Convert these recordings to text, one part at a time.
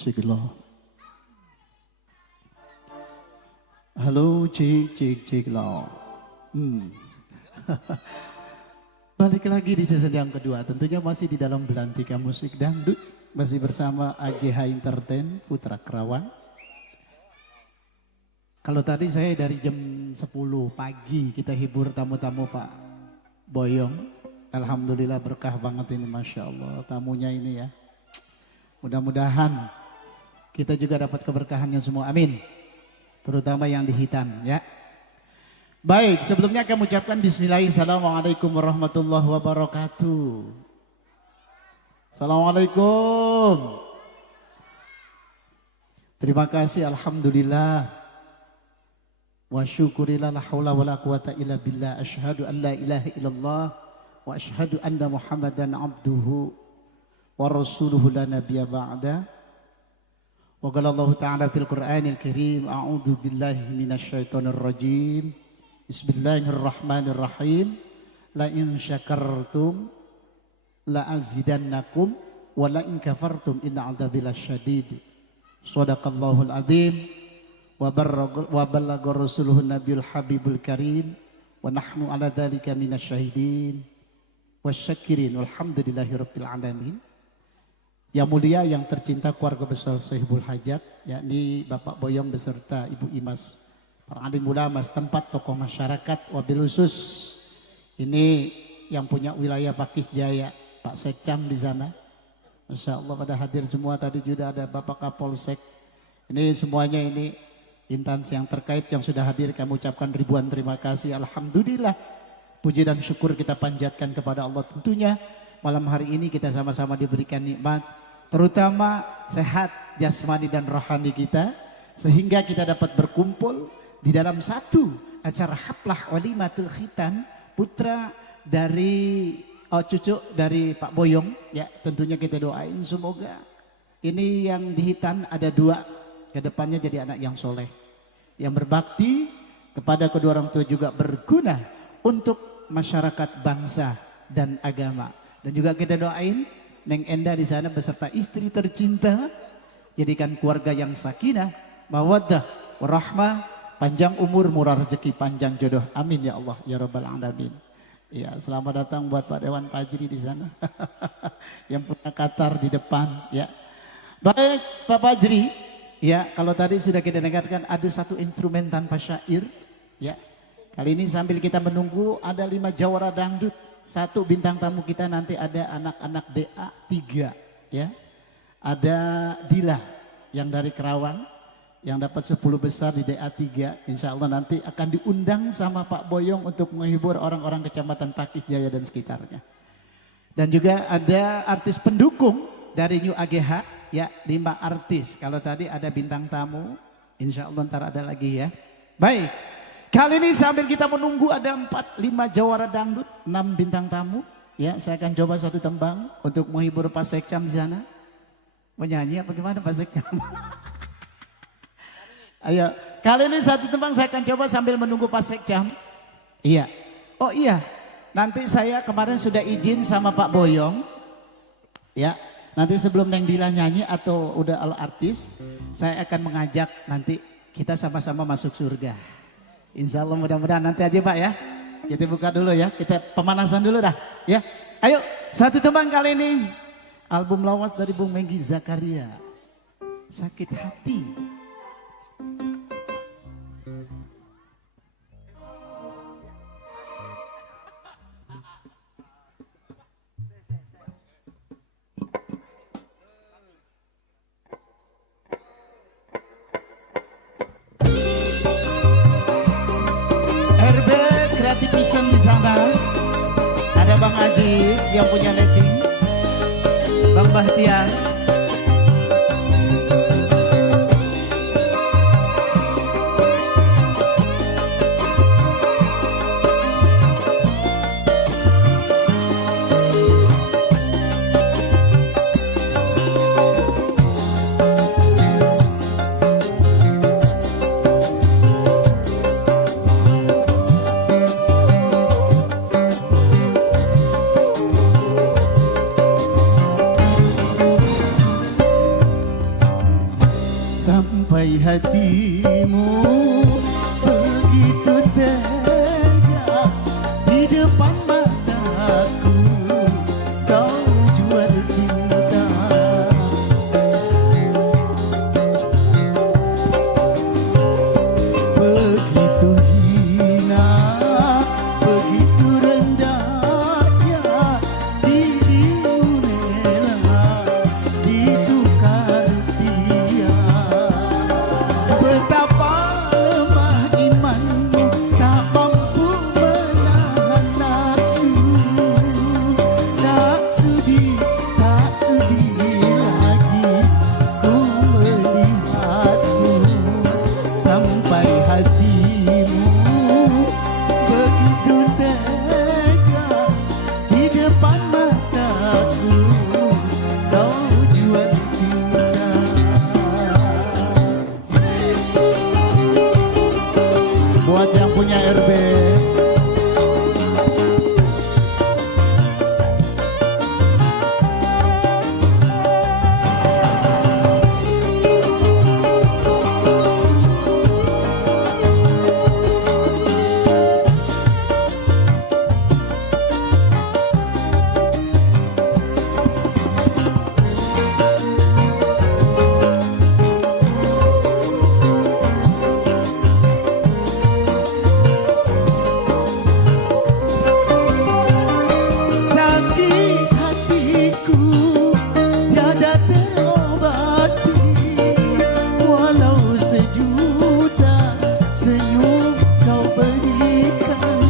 Cek lo. Halo, cek lo. Balik lagi di season yang kedua. Tentunya masih di dalam Belantika Musik Dangdut. Masih bersama AGH Entertain Putra Kerawang. Kalau tadi saya dari jam 10 pagi kita hibur tamu-tamu Pak Boyong. Alhamdulillah berkah banget ini, Masya Allah. Tamunya ini ya. Mudah-mudahan kita juga dapat keberkahannya semua, amin. Terutama yang di Hitan ya. Baik, sebelumnya kami ucapkan bismillahirrahmanirrahim. Assalamualaikum warahmatullahi wabarakatuh. Assalamualaikum. Terima kasih, alhamdulillah. Wa syukurillah la haula wa la quwata illa billah. Asyhadu an la ilaha illallah wa asyhadu anna Muhammadan abduhu wa rasuluhu la nabiyya ba'da. Wa qala Allah Ta'ala fil Qur'anil Karim, a'udzu billahi minasyaitonir rajim. Bismillahirrahmanirrahim. La in syakartum la azidannakum wa la in kafartum inna 'adzabi lasyadid. Shadaqallahul azim wa ballagha rasuluhun nabiyul habibul karim wa nahnu 'ala dzalika minasyahidin wasyakirin walhamdulillahirabbil alamin. Yang mulia, yang tercinta keluarga besar Sahibul Hajat, yakni Bapak Boyong beserta Ibu Imas, para alim ulama setempat, tokoh masyarakat, wabil khusus ini yang punya wilayah Pakis Jaya, Pak Sekcam di sana. Masya Allah pada hadir semua, tadi juga ada Bapak Kapolsek. Ini semuanya ini instansi yang terkait yang sudah hadir, kami ucapkan ribuan terima kasih. Alhamdulillah, puji dan syukur kita panjatkan kepada Allah. Tentunya malam hari ini kita sama-sama diberikan nikmat, terutama sehat jasmani dan rohani kita, sehingga kita dapat berkumpul di dalam satu acara haflah walimatul khitan putra dari cucu dari Pak Boyong ya. Tentunya kita doain semoga ini yang di Hitan ada dua, kedepannya jadi anak yang soleh, yang berbakti kepada kedua orang tua, juga berguna untuk masyarakat, bangsa dan agama. Dan juga kita doain Neng Enda di sana beserta istri tercinta, jadikan keluarga yang sakinah, mawaddah, warahmah, panjang umur, murah rezeki, panjang jodoh. Amin ya Allah ya rabbal alamin. Ya, selamat datang buat Pak Dewan Fajri di sana. Yang punya Qatar di depan ya. Baik Pak Fajri, ya kalau tadi sudah kita dengarkan ada satu instrumen tanpa syair ya. Kali ini sambil kita menunggu ada 5 jawara dangdut. Satu bintang tamu kita nanti ada anak-anak DA 3 ya. Ada Dila yang dari Kerawang yang dapat 10 besar di DA 3. Insya Allah nanti akan diundang sama Pak Boyong untuk menghibur orang-orang kecamatan Pakis Jaya dan sekitarnya. Dan juga ada artis pendukung dari New AGH ya, 5 artis. Kalau tadi ada bintang tamu, insya Allah ntar ada lagi ya. Baik. Kali ini sambil kita menunggu ada 4-5 jawara dangdut, 6 bintang tamu. Ya, saya akan coba satu tembang untuk menghibur Pak Sekcam di sana. Mau nyanyi apa gimana Pak Sekcam? Ayo, kali ini satu tembang saya akan coba sambil menunggu Pak Sekcam. Iya. Oh iya, nanti saya kemarin sudah izin sama Pak Boyong. Ya, nanti sebelum Neng Dila nyanyi atau udah all artis, saya akan mengajak nanti kita sama-sama masuk surga. Insya Allah mudah-mudahan nanti aja Pak ya. Kita buka dulu ya, kita pemanasan dulu dah ya. Ayo, satu tembang kali ini. Album lawas dari Bung Menggi Zakaria, Sakit Hati. Pisan di sana ada Bang Ajis yang punya letting, Bang Bahtiar. sampai hatimu begitu tega di depan mataku kau jual cinta. Begitu hina, begitu rendahnya dirimu rela ditukar dia. Betapa lemah imanmu tak mampu menahan nafsu. Tak sudi lagi ku melihatmu sampai hatimu begitu tega di depan mataku kau jual cinta. Buat yang punya RB, sakit hatiku tiada terobati, walau sejuta senyum kau berikan.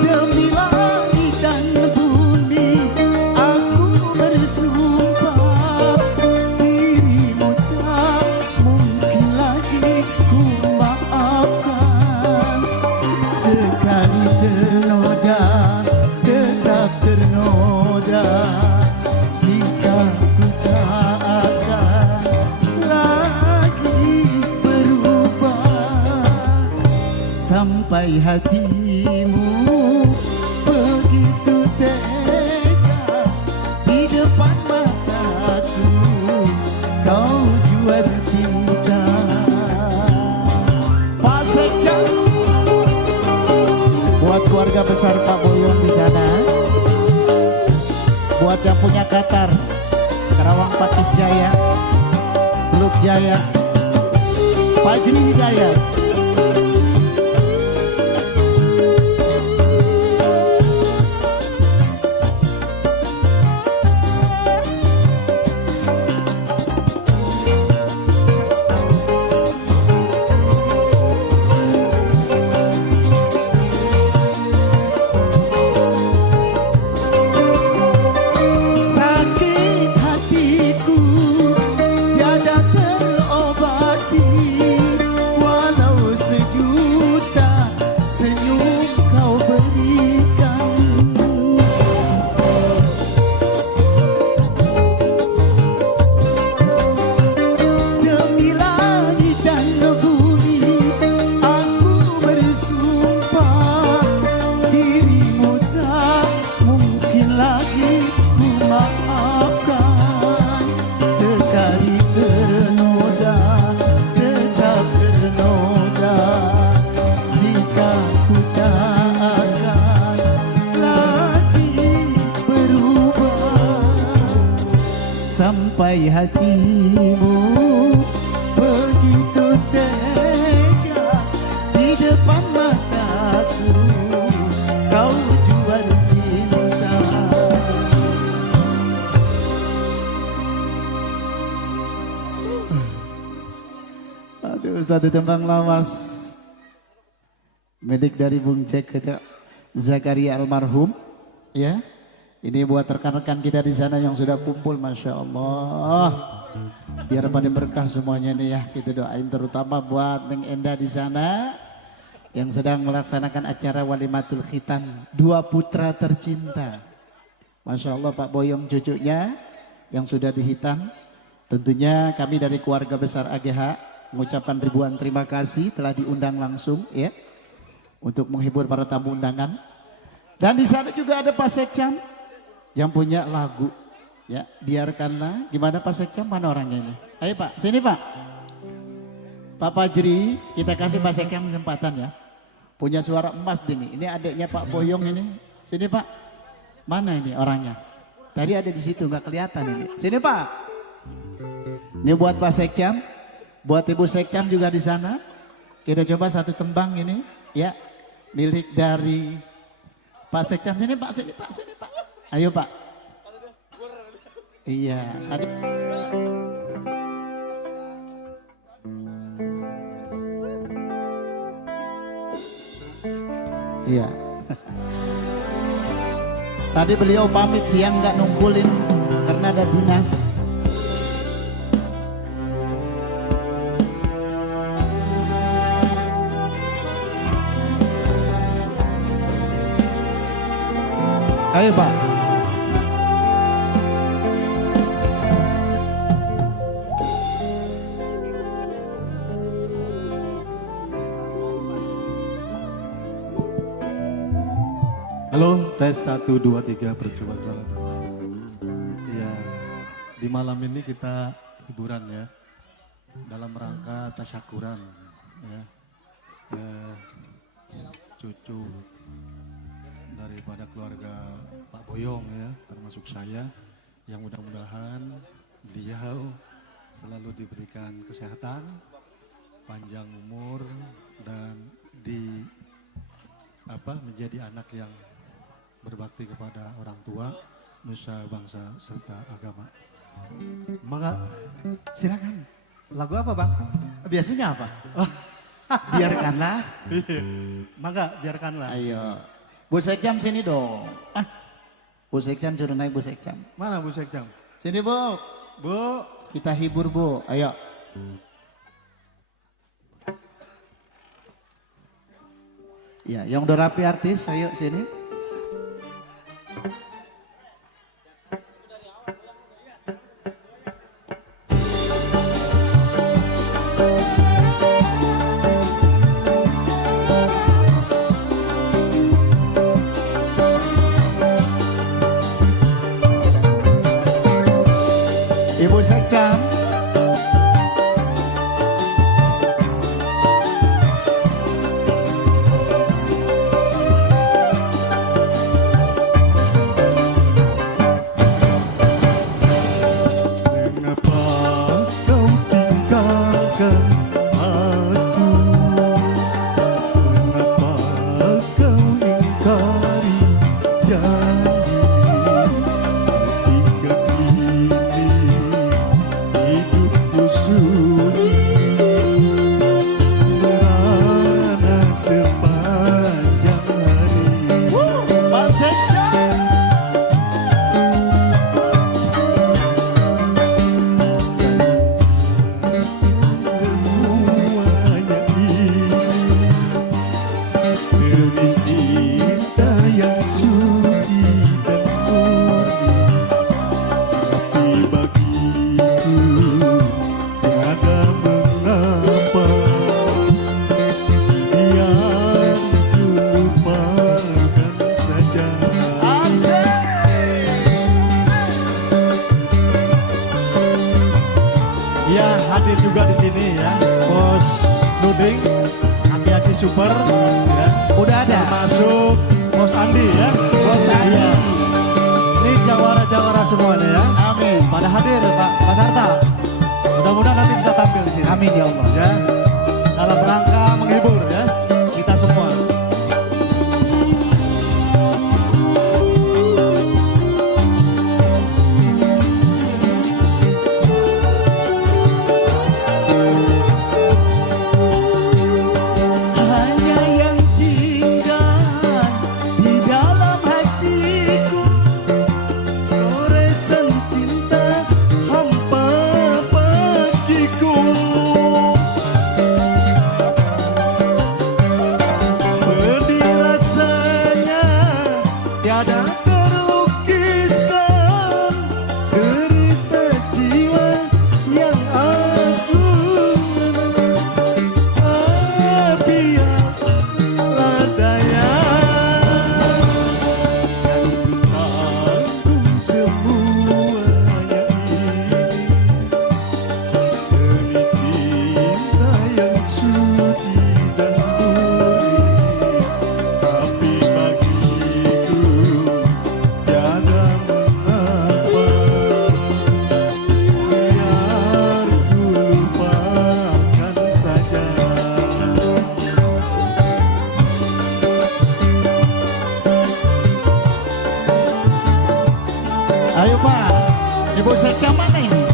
Demi langit dan bumi aku bersumpah, dirimu tak mungkin lagi ku maafkan. Sekali ternoda tetap ternoda, sikapku tak akan lagi berubah sampai hatimu begitu tega di depan mataku kau jual cinta. Pak Sekja, buat keluarga besar Pak Boyong di sana, buat yang punya Qatar, Karawang Patih Jaya, Teluk Jaya, Pak Jri Hidayat. Sakit hatiku tiada terobati, walau sejuta senyum kau berikan. Demi langit dan bumi aku bersumpah, dirimu tak mungkin lagi ku maafkan. Sekali ternoda tetap ternoda, sikapku tak akan lagi berubah sampai hatimu begitu tega di depan mataku kau jual cinta. Aduh, satu tembang lawas milik dari Bung Jack Zakaria almarhum, ya. Ini buat rekan-rekan kita di sana yang sudah kumpul, masya Allah. Biar pada berkah semuanya nih ya, kita doain terutama buat Neng Enda di sana yang sedang melaksanakan acara walimatul khitan dua putra tercinta. Masya Allah Pak Boyong cucunya yang sudah dihitan. Tentunya kami dari keluarga besar AGH mengucapkan ribuan terima kasih telah diundang langsung ya untuk menghibur para tamu undangan. Dan di sana juga ada Pak Sekcam yang punya lagu. Ya, biarkanlah. Gimana Pak Sekcam? Mana orangnya ini? Ayo Pak, sini Pak. Pak Fajri, kita kasih Pak Sekcam kesempatan ya. Punya suara emas ini. Ini adiknya Pak Boyong ini. Sini Pak. Mana ini orangnya? Tadi ada di situ, nggak kelihatan ini. Sini Pak. Ini buat Pak Sekcam, buat Ibu Sekcam juga di sana. Kita coba satu tembang ini, ya, milik dari Pak Sekcam. Sini Pak, sini Pak, sini Pak. Ayo Pak. Iya. Iya. Tadi beliau pamit siang nggak nungkulin karena ada dinas. Ayo Pak. Halo, tes 1, 2, 3, percoba. Ya, di malam ini kita hiburan ya, dalam rangka tasyakuran ya, cucu daripada keluarga Pak Boyong ya, termasuk saya, yang mudah-mudahan beliau selalu diberikan kesehatan, panjang umur, dan menjadi anak yang berbakti kepada orang tua, nusa, bangsa, serta agama. Maka Silakan. lagu apa Bang? Biasanya apa? Biarkanlah. Maka biarkanlah. Ayo. Bu Sekcam sini dong. Bu Sekcam suruh naik Bu Sekcam. Mana Bu Sekcam? Sini Bu. Bu. Kita hibur Bu. Ayo. Ya, yang udah rapi artis, ayo sini. Ibu Sekcam. Mengapa kau tinggalkan aku? Mengapa kau ingkari janji? Ketika kini hidupku sunyi, merana sepanjang hari. Pak Sekcam. Semuanya ini demi cinta yang suci dan murni, tapi bagiku tiada mengapa, biar ku lupakan saja. Ya, hadir juga di sini ya, Bos Nuding, Aki-Aki Super, ya. Udah ada. Termasuk Bos Andi ya. Bos Andi. Iya. Ini jawara-jawara semuanya ya. Amin. Pada hadir Pak Sarta. Mudah-mudahan nanti bisa tampil di sini. Amin ya Allah. Ya. Dalam rangka menghibur ya kita semua. Hanya yang tinggal di dalam hatiku, goresan cinta hampa bagiku. Pedih rasanya tiada terlukiskan derita jiwa yang aku biarlah daya. Ayo Pak, Ibu Sekjam mana ini?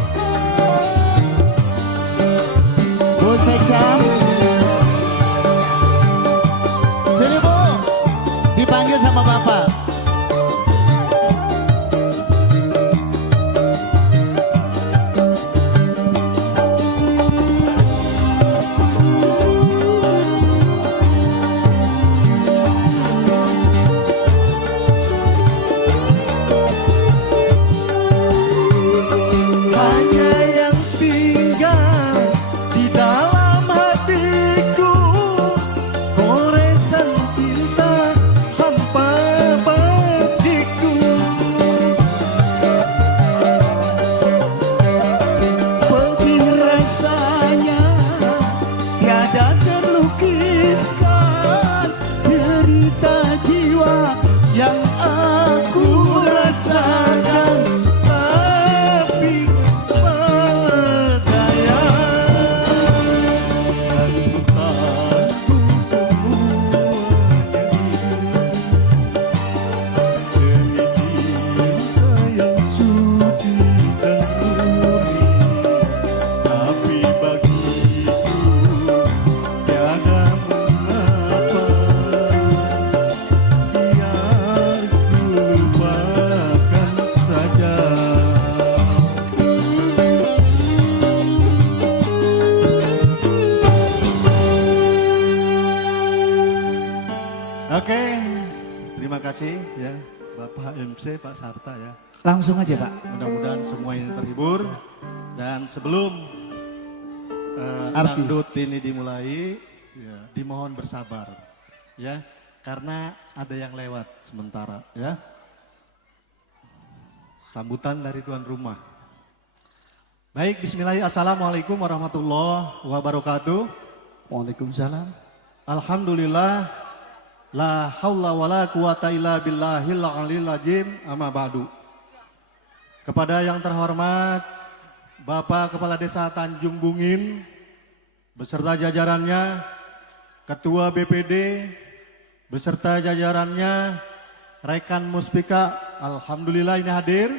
Bu Sekjam, sini Bu, dipanggil sama Bapak. Oke, terima kasih ya Bapak MC, Pak Sarta ya. Langsung aja Pak. Mudah-mudahan semua ini terhibur. Dan sebelum Artis. dangdut ini dimulai, ya, dimohon bersabar ya, karena ada yang lewat sementara ya. Sambutan dari tuan rumah. Baik, bismillahirrahmanirrahim. Assalamualaikum warahmatullahi wabarakatuh. Waalaikumsalam. Alhamdulillah, la haula wala quwata illa billahil aliyil azim, amma ba'du. Kepada yang terhormat Bapak Kepala Desa Tanjung Bungin beserta jajarannya, Ketua BPD beserta jajarannya, rekan Muspika, alhamdulillah ini hadir,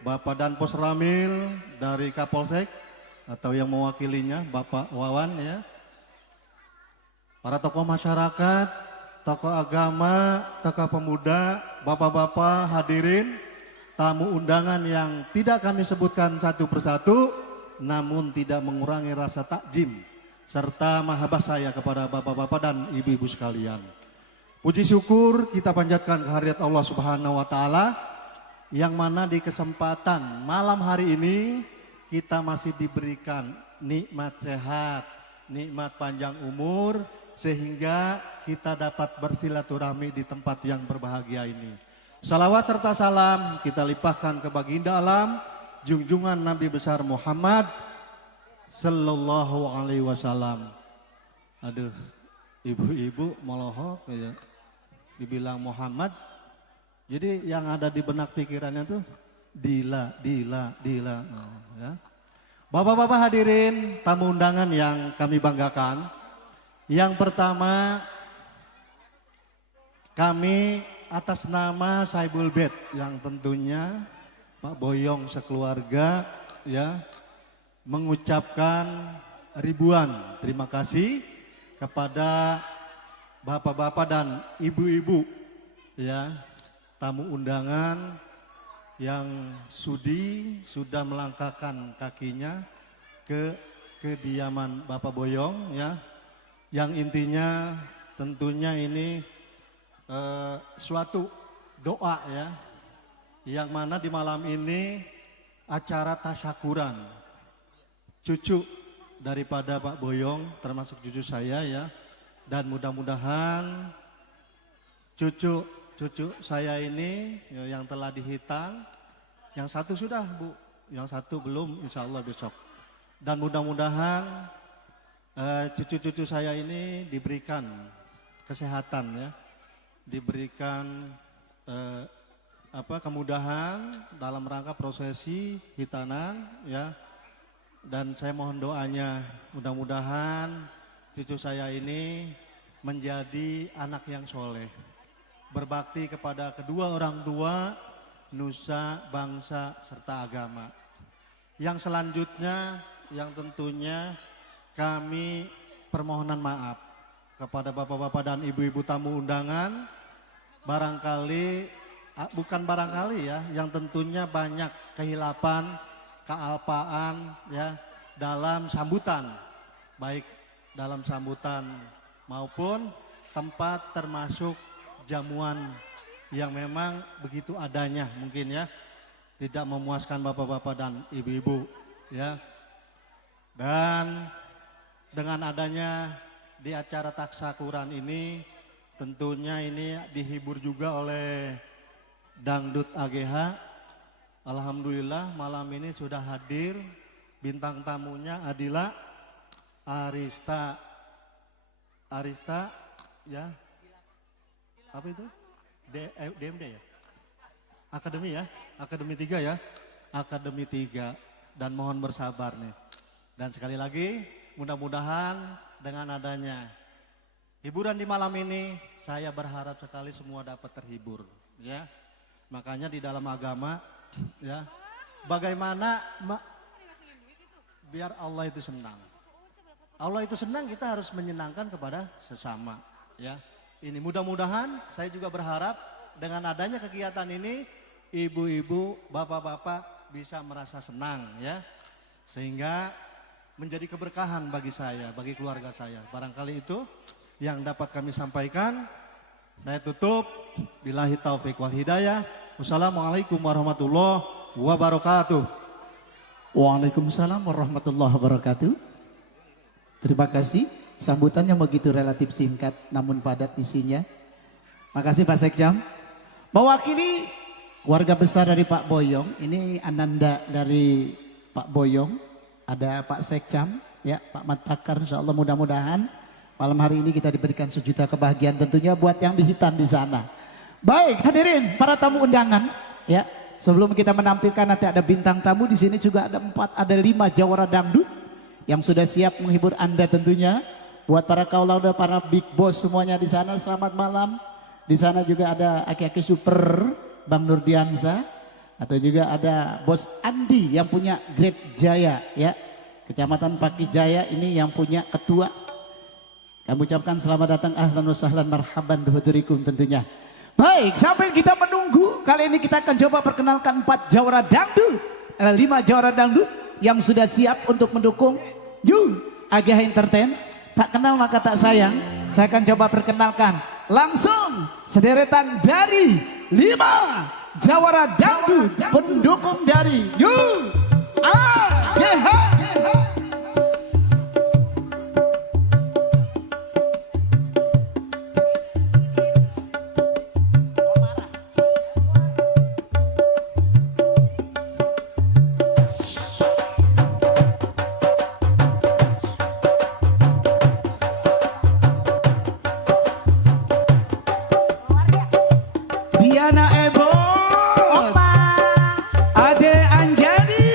Bapak dan Posramil dari Kapolsek atau yang mewakilinya, Bapak Wawan ya. Para tokoh masyarakat, tokoh agama, tokoh pemuda, bapak-bapak hadirin, tamu undangan yang tidak kami sebutkan satu persatu, namun tidak mengurangi rasa takjim serta mahabbah saya kepada bapak-bapak dan ibu-ibu sekalian. Puji syukur kita panjatkan kehadirat Allah Subhanahu wa Ta'ala, yang mana di kesempatan malam hari ini kita masih diberikan nikmat sehat, nikmat panjang umur, sehingga kita dapat bersilaturahmi di tempat yang berbahagia ini. Salawat serta salam kita limpahkan ke baginda alam, junjungan Nabi besar Muhammad sallallahu alaihi wasallam. Aduh, ibu-ibu molohok ya, dibilang Muhammad. Jadi yang ada di benak pikirannya tuh Dila. Oh, ya. Bapak-bapak hadirin, tamu undangan yang kami banggakan. Yang pertama, kami atas nama Saibul Bed yang tentunya Pak Boyong sekeluarga ya mengucapkan ribuan terima kasih kepada bapak-bapak dan ibu-ibu ya, tamu undangan yang sudah melangkahkan kakinya ke kediaman Bapak Boyong ya, yang intinya tentunya ini suatu doa ya, yang mana di malam ini acara tasyakuran cucu daripada Pak Boyong termasuk cucu saya ya, dan mudah-mudahan cucu saya ini yang telah dihitung, yang satu sudah Bu, yang satu belum, insya Allah besok. Dan mudah-mudahan cucu-cucu saya ini diberikan kesehatan ya, diberikan kemudahan dalam rangka prosesi hitanan ya. Dan saya mohon doanya, mudah-mudahan cucu saya ini menjadi anak yang soleh, berbakti kepada kedua orang tua, nusa, bangsa, serta agama. Yang selanjutnya, yang tentunya kami permohonan maaf kepada bapak-bapak dan ibu-ibu tamu undangan. Barangkali, bukan barangkali ya, yang tentunya banyak kehilapan, kealpaan ya dalam sambutan, baik dalam sambutan maupun tempat termasuk jamuan yang memang begitu adanya mungkin ya, tidak memuaskan bapak-bapak dan ibu-ibu ya. Dan dengan adanya di acara taksakuran ini, tentunya ini dihibur juga oleh Dangdut AGH. Alhamdulillah malam ini sudah hadir bintang tamunya Adila Arista ya, apa itu? DMD ya? Akademi ya? Akademi 3 ya? Akademi 3, dan mohon bersabar nih. Dan sekali lagi mudah-mudahan dengan adanya hiburan di malam ini, saya berharap sekali semua dapat terhibur ya. Makanya di dalam agama ya, bagaimana biar Allah itu senang. Allah itu senang, kita harus menyenangkan kepada sesama ya. Ini mudah-mudahan saya juga berharap dengan adanya kegiatan ini ibu-ibu, bapak-bapak bisa merasa senang ya. Sehingga menjadi keberkahan bagi saya, bagi keluarga saya. Barangkali itu yang dapat kami sampaikan. Saya tutup. Billahi taufik wal hidayah. Wassalamualaikum warahmatullahi wabarakatuh. Waalaikumsalam warahmatullahi wabarakatuh. Terima kasih. Sambutannya begitu relatif singkat namun padat isinya. Makasih Pak Sekjam. Mewakili keluarga besar dari Pak Boyong, ini ananda dari Pak Boyong, ada Pak Sekjam, ya Pak Matakar, insya Allah mudah-mudahan malam hari ini kita diberikan sejuta kebahagiaan tentunya buat yang di hitan di sana. Baik hadirin para tamu undangan, ya sebelum kita menampilkan nanti ada bintang tamu di sini juga ada 5 jawara dangdut yang sudah siap menghibur Anda tentunya. Buat para kaula, para big boss semuanya di sana, selamat malam. Di sana juga ada aki-aki super Bang Nurdiansa, atau juga ada Bos Andi yang punya Grab Jaya ya, Kecamatan Pakis Jaya ini yang punya ketua. Kami ucapkan selamat datang, ahlan wa sahlan marhaban bihudurikum tentunya. Baik, sambil kita menunggu, kali ini kita akan coba perkenalkan 4 jawara dangdut, 5 jawara dangdut yang sudah siap untuk mendukung AGH Entertain. Tak kenal maka tak sayang, saya akan coba perkenalkan langsung sederetan dari 5 jawara dangdut pendukung dari AGH. Diana Ebo, Ade Anjani,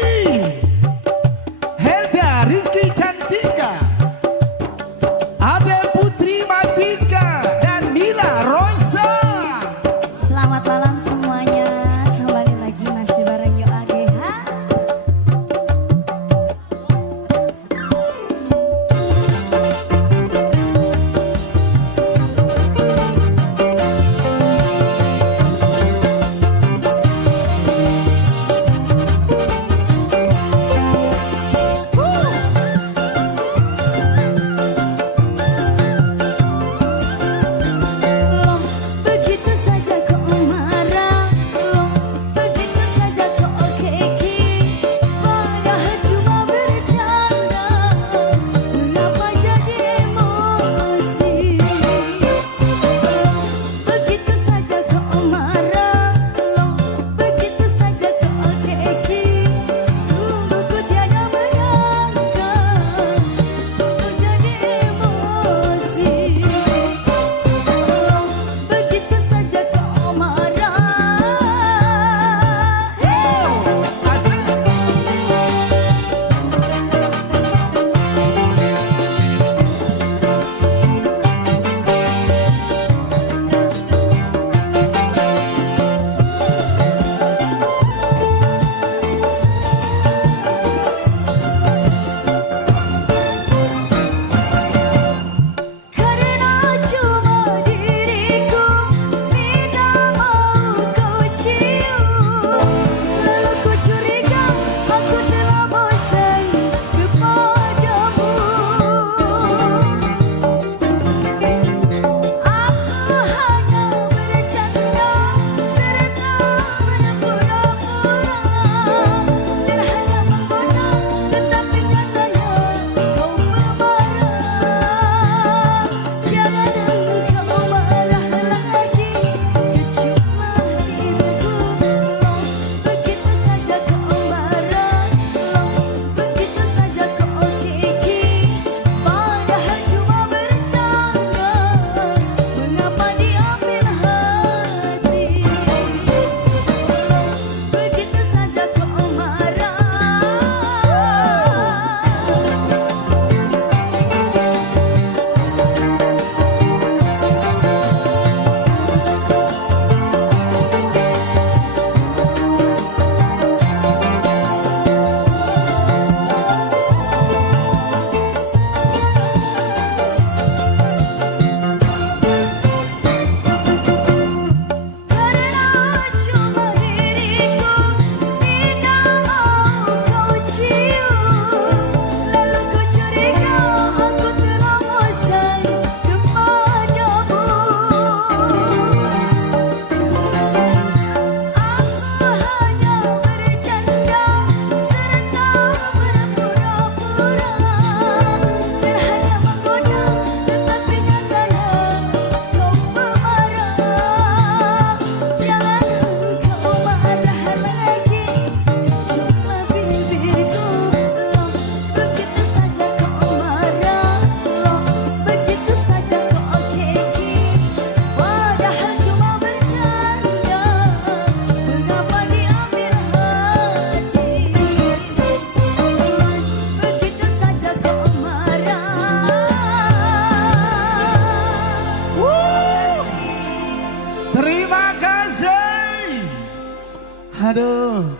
Aduh,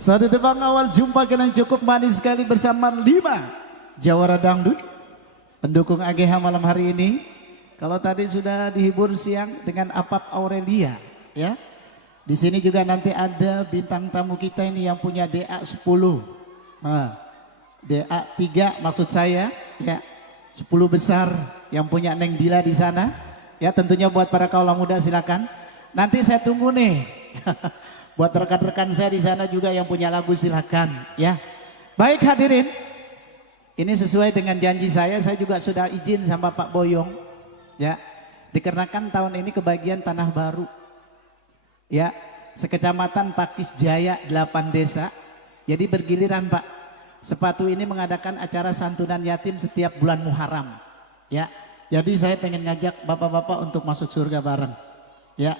satu tebang awal jumpa kenang cukup manis sekali bersama 5 jawara dangdut pendukung AGH malam hari ini. Kalau tadi sudah dihibur siang dengan Apap Aurelia, ya. Di sini juga nanti ada bintang tamu kita ini yang punya DA 10. Nah, DA 3 maksud saya, ya. 10 besar yang punya Neng Dila di sana. Ya, tentunya buat para kaula muda silakan. Nanti saya tunggu nih. Buat rekan-rekan saya di sana juga yang punya lagu silakan, ya. Baik hadirin, ini sesuai dengan janji saya juga sudah izin sama Pak Boyong, ya. Dikarenakan tahun ini kebagian tanah baru, ya. Sekecamatan Pakis Jaya 8 desa. Jadi bergiliran Pak. Sepatu ini mengadakan acara santunan yatim setiap bulan Muharram, ya. Jadi saya pengen ngajak bapak-bapak untuk masuk surga bareng, ya.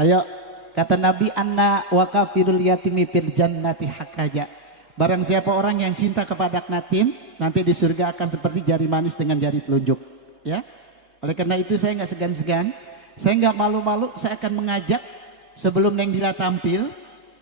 Ayo. Kata Nabi, anna wa kafirul yatimi fil jannati hakaja. Barang siapa orang yang cinta kepada yatim, nanti di surga akan seperti jari manis dengan jari telunjuk, ya. Oleh karena itu saya nggak segan-segan, saya nggak malu-malu, saya akan mengajak sebelum Neng Dila tampil,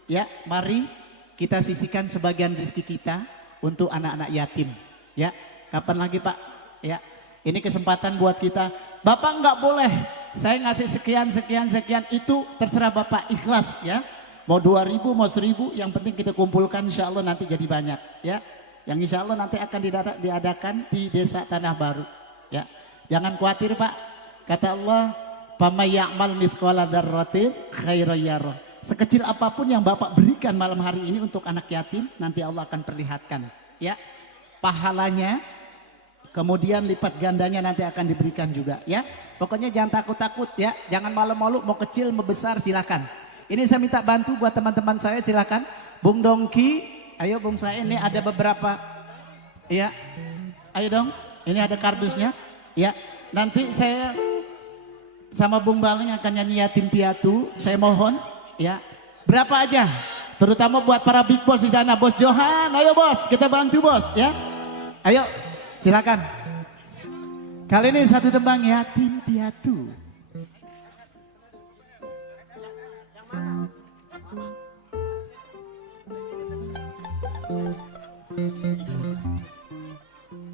ya, mari kita sisihkan sebagian rezeki kita untuk anak-anak yatim, ya. Kapan lagi Pak? Ya, ini kesempatan buat kita. Bapak nggak boleh saya ngasih sekian itu terserah Bapak, ikhlas, ya. Mau 2.000 mau 1.000 yang penting kita kumpulkan, insya Allah nanti jadi banyak, ya. Yang insya Allah nanti akan diadakan di desa Tanah Baru, ya. Jangan khawatir Pak, kata Allah, "Faman ya'mal mithqala dzarratin khairan yarah." Sekecil apapun yang Bapak berikan malam hari ini untuk anak yatim, nanti Allah akan perlihatkan, ya, pahalanya. Kemudian lipat gandanya nanti akan diberikan juga, ya. Pokoknya jangan takut-takut, ya. Jangan malu-malu, mau kecil mau besar silakan. Ini saya minta bantu buat teman-teman saya, silakan. Bung Dongki, ayo Bung, saya ini ada beberapa, ya. Ayo dong, ini ada kardusnya, ya. Nanti saya sama Bung Baling akan nyanyi yatim piatu, saya mohon, ya. Berapa aja, terutama buat para big boss di sana, Bos Johan, ayo bos, kita bantu bos, ya. Ayo. Silakan. Kali ini satu tembang yatim piatu.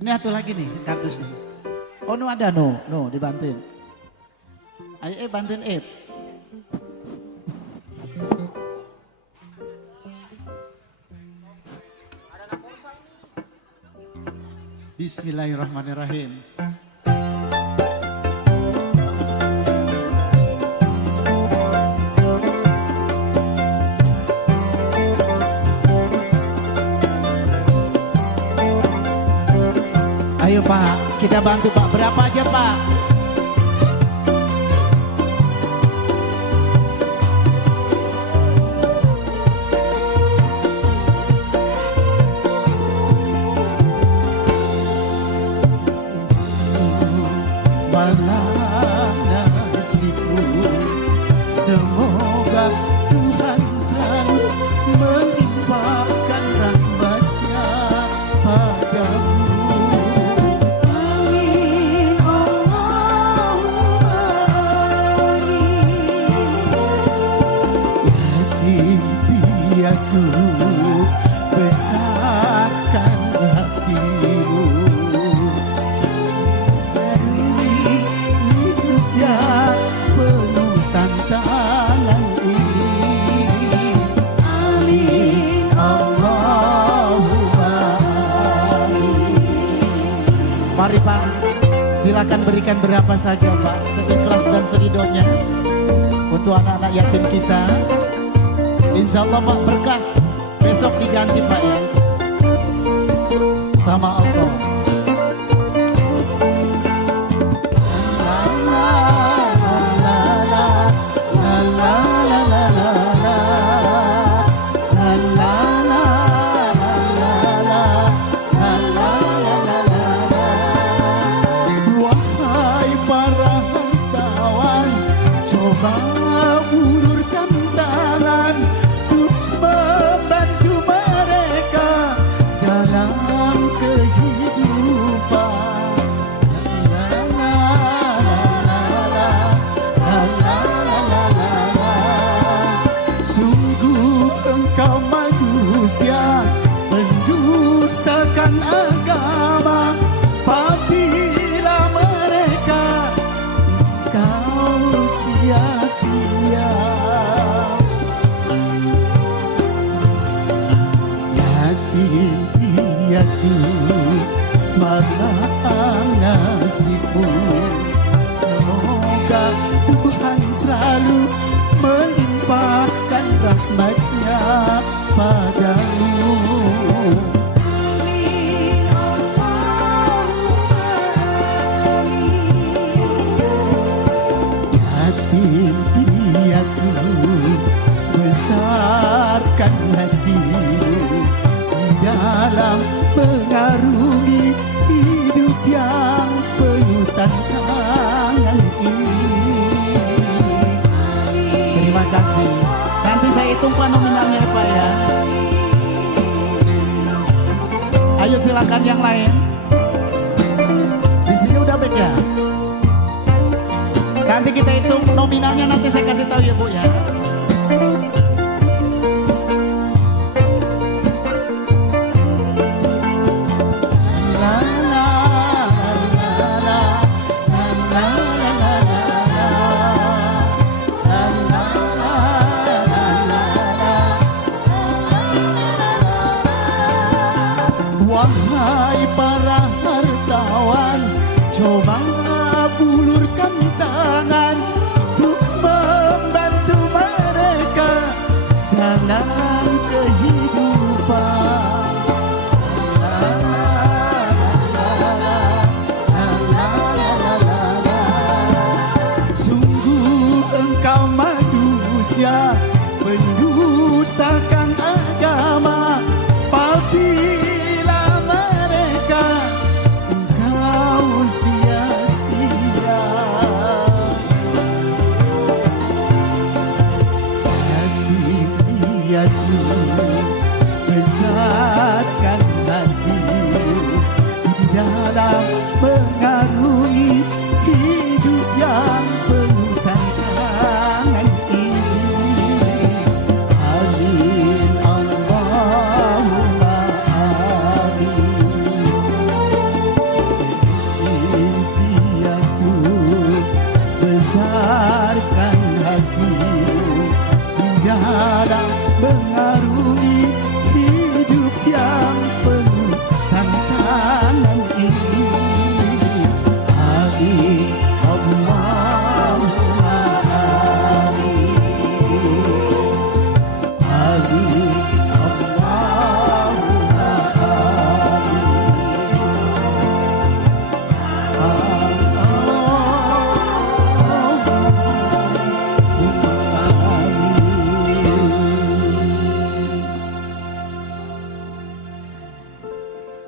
Ini satu lagi nih kardusnya. Oh, no ada no dibantuin. Ayo bantuin Bismillahirrahmanirrahim. Ayo Pak, kita bantu Pak. Berapa aja Pak? Mana nasibku, semoga Tuhan selalu melimpahkan rahmat-Nya padamu. Amin Allahumma amin. Yatim piatu besarkan hatimu. Penuh tantangan ini. Amin Allahumma amin. Mari Pak, silakan berikan berapa saja Pak, seikhlas dan seridhonya untuk anak-anak yatim kita. Insya Allah Pak berkah, besok diganti Pak, ya, sama Allah. Ulurkan tangan untuk membantu mereka dalam kehidupan. manusia mendustakan agama, apabila mereka kau sia-sia. Yatim piatu malang nasibmu, semoga Tuhan selalu melimpahkan rahmatnya padamu. Yatim piatu besarkan hatimu di dalam mengarungi hidup yang penuh tantangan ini. Terima kasih. Nanti saya hitung Pak nominalnya Pak ya. Ayo silakan yang lain. Di sini udah baik ya. Nanti kita hitung nominalnya, nanti saya kasih tahu ya Bu ya. Wahai para hartawan, coba ulurkan tangan untuk membantu mereka dalam kehidupan. Sungguh engkau manusia mendustakan agama, apabila mereka engkau sia-sia. Yatim piatu besarkan hatimu di dalam mengarungi hidup yang penuh tantangan ini. Amin Allahumma amin. Yatim piatu besarkan hatimu di dalam mengarungi hidup yang penuh tantangan ini. Amin Allahumma amin. Amin Allahumma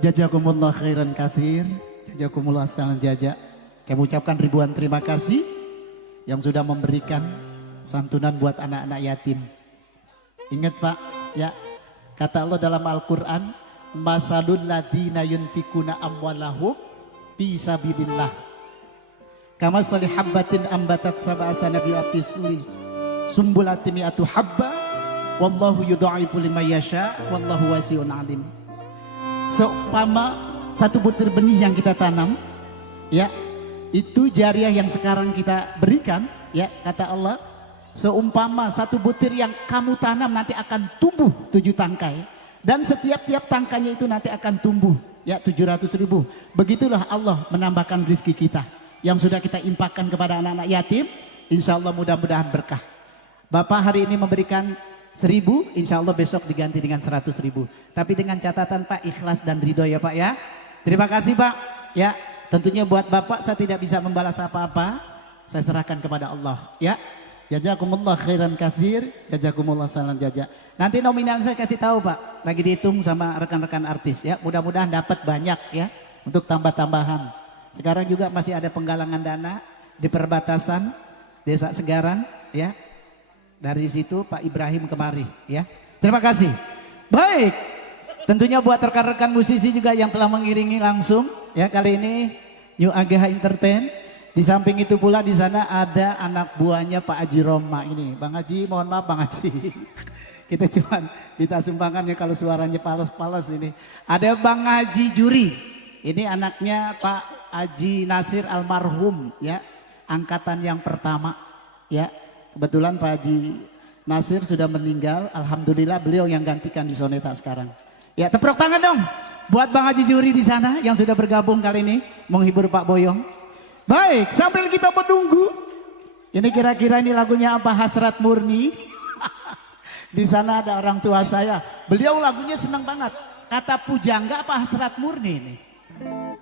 Jazakumullah khairan katsir. Jazakumullah salam jaza. Kami ucapkan ribuan terima kasih yang sudah memberikan santunan buat anak-anak yatim. Ingat Pak, ya, kata Allah dalam Al-Quran, Mathalul ladina yunfikuna amwalahum fi sabilillah kama sali habbatin ambatat sab'a sanabila fi suli sumbulatin mi'atu habba wallahu yudha'ifu liman yasha wallahu wasi'un alim. Seumpama satu butir benih yang kita tanam, ya, itu jariah yang sekarang kita berikan, ya, kata Allah, seumpama satu butir yang kamu tanam nanti akan tumbuh 7 tangkai, dan setiap-tiap tangkainya itu nanti akan tumbuh, ya, 700.000. Begitulah Allah menambahkan rezeki kita yang sudah kita impakkan kepada anak-anak yatim. Insya Allah mudah-mudahan berkah. Bapak hari ini memberikan 1.000, insya Allah besok diganti dengan 100.000. Tapi dengan catatan Pak, ikhlas dan ridho ya Pak ya. Terima kasih Pak. Ya, tentunya buat Bapak saya tidak bisa membalas apa-apa. Saya serahkan kepada Allah. Ya, jazakumullah khairan katsir, jazakumullah salam jaza. Nanti nominal saya kasih tahu Pak. Lagi dihitung sama rekan-rekan artis ya. Mudah-mudahan dapat banyak ya untuk tambah-tambahan. Sekarang juga masih ada penggalangan dana di perbatasan Desa Segaran ya. Dari situ Pak Ibrahim kemari ya. Terima kasih. Baik. Tentunya buat rekan-rekan musisi juga yang telah mengiringi langsung ya kali ini New AGH Entertain. Di samping itu pula di sana ada anak buahnya Pak Haji Roma ini. Bang Haji, mohon maaf Bang Haji. Kita cuma minta sumbangannya kalau suaranya palos-palos ini. Ada Bang Haji Juri. Ini anaknya Pak Haji Nasir almarhum ya. Angkatan yang pertama ya. Kebetulan Pak Haji Nasir sudah meninggal. Alhamdulillah beliau yang gantikan di Soneta sekarang. Ya tepuk tangan dong. Buat Bang Haji Juri di sana yang sudah bergabung kali ini. Menghibur Pak Boyong. Baik sambil kita menunggu. Ini kira-kira ini lagunya apa? Hasrat Murni. Di sana ada orang tua saya. Beliau lagunya senang banget. Kata pujangga apa hasrat murni ini?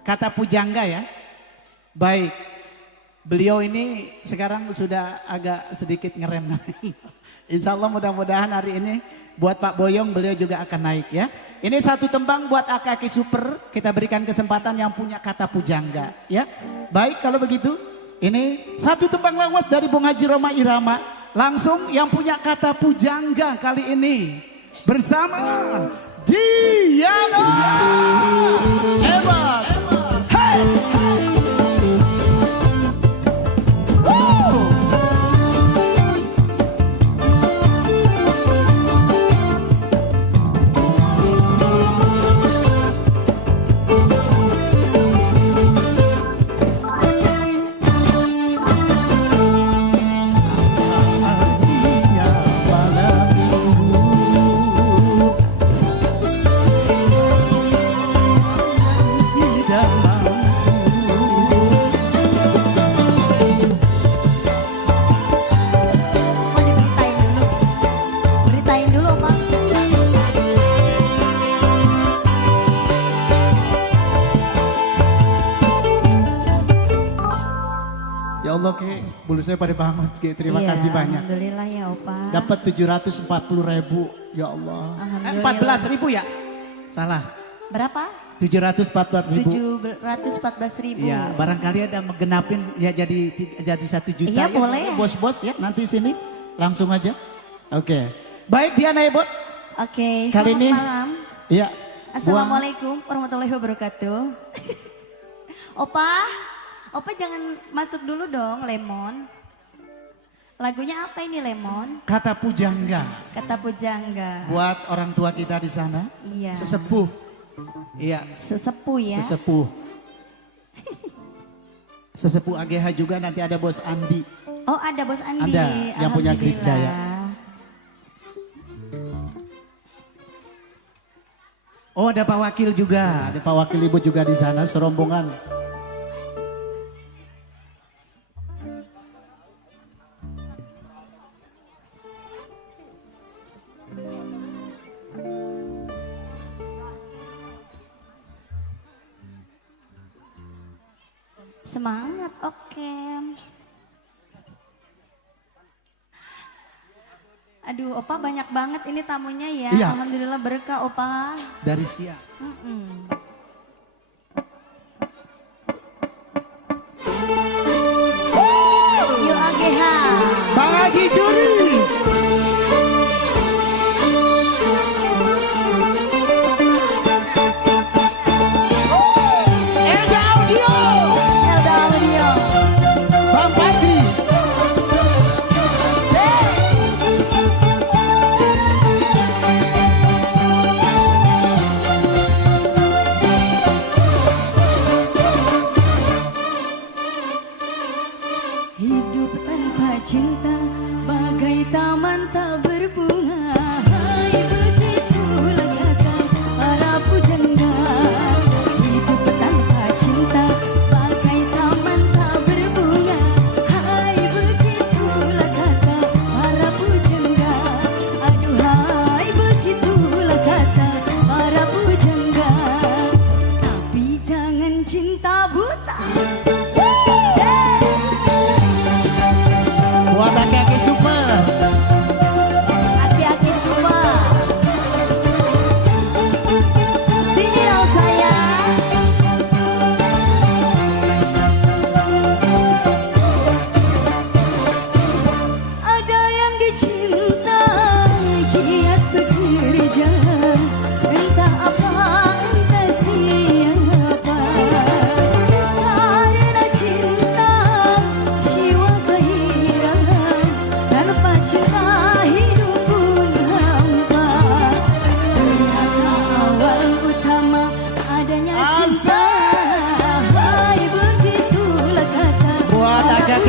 Kata pujangga ya. Baik. Beliau ini sekarang sudah agak sedikit ngerem. Insya Allah mudah-mudahan hari ini buat Pak Boyong beliau juga akan naik ya. Ini satu tembang buat Akaki Super. Kita berikan kesempatan yang punya kata pujangga ya. Baik kalau begitu. Ini satu tembang lawas dari Bung Haji Roma Irama. Langsung yang punya kata pujangga kali ini bersama Diana Hebat. Hey! Ya Allah Ki, bulu saya pada banget Ki, terima kasih banyak. Alhamdulillah ya Opa. Dapat 740.000, ya Allah. 14.000 ya? Salah. Berapa? 714.000. 714.000. Ya, barangkali ada menggenapin ya jadi 1 juta. Iya ya, boleh. Bos-bos ya nanti sini langsung aja. Oke. Baik Diana Ibu. Oke, Kali selamat ini, malam. Iya. Assalamualaikum warahmatullahi wabarakatuh. Opa jangan masuk dulu dong, Lemon. Lagunya apa ini Lemon? Kata pujangga. Kata pujangga. Buat orang tua kita di sana. Iya. Sesepuh. Iya. Sesepuh ya. Sesepuh. Sesepuh AGH juga nanti ada Bos Andi. Oh ada Bos Andi. Ada yang punya Grip Jaya. Oh ada Pak Wakil juga, ada Pak Wakil Ibu juga di sana serombongan. Semangat, oke. Aduh, Opa banyak banget ini tamunya ya. Iya. Alhamdulillah berkah Opa. Dari siang. Yuk AGH. Bang Haji Juri. Elda Audio. Elda Audio. Bang Patri.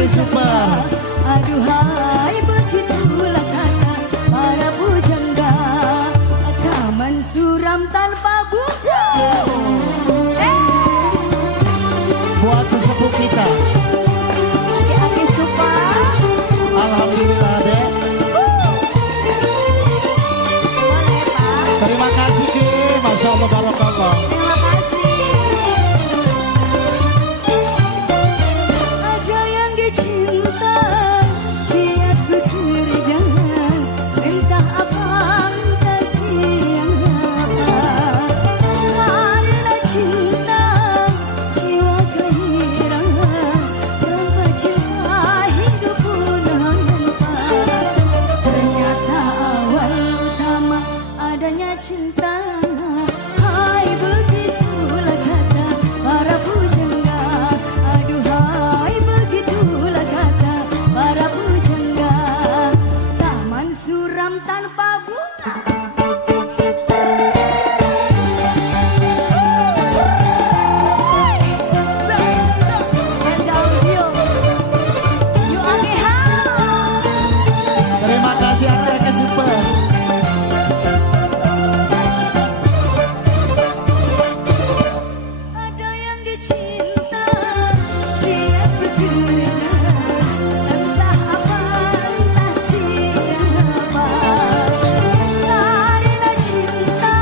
Oke, super. Aduhai begitulah kata para pujangga, taman suram tanpa bunga. Buat sesepuh kita. Aki super. Alhamdulillah dek. Boleh Pak. Terima kasih Ki. Masya Allah barakallah. Terima kasih. Ada yang dicinta, giat bekerja, entah apa entah siapa. Karena cinta, jiwa kehilangan, tanpa cinta hidup pun hampa. Ternyata awal utama adanya cinta. Hai begitulah kata para pujangga. Aduhai begitulah kata para pujangga, taman suram tanpa bunga. Terima kasih Anda super. Ada yang dicinta, dia bekerja, entah apa entah siapa. Karena cinta,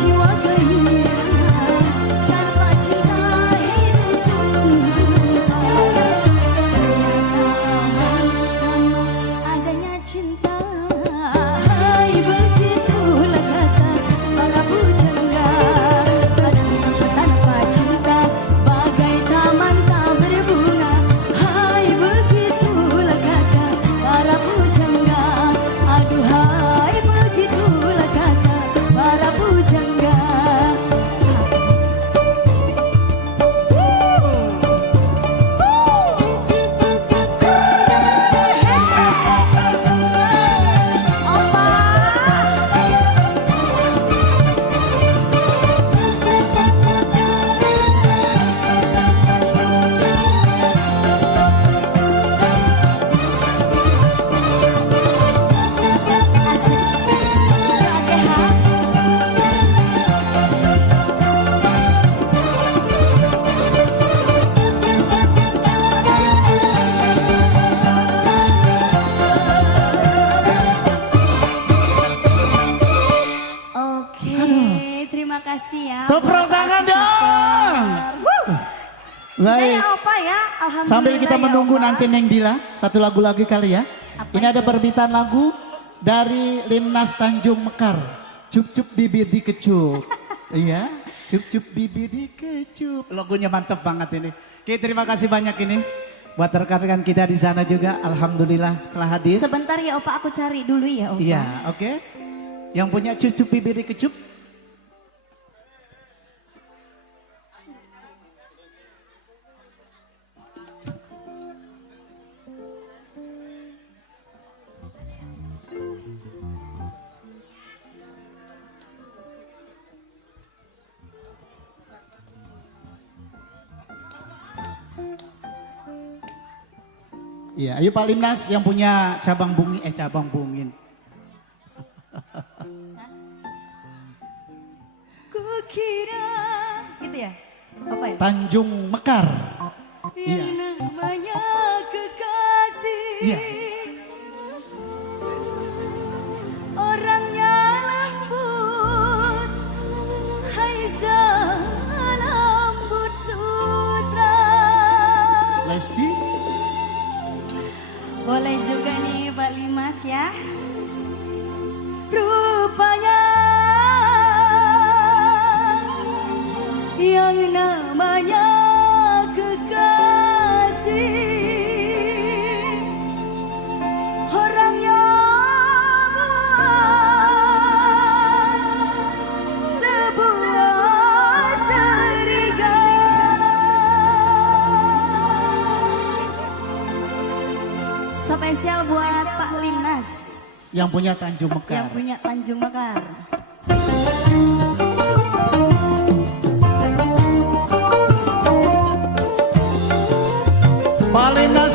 jiwa kehilangan, tanpa cinta hidup pun hampa. Adanya cinta, hai begitulah kata para pujangga. Tanpa cinta bagai taman tak berbunga. Hai begitulah kata para pujangga. Aduhai begitulah kata para pujangga. Oke, terima kasih ya. Tepuk tangan dong. Baik. Dari Opa ya, alhamdulillah. Sambil kita ya, menunggu Opa. nanti Neng Dila, satu lagu lagi kali ya. Apa Ini ada itu? permintaan lagu dari Limnas Tanjung Mekar. Cup-cup bibir dikecup. Iya, cup-cup bibir dikecup. Logonya mantep banget ini. Oke, terima kasih banyak ini. Buat rekan-rekan kita di sana juga, alhamdulillah telah hadir. Sebentar ya Opa, aku cari dulu ya Opa. Iya, oke. Yang punya cup-cup bibir dikecup. Iya, ayo Pak Limnas yang punya cabang bungin. Kukira gitu ya? Apa ya? Tanjung Mekar. Yang namanya kekasih. Iya. Orangnya lembut, hai lembut sutra. Lesti. Boleh juga nih Pak Limas ya. Rupanya yang namanya kekasih, orang yang sebuah serigala. Spesial buat Pak Limnas Yang punya Tanjung Mekar. yang punya Tanjung Mekar. Pak Limnas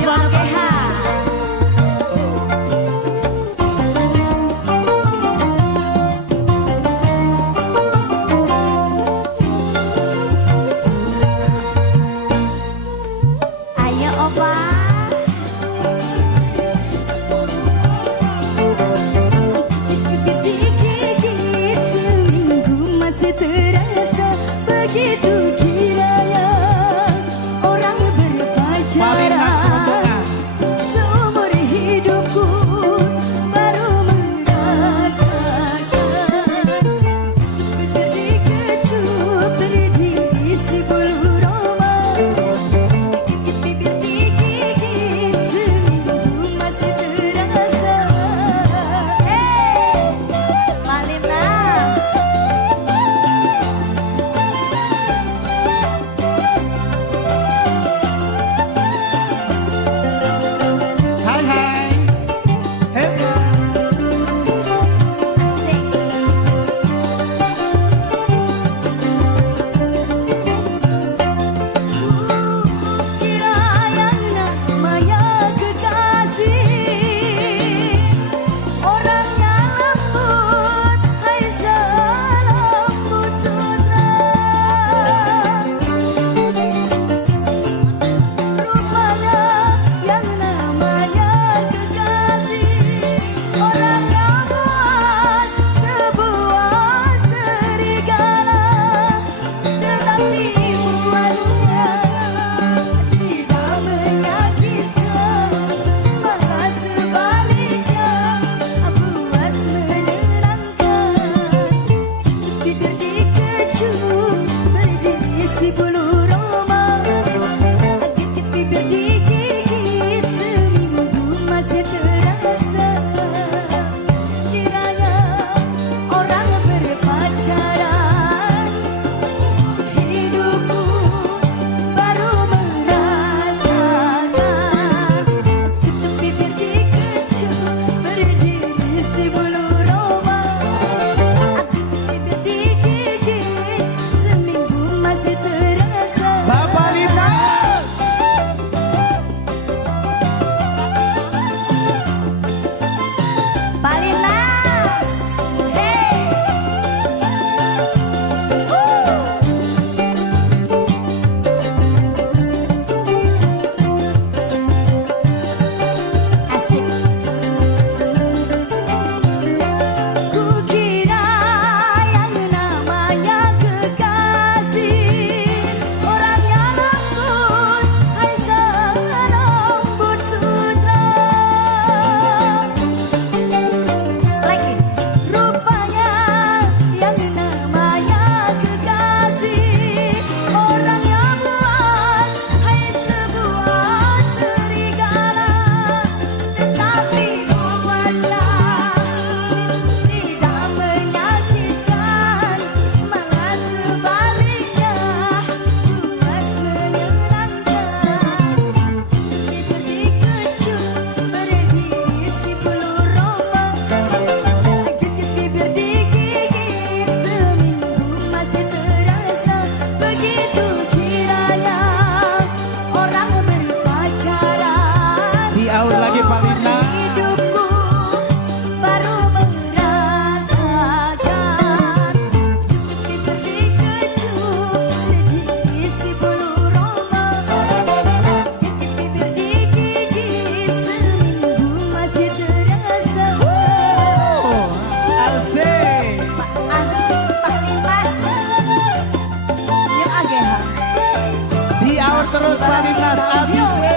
Mas Abise.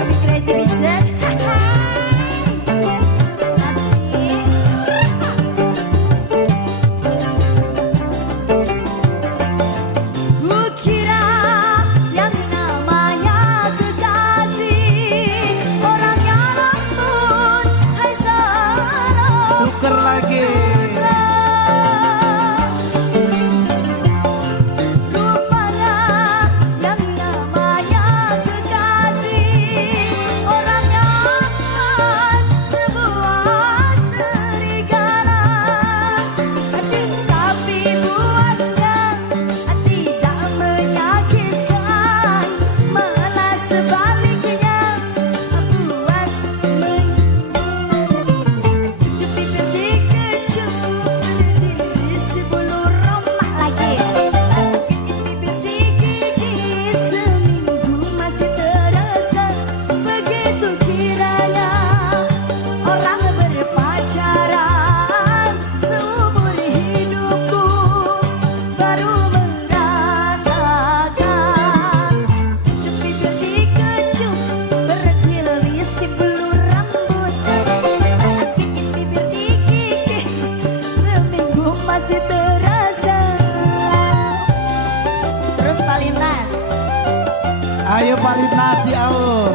Lebih keren bisa. Kukira yang namanya kekasih orangnya lembut, hai salam. Tuker lagi. Rupanya yang namanya kekasih orangnya emas, sebuah serigala. Tapi puasnya tidak menyakitkan, malah sebaliknya puas masih terasa. Terus Palimnas. Ayo Palimnas diaur.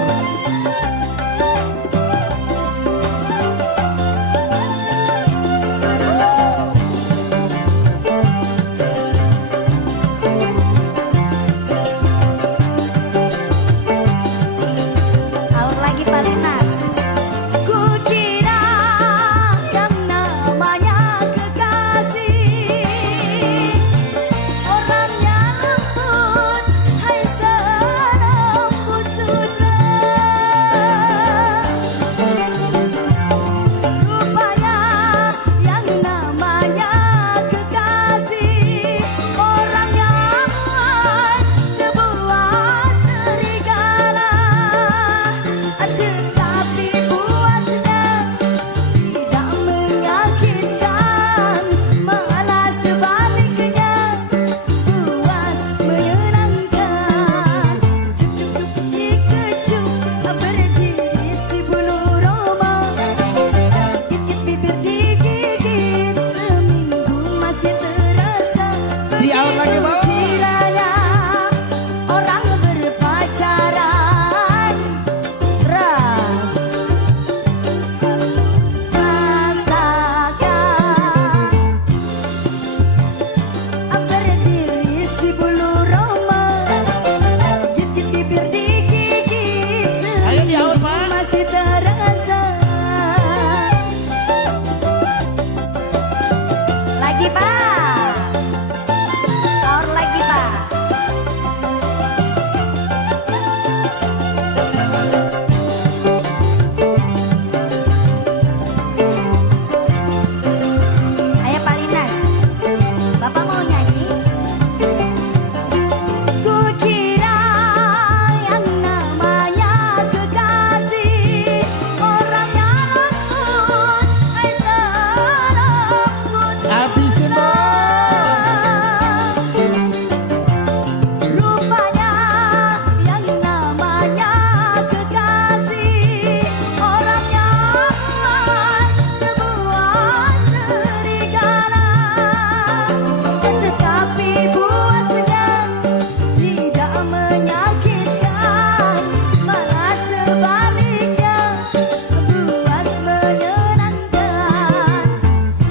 Aur lagi Palimnas. Kukira yang namanya kekasih orangnya lembut, hai selembut sutra. Rupanya yang namanya kekasih orangnya emas, sebuah serigala. Tetapi puasnya tidak menyakitkan, malah sebaliknya puas menyenangkan. Cuk-cuk dikecup berdiri si bulu roma, gigit bibir digigit, seminggu masih terasa. Diaur lagi, Bang. Kiranya orang berpacaran ras rasakan berdiri si bulu roma, gigit bibir digigit, Ayo diaur, seminggu Pak. masih terasa. Lagi Pak, aur lagi Pak. Ayo Palimnas, Bapak mau nyanyi? Kukira yang namanya kekasih orangnya lembut, hai selembut Habisin Bos. Rupanya yang namanya kekasih orangnya emas, sebuah serigala. Tetapi puasnya tidak menyakitkan, malah sebaliknya puas menyenangkan.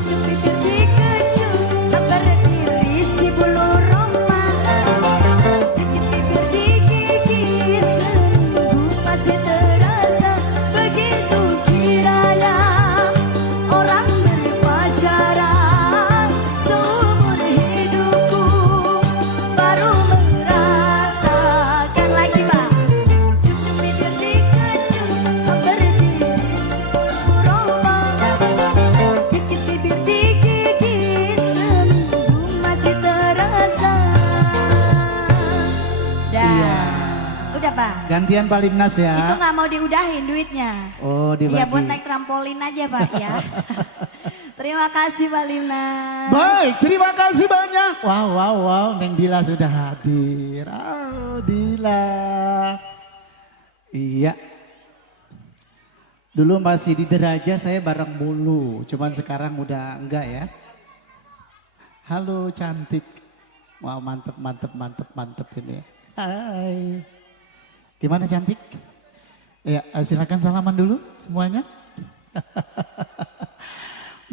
Cuk dikecup berdiri si bulu roma, gigit bibir digigit, seminggu masih terasa. Begitu kiranya orang berpacaran, seumur hidupku baru merasakan. Lagi Pak. Cuk bibir dikecup berdiri si bulu roma, gigit bibir digigit, seminggu masih terasa. Udah Pak. Gantian Palimnas Itu ya. nggak mau diudahin duitnya. Oh dibagi. Iya buat naik trampolin aja Pak ya. Terima kasih Pak Limnas. Baik, terima kasih banyak. Wow, Neng Dila sudah hadir. Oh, Dila. Iya. Dulu masih di Deraja saya bareng mulu, cuman sekarang udah enggak ya. Halo cantik. Wow, mantep ini. Hai. Gimana cantik? Ya, silakan salaman dulu semuanya.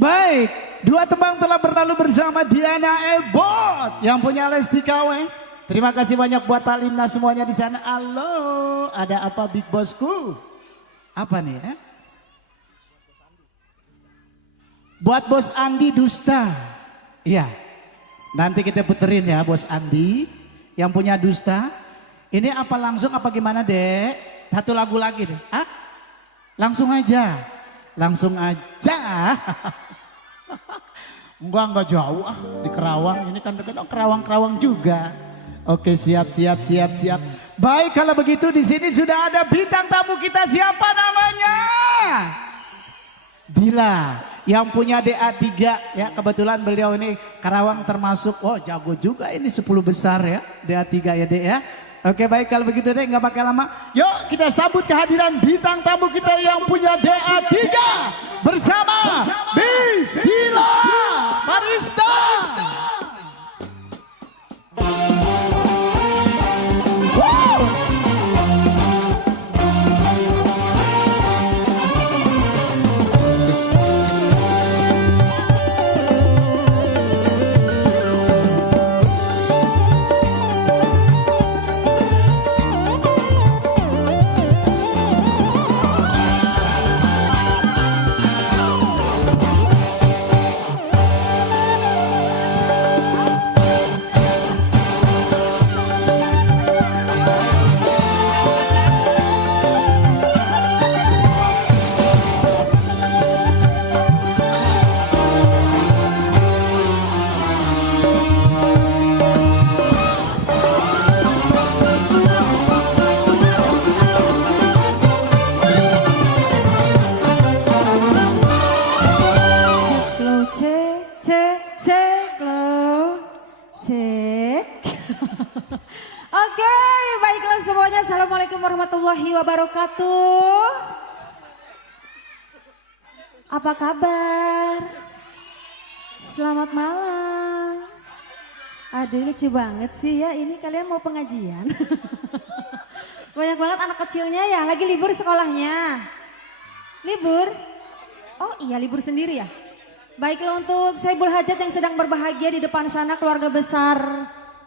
Baik, 2 tembang telah berlalu bersama Diana Ebot yang punya Lesti KW. Terima kasih banyak buat Pak Limnas semuanya di sana. Halo, ada apa Big Bosku? Apa nih ya? Buat Bos Andi Dusta. Iya. Nanti kita puterin ya Bos Andi yang punya Dusta. Ini apa langsung apa gimana, Dek? Satu lagu lagi deh. Ah? Langsung aja. Langsung aja. Enggak jauh di Kerawang. Ini kan dekat Kerawang juga. Oke, siap. Baik, kalau begitu di sini sudah ada bintang tamu kita. Siapa namanya? Dila yang punya DA3 ya, kebetulan beliau ini Karawang termasuk, oh jago juga ini 10 besar ya, DA3 ya Dek ya. Oke baik, kalau begitu Dek nggak bakal lama, yuk kita sambut kehadiran bintang tamu kita yang punya DA3 bersama Miss Dila Marista. Oke, baiklah semuanya. Assalamualaikum warahmatullahi wabarakatuh. Apa kabar? Selamat malam. Aduh, lucu banget sih ya. Ini kalian mau pengajian? Banyak banget anak kecilnya ya. Lagi libur sekolahnya. Libur? Oh iya, libur sendiri ya. Baiklah untuk Saibul Hajat yang sedang berbahagia di depan sana, keluarga besar.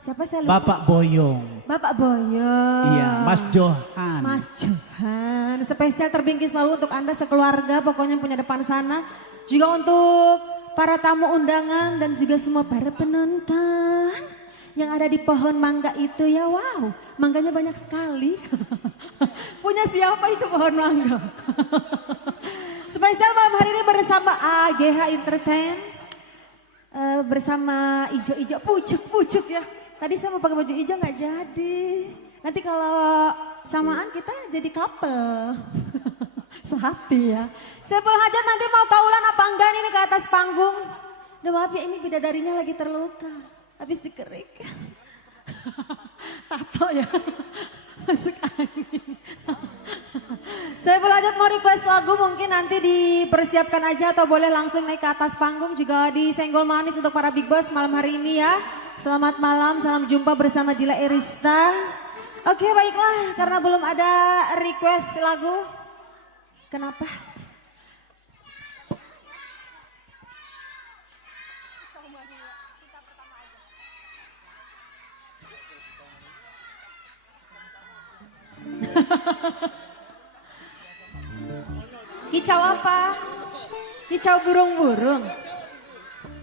Siapa saya lupa? Bapak Boyong. Bapak Boyong. Iya, Mas Johan. Mas Johan. Spesial terbingkis selalu untuk Anda sekeluarga, pokoknya punya depan sana. Juga untuk para tamu undangan dan juga semua para penonton yang ada di pohon mangga itu ya. Wow, mangganya banyak sekali. Punya siapa itu pohon mangga? Spesial malam hari ini bersama AGH Entertain. Bersama Ijo pucuk ya. Tadi saya mau pakai baju hijau nggak jadi. Nanti kalau samaan kita jadi couple. Sehati ya. Saiful Hajat nanti mau kaulan apa enggak nih ke atas panggung. Udah maaf ya, ini bidadarinya lagi terluka. Habis dikerik. Tato ya. Masuk angin. Saiful Hajat mau request lagu, mungkin nanti dipersiapkan aja atau boleh langsung naik ke atas panggung. Juga disenggol manis untuk para big boss malam hari ini ya. Selamat malam, salam jumpa bersama Dila Irista. Oke baiklah, karena belum ada request lagu. Kenapa? Kicau apa? Kicau burung-burung.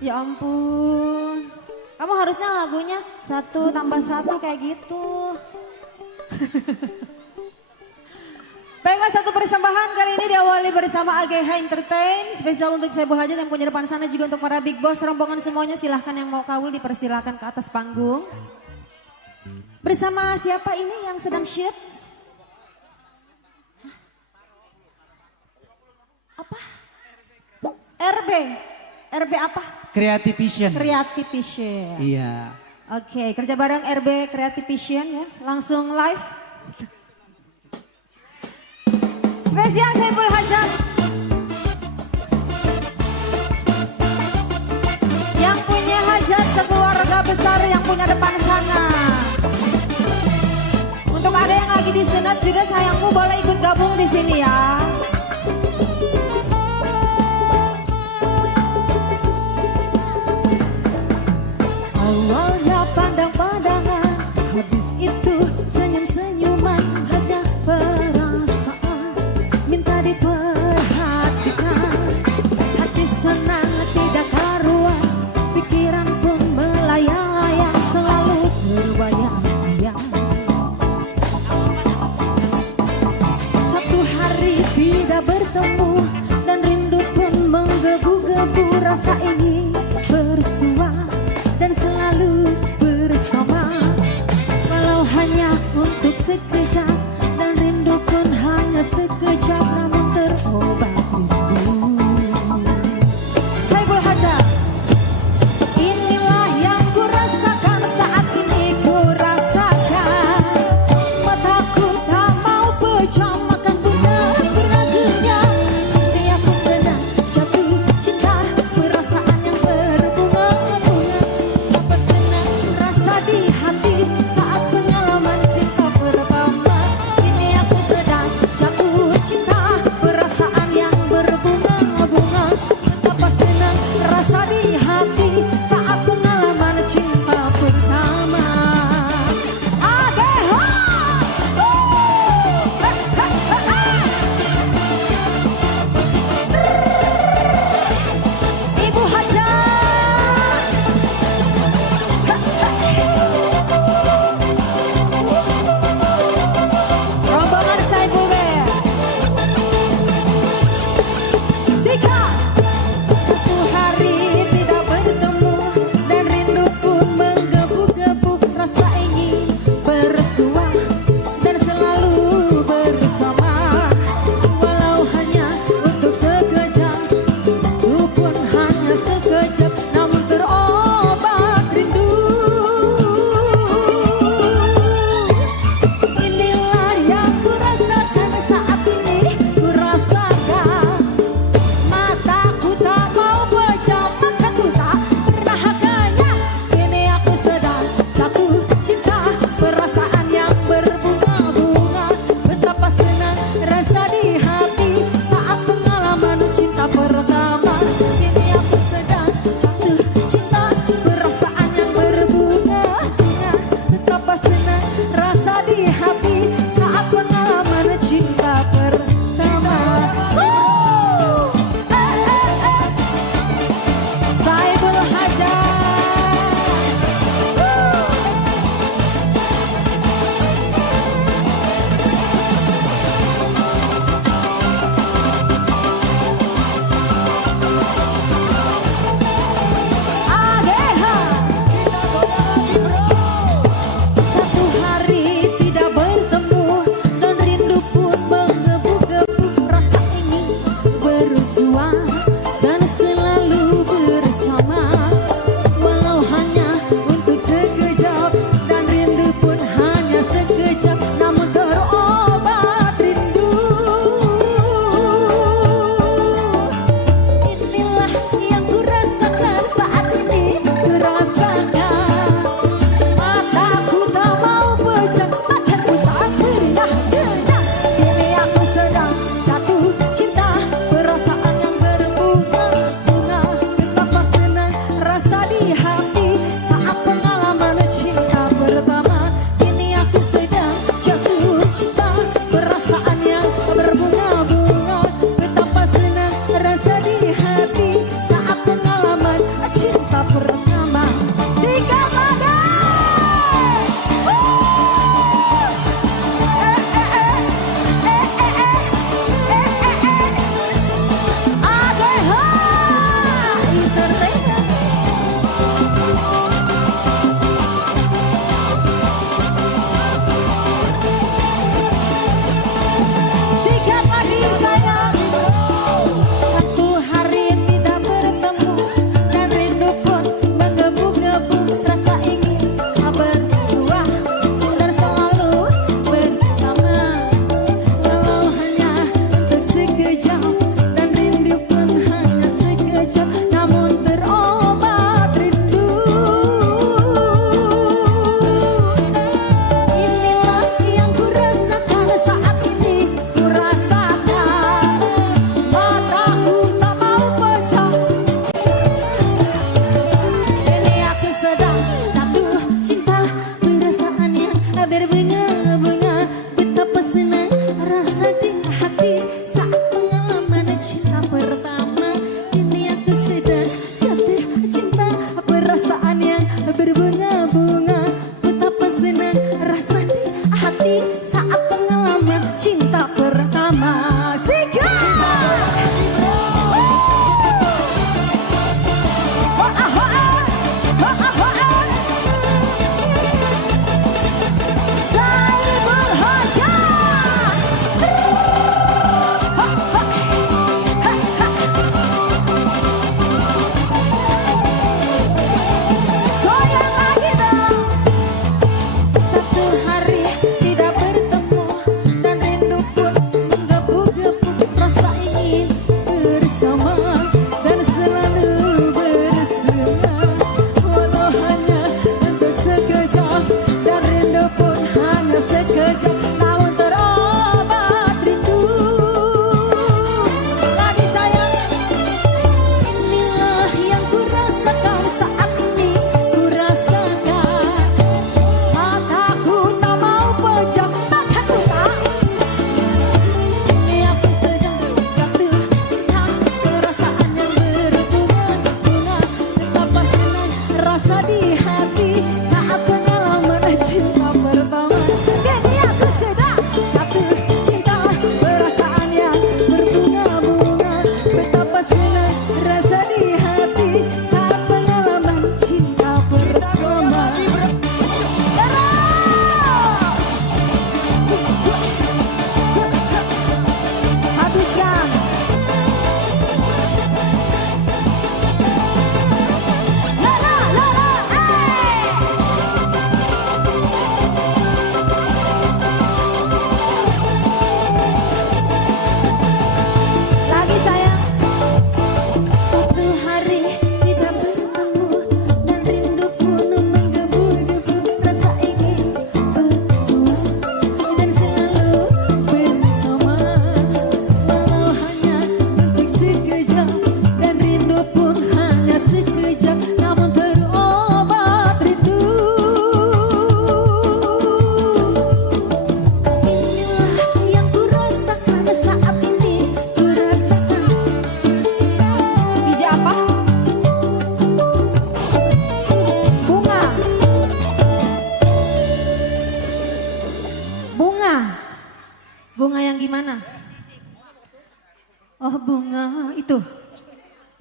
Ya ampun. Kamu harusnya lagunya 1 tambah 1 kayak gitu. Baiklah, satu persembahan kali ini diawali bersama AGH Entertain. Spesial untuk Saiful Hajat yang punya depan sana, juga untuk para big boss. Rombongan semuanya silahkan yang mau kaul dipersilahkan ke atas panggung. Bersama siapa ini yang sedang shoot? Apa? RB. RB apa? Creative Vision. Creative Vision. Iya. Oke, kerja bareng RB Creative Vision ya. Langsung live. Spesial Saiful Hajat. Yang punya hajat sekeluarga besar yang punya depan sana. Untuk ada yang lagi disengat juga sayangmu boleh ikut gabung di sini ya. Awalnya pandang-pandangan, habis itu senyum-senyuman, ada perasaan minta diperhatikan. Hati senang tidak karuan, pikiran pun melayang-layang, selalu terbayang-bayang. Satu hari tidak bertemu dan rindu pun menggebu-gebu, rasa ingin bersua dan selalu bersama, walau hanya untuk sekejap, dan rindu pun hanya sekejap, namun terobat rindu. Saiful Hajat. Inilah yang ku rasakan saat ini, ku rasakan mataku tak mau pejam, makan pun tak pernah kenyang. Hati aku sedang jatuh cinta, perasaan yang berbunga-bunga. Apa senang rasa di hati saat pengalaman cinta pertama.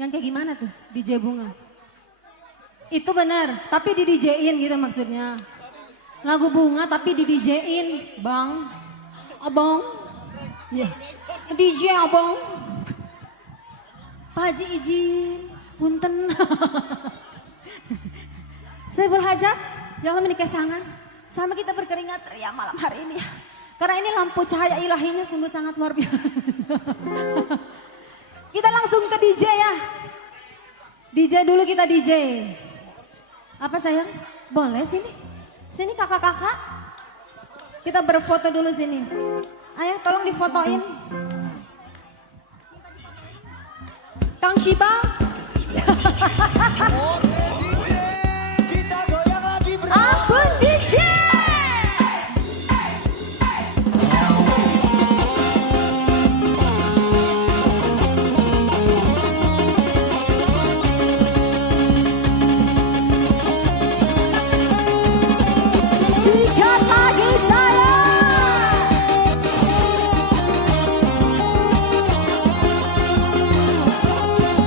Yang kayak gimana tuh? DJ bunga. Itu benar, tapi di DJ-in gitu maksudnya. Lagu bunga tapi di DJ-in, Bang. Abang. Ya. DJ Abang. Pak Haji izin, punten. Saiful Hajat, ya Allah menikah sangat. Sama kita berkeringat teriak malam hari ini ya. Karena ini lampu cahaya ilahinya sungguh sangat luar biasa. Kita langsung ke DJ ya. DJ dulu kita DJ. Apa sayang? Boleh sini. Sini kakak-kakak. Kita berfoto dulu sini. Ayo tolong difotoin. Kang Shiba. Abang DJ. Sikat lagi saya.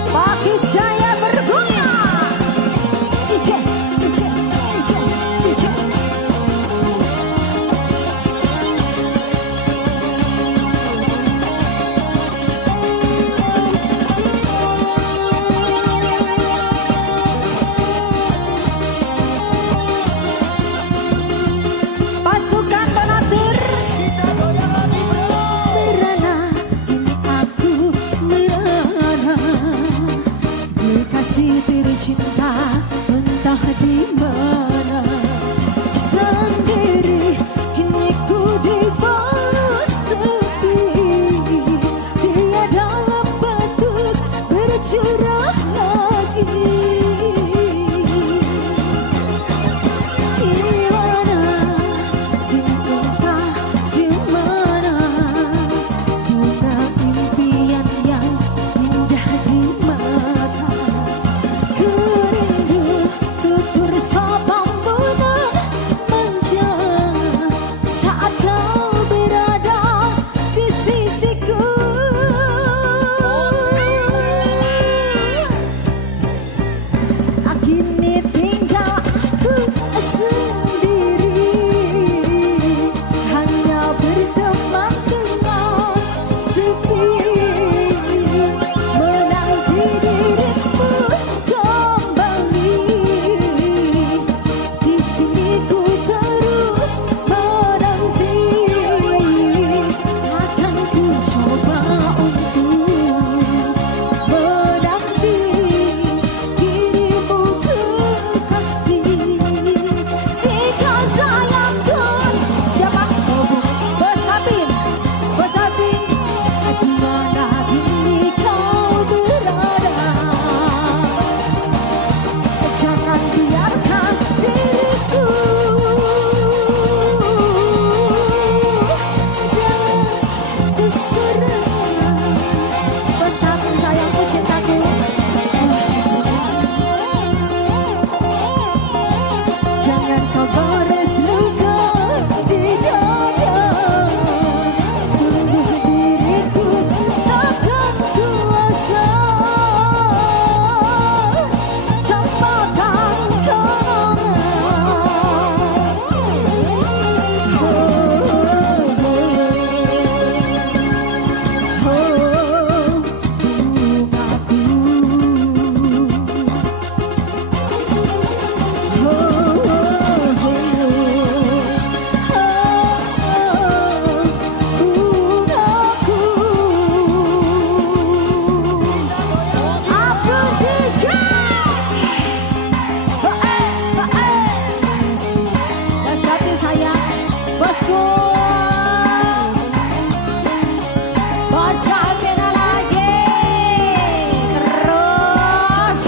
Pakis Jaya bergoyang. DJ, DJ, DJ, DJ. Pasukan donatur. Kita goyang lagi bro. Merana, ini aku merana. Dikasih diri cinta entah di mana. Sendiri kini ku dibalut sepi. Tiada petuk bercurah lagi. Di mana, entah di mana. Bunga impian yang indah di mata. Ku rindu tutur sapa bulan manja saat kau berada di sisiku. Kini tinggal aku sendiri, hanya berteman dengan sepi. Menanti dirimu kembali, di sini ku terus menanti. Akan ku coba untuk menanti dirimu kekasih. Jika sayangkan siapa? Bos Tabin, Bos Tabin. Di mana kini kau berada? Jangan biarkan diriku dalam keserangan. Bos Tabin sayangku cintaku. Jangan kau gores luka di dada. Sungguh diriku takkan kuasa campakkan kenangan. Abang DJ. Bos Tabin sayang, bosku. Bos Tabin lagi terus.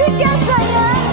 Sekian sayang.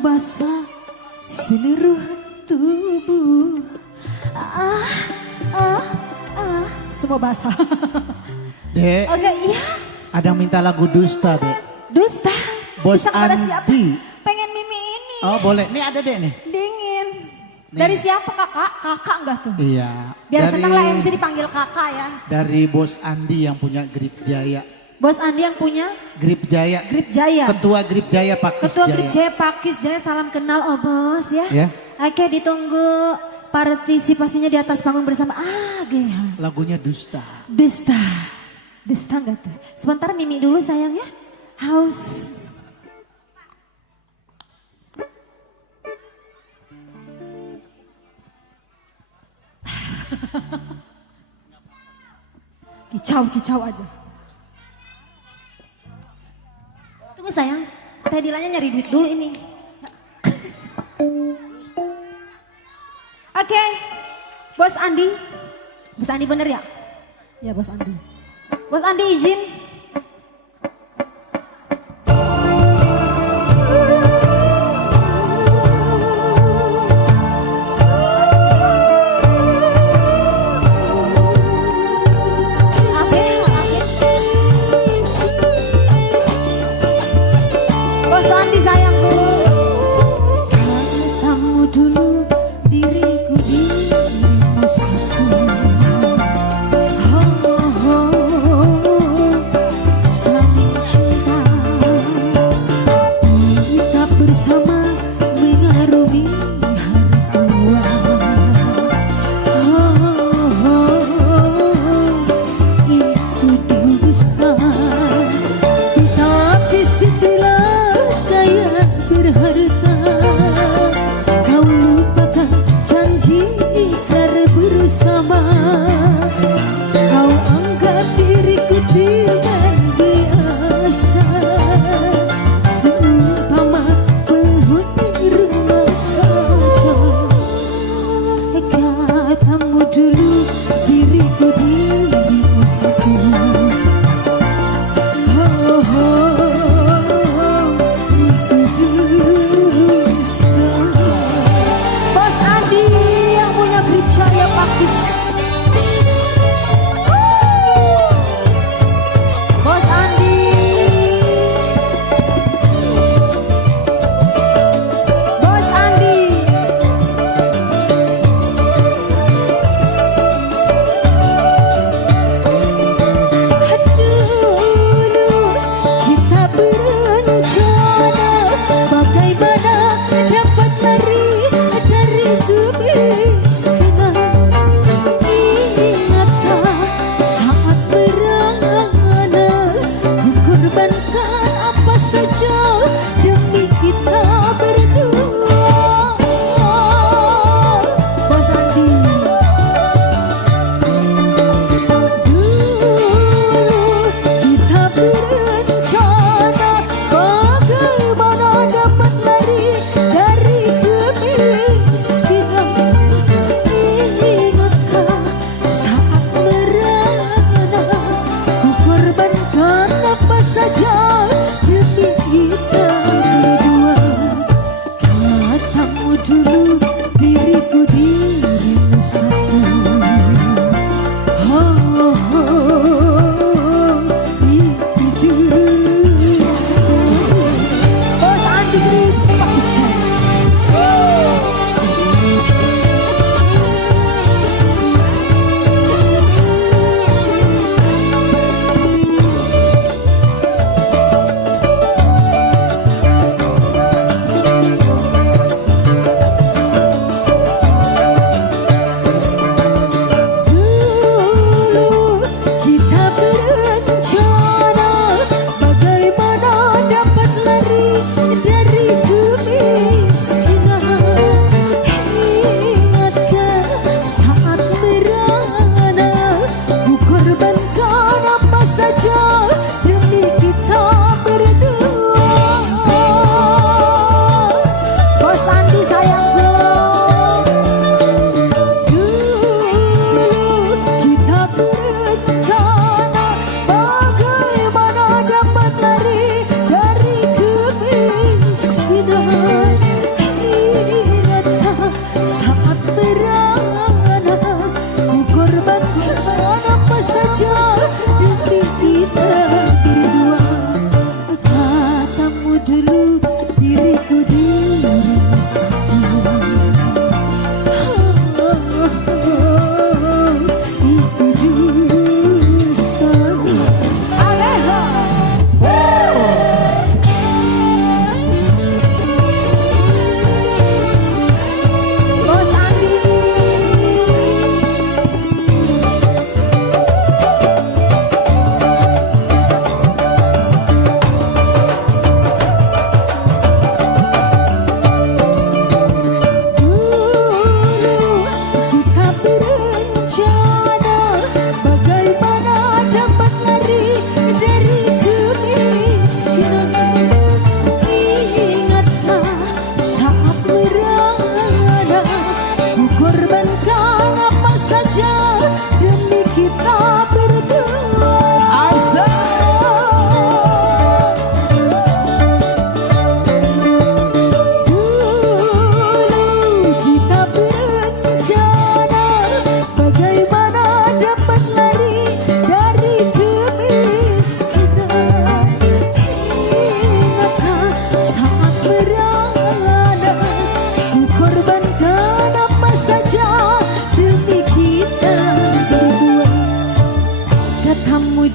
basah seluruh tubuh. Semua basah. Dek, Oke, iya. ada yang minta lagu Dusta, Dek. Dusta. Bos Bisa kepada siapa? Andi. Pengen Mimi ini. Oh boleh, nih ada Dek nih. Dingin. Nih. Dari siapa kakak? Kakak enggak tuh? Iya. Biar dari, senang lah MC dipanggil kakak ya. Dari Bos Andi yang punya Grip Jaya. Bos Andi yang punya Grip Jaya. Grip Jaya. Ketua Grip Jaya Pakis Ketua Jaya. Grip Jaya Pakis Jaya, salam kenal oh bos ya. Ya. Oke, ditunggu partisipasinya di atas panggung bersama AGH. Lagunya Dusta. Dusta. Dusta enggak tuh? Sebentar Mimi dulu sayang ya. Haus. Kicau aja. Tunggu sayang, Teh Dilanya nyari duit dulu ini. Oke, Bos Andi. Bos Andi bener ya? Ya Bos Andi. Bos Andi izin. Bos Andi sayangku. Katamu dulu diriku dirimu satu. Saling cinta. Kita bersama mengarungi hari tua. Itu dusta. Tetapi setelah kaya berharta, kau lupakan janji ikrar bersama. Kau anggap diriku dengan biasa, seumpama penghuni rumah saja. Katamu dulu diriku dirimu satu. Bos Andi yang punya Grip Jaya Pakis. Bos Andi. Bos Andi. Dulu kita berencana bagaimana dapat lari dari kemiskinan.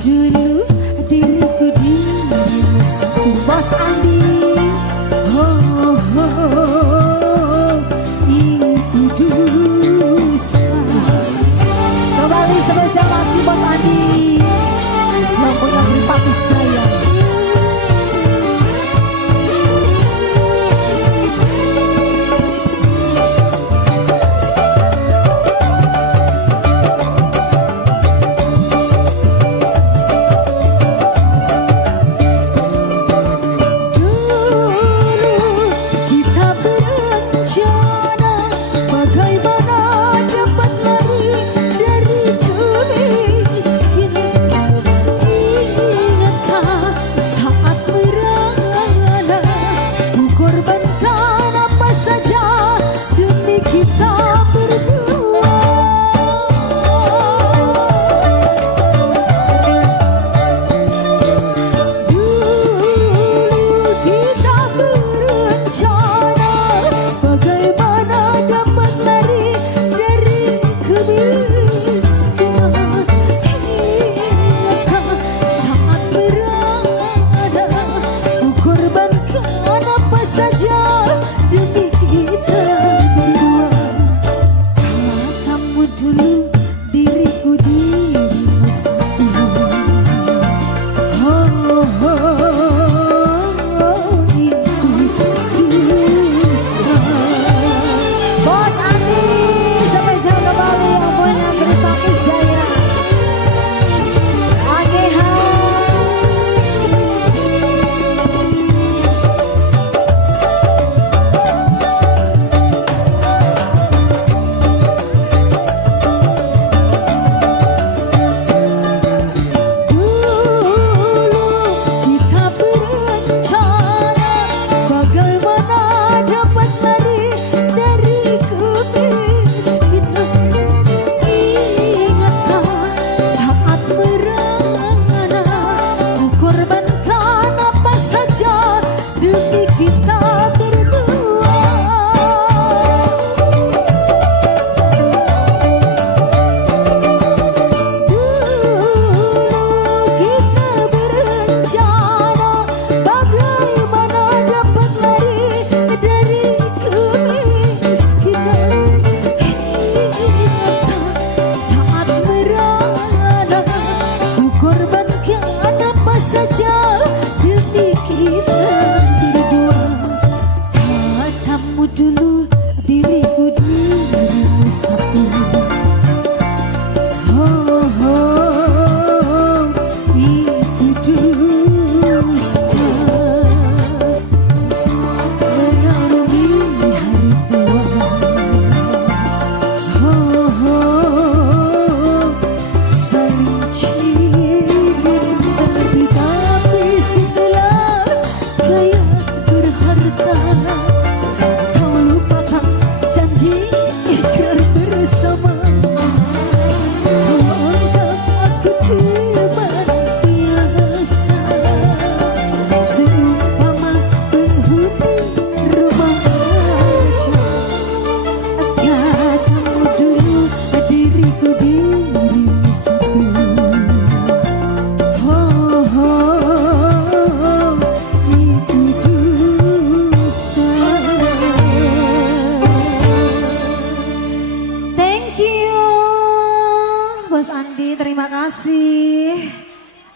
dulu diriku dirimu satu. Bos Andi, oh, oh, itu dusta. Kembali spesial masih Bos Andi yang punya Tripakis Jaya.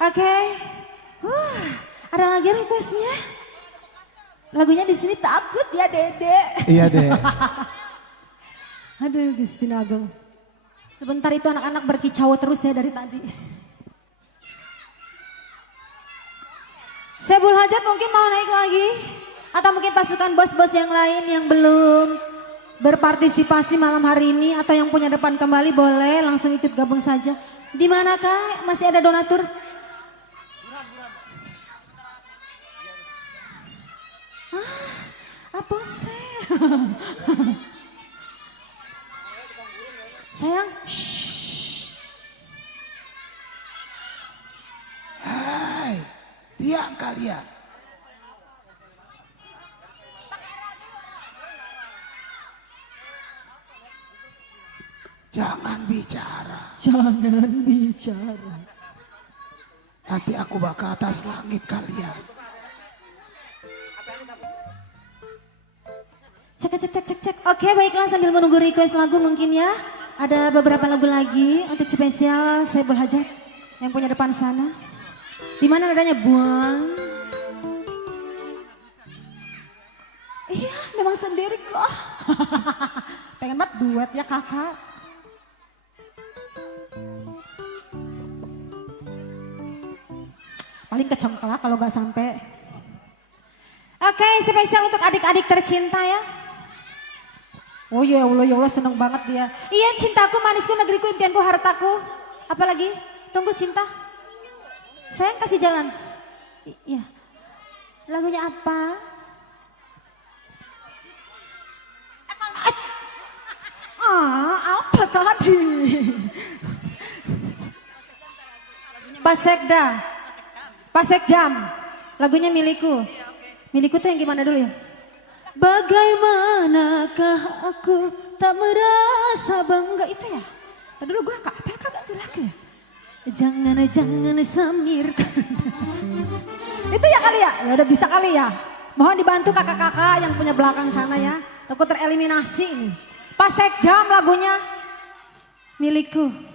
Oke. Ada lagi requestnya? Lagunya di sini takut ya Dede. Iya deh. Aduh Gusti Agung. Sebentar itu anak-anak berkicau terus ya dari tadi. Sebul Hajat mungkin mau naik lagi. Atau mungkin pasukan bos-bos yang lain yang belum berpartisipasi malam hari ini. Atau yang punya depan kembali boleh langsung ikut gabung saja. Di manakah masih ada donatur? Apa sih? Sayang, Hai, diam kalian. Jangan bicara. jangan bicara. Nanti aku bawa ke atas langit kalian. Cek, cek, cek, cek, cek. Oke, baiklah sambil menunggu request lagu mungkin ya. Ada beberapa lagu lagi untuk spesial Saiful Hajat yang punya depan sana. Di mana nadanya buang? Iya, memang sendiri kok. Pengen banget duet ya kakak. Paling kecengklak kalau gak sampai. Oke, spesial untuk adik-adik tercinta ya. Oh ya Allah seneng banget dia. Iya, cintaku, manisku, negeriku, impianku, hartaku. Apalagi? Tunggu cinta. Sayang kasih jalan. Iya. Lagunya apa? Apa tadi? Pasekda. Pasek Jam, lagunya Milikku. Milikku tuh yang gimana dulu ya? Bagaimanakah aku tak merasa bangga, itu ya? Tadi dulu gue apel kagak tuh lagu ya? Jangan Samir. Itu ya kali ya? Ya udah bisa kali ya. Mohon dibantu kakak-kakak yang punya belakang sana ya. Takut tereliminasi ini. Pasek Jam lagunya Milikku.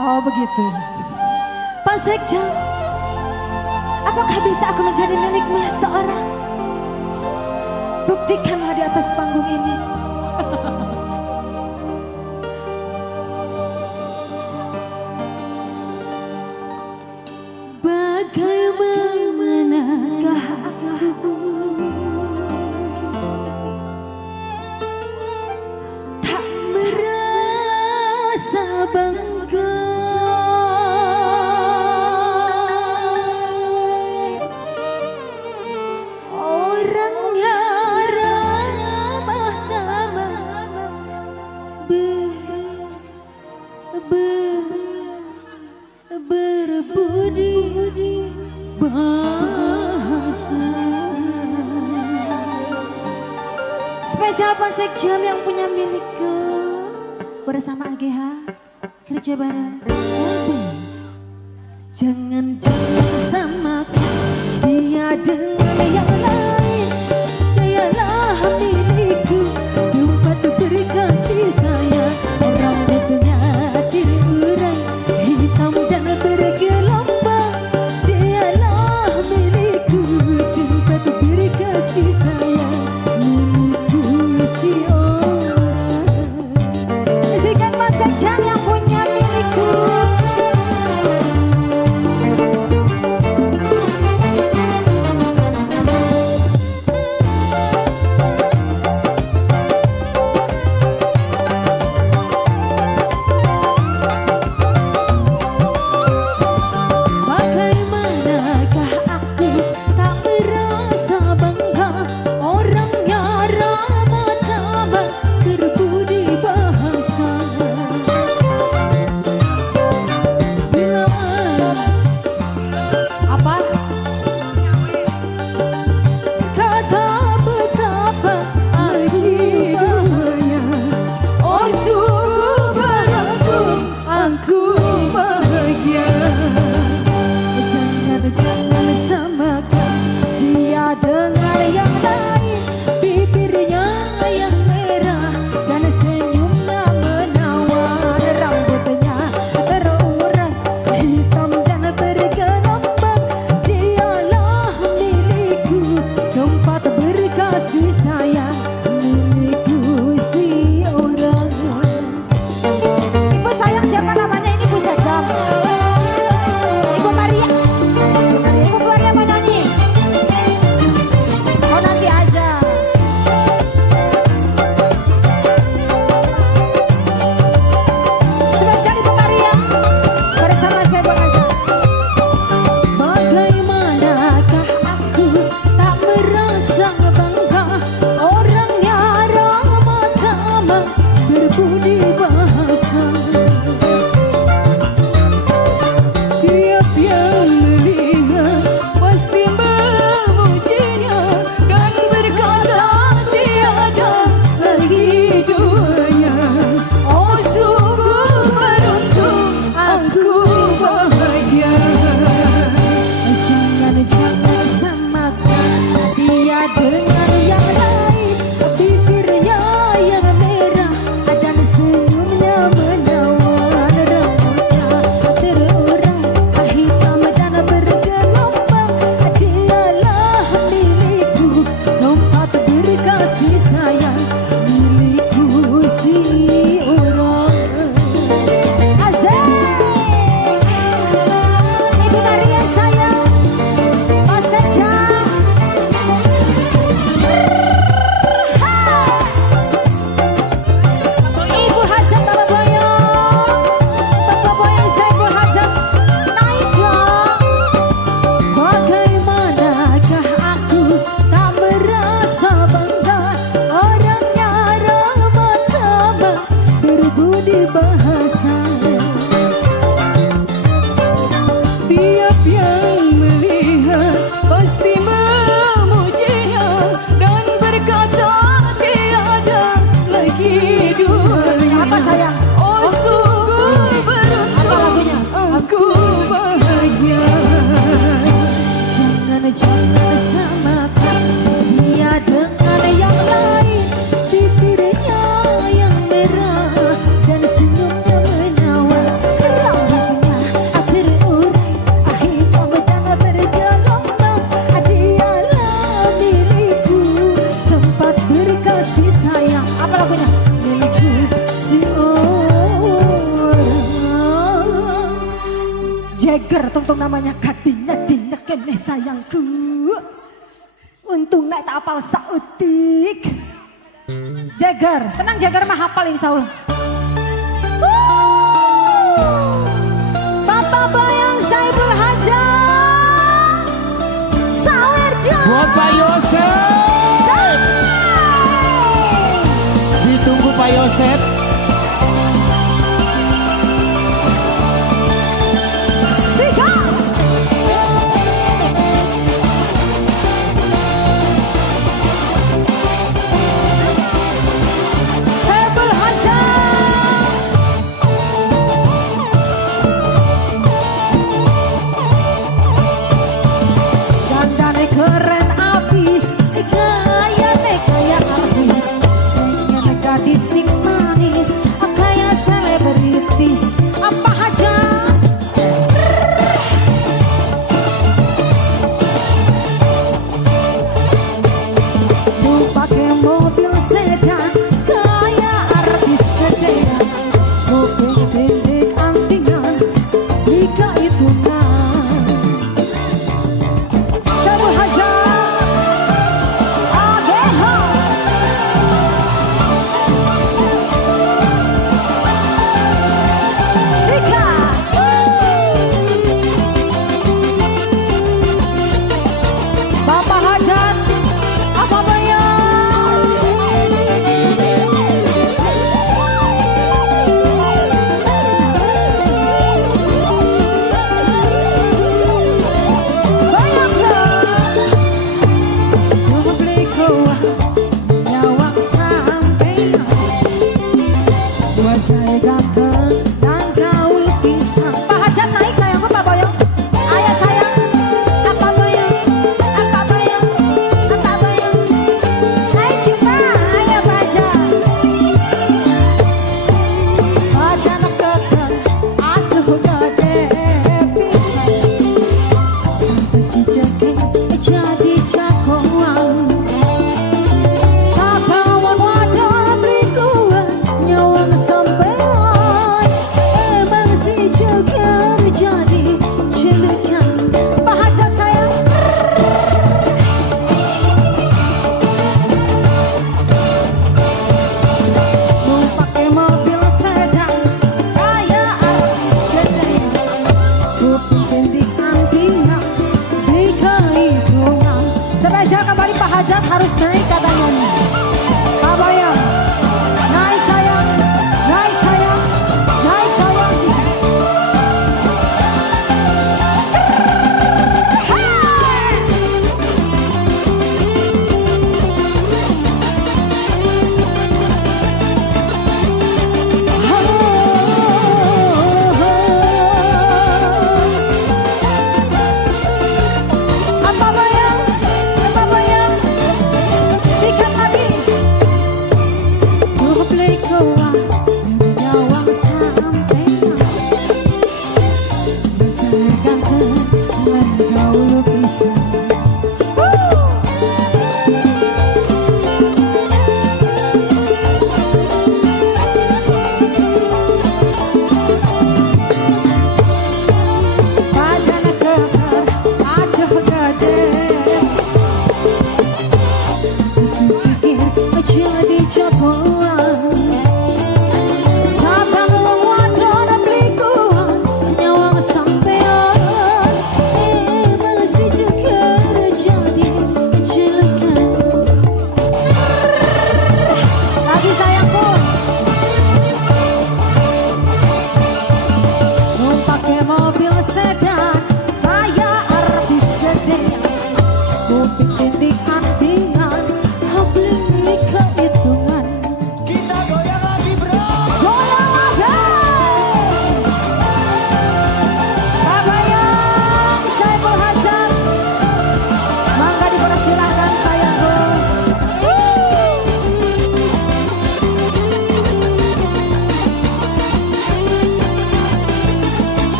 Oh begitu. Pasek Jam, apakah bisa aku menjadi milikmu ya seorang? Buktikanlah di atas panggung ini. Bagaimanakah aku tak merasa bangga berbudi bahasa. Spesial Pasek Jam yang punya Milikku bersama AGH kerja bareng. Jangan samakan dia dengan yang lain. Dialah milikku, tempat berkasih sayang. Orang berkenal diurai hitam dan bergelombang. Dialah milikku, tempat berkasih sayang. Milikku si orang. Musikan Pasek Jam yang punya Milikku. Setiap yang melihat pasti memujinya dan berkata tiada lagi duanya. Apa sayang? Oh sungguh beruntung aku bahagia. Jangan samakan dia dengan yang lain. Bibirnya yang merah dan senyumnya menawan. Rambutnya terurai, hitam dan bergelombang. Dialah milikku, tempat berkasih sayang. Apa lagunya? Milikku seorang Jagger, tungtung namanya kadinya dina kene sayangku. Untung naik tak apal sautik. Jagger, tenang Jagger mah hafal insya Allah. Bapak Bayang Saiful Hajat Sawerja. Buat Pak Yosef. Ditunggu Pak Yosef. Keren abis, kaya artis, pengen gadis sing manis, kaya selebritis, apa aja. Mau pakai mobil sedan, kaya artis gedean, kuping pendek antingan, jika itu harus naik katanya. Pak Bayang, naik sayang, naik sayang, naik sayang. Apa Bayang?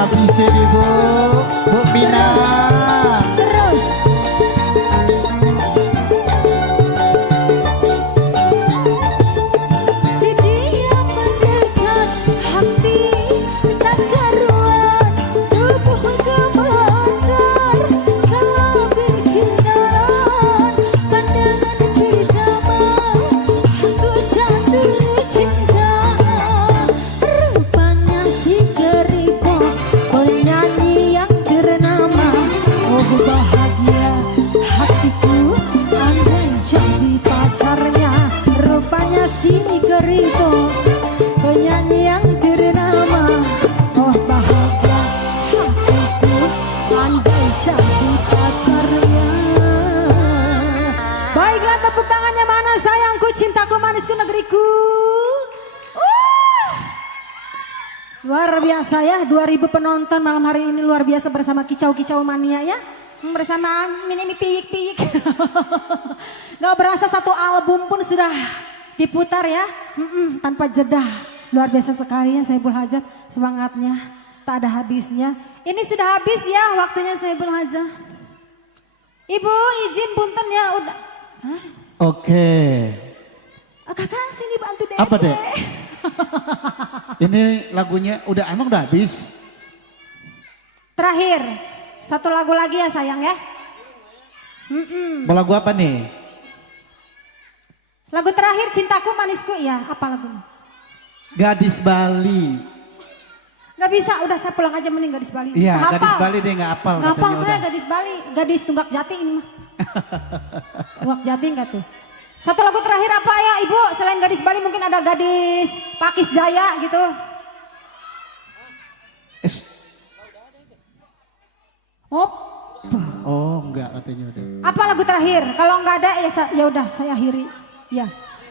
habis ini Bu. Bu Mina. Terus. Si dia mendekat hati tak karuan, tubuh gemetar kalau bikin dalam pandangan pertama aku jatuh cinta. Rupanya si Geripo penyanyi yang ternama. Oh bahagia hatiku andai jadi pacarnya. Rupanya si Geripo penyanyi yang ternama. Oh bahagia hatiku andai jadi pacarnya. Baiklah, tepuk tangannya mana sayangku, cintaku, manisku, negeriku. Luar biasa ya, 2000 penonton malam hari ini, luar biasa bersama Kicau-Kicau Mania ya. Bersama Mini Piyik-Piyik. Gak berasa satu album pun sudah diputar ya. Tanpa jeda. Luar biasa sekali ya Saiful Hajat, semangatnya tak ada habisnya. Ini sudah habis ya waktunya Saiful Hajat. Ibu izin punten ya udah. Hah? Oke. Kakak sini bantu deh. Apa deh? Ini lagunya emang udah habis? Terakhir, satu lagu lagi ya sayang ya. Mau lagu apa nih? Lagu terakhir Cintaku Manisku ya, apa lagunya? Gadis Bali. Gak bisa, udah saya pulang aja mending Gadis Bali. Iya, Hafal. Gadis Bali deh nggak hafal Nggak hafal katanya saya udah. Gadis Bali, Gadis Tunggak Jati ini mah. Tunggak Jati enggak tuh? Satu lagu terakhir apa ya Ibu? Selain Gadis Bali mungkin ada Gadis Pakis Jaya gitu. Oh enggak katanya udah. Apa lagu terakhir? Kalau nggak ada ya udah saya akhiri. Ya.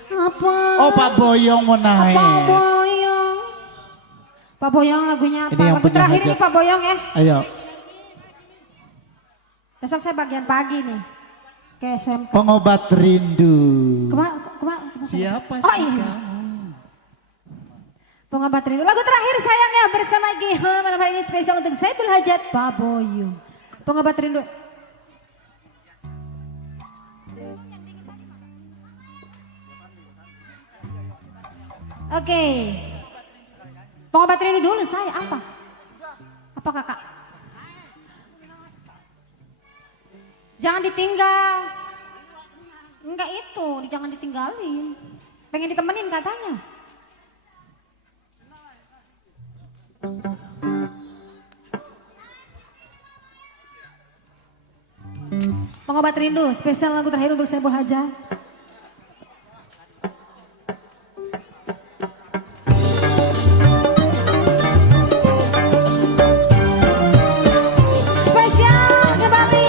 Apa? Oh Pak Boyong mau naik. Pak Boyong. Pak Boyong lagunya apa? Ini yang Lagu punya terakhir hajat. ini Pak Boyong ya. Ayo. Besok saya bagian pagi nih. Ke SMP. Pengobat rindu. Siapa Oh sih iya. kamu? Pengobat rindu. Lagu terakhir sayangnya bersama Giha. Malam hari ini spesial untuk Saiful Hajat, Pak Boyong. Pengobat rindu. Oke. Pengobat rindu dulu saya apa? Apa kakak? Jangan ditinggal. Enggak itu, jangan ditinggalin. Pengen ditemenin katanya. Pengobat rindu, spesial lagu terakhir untuk Saiful Hajat. Spesial kembali.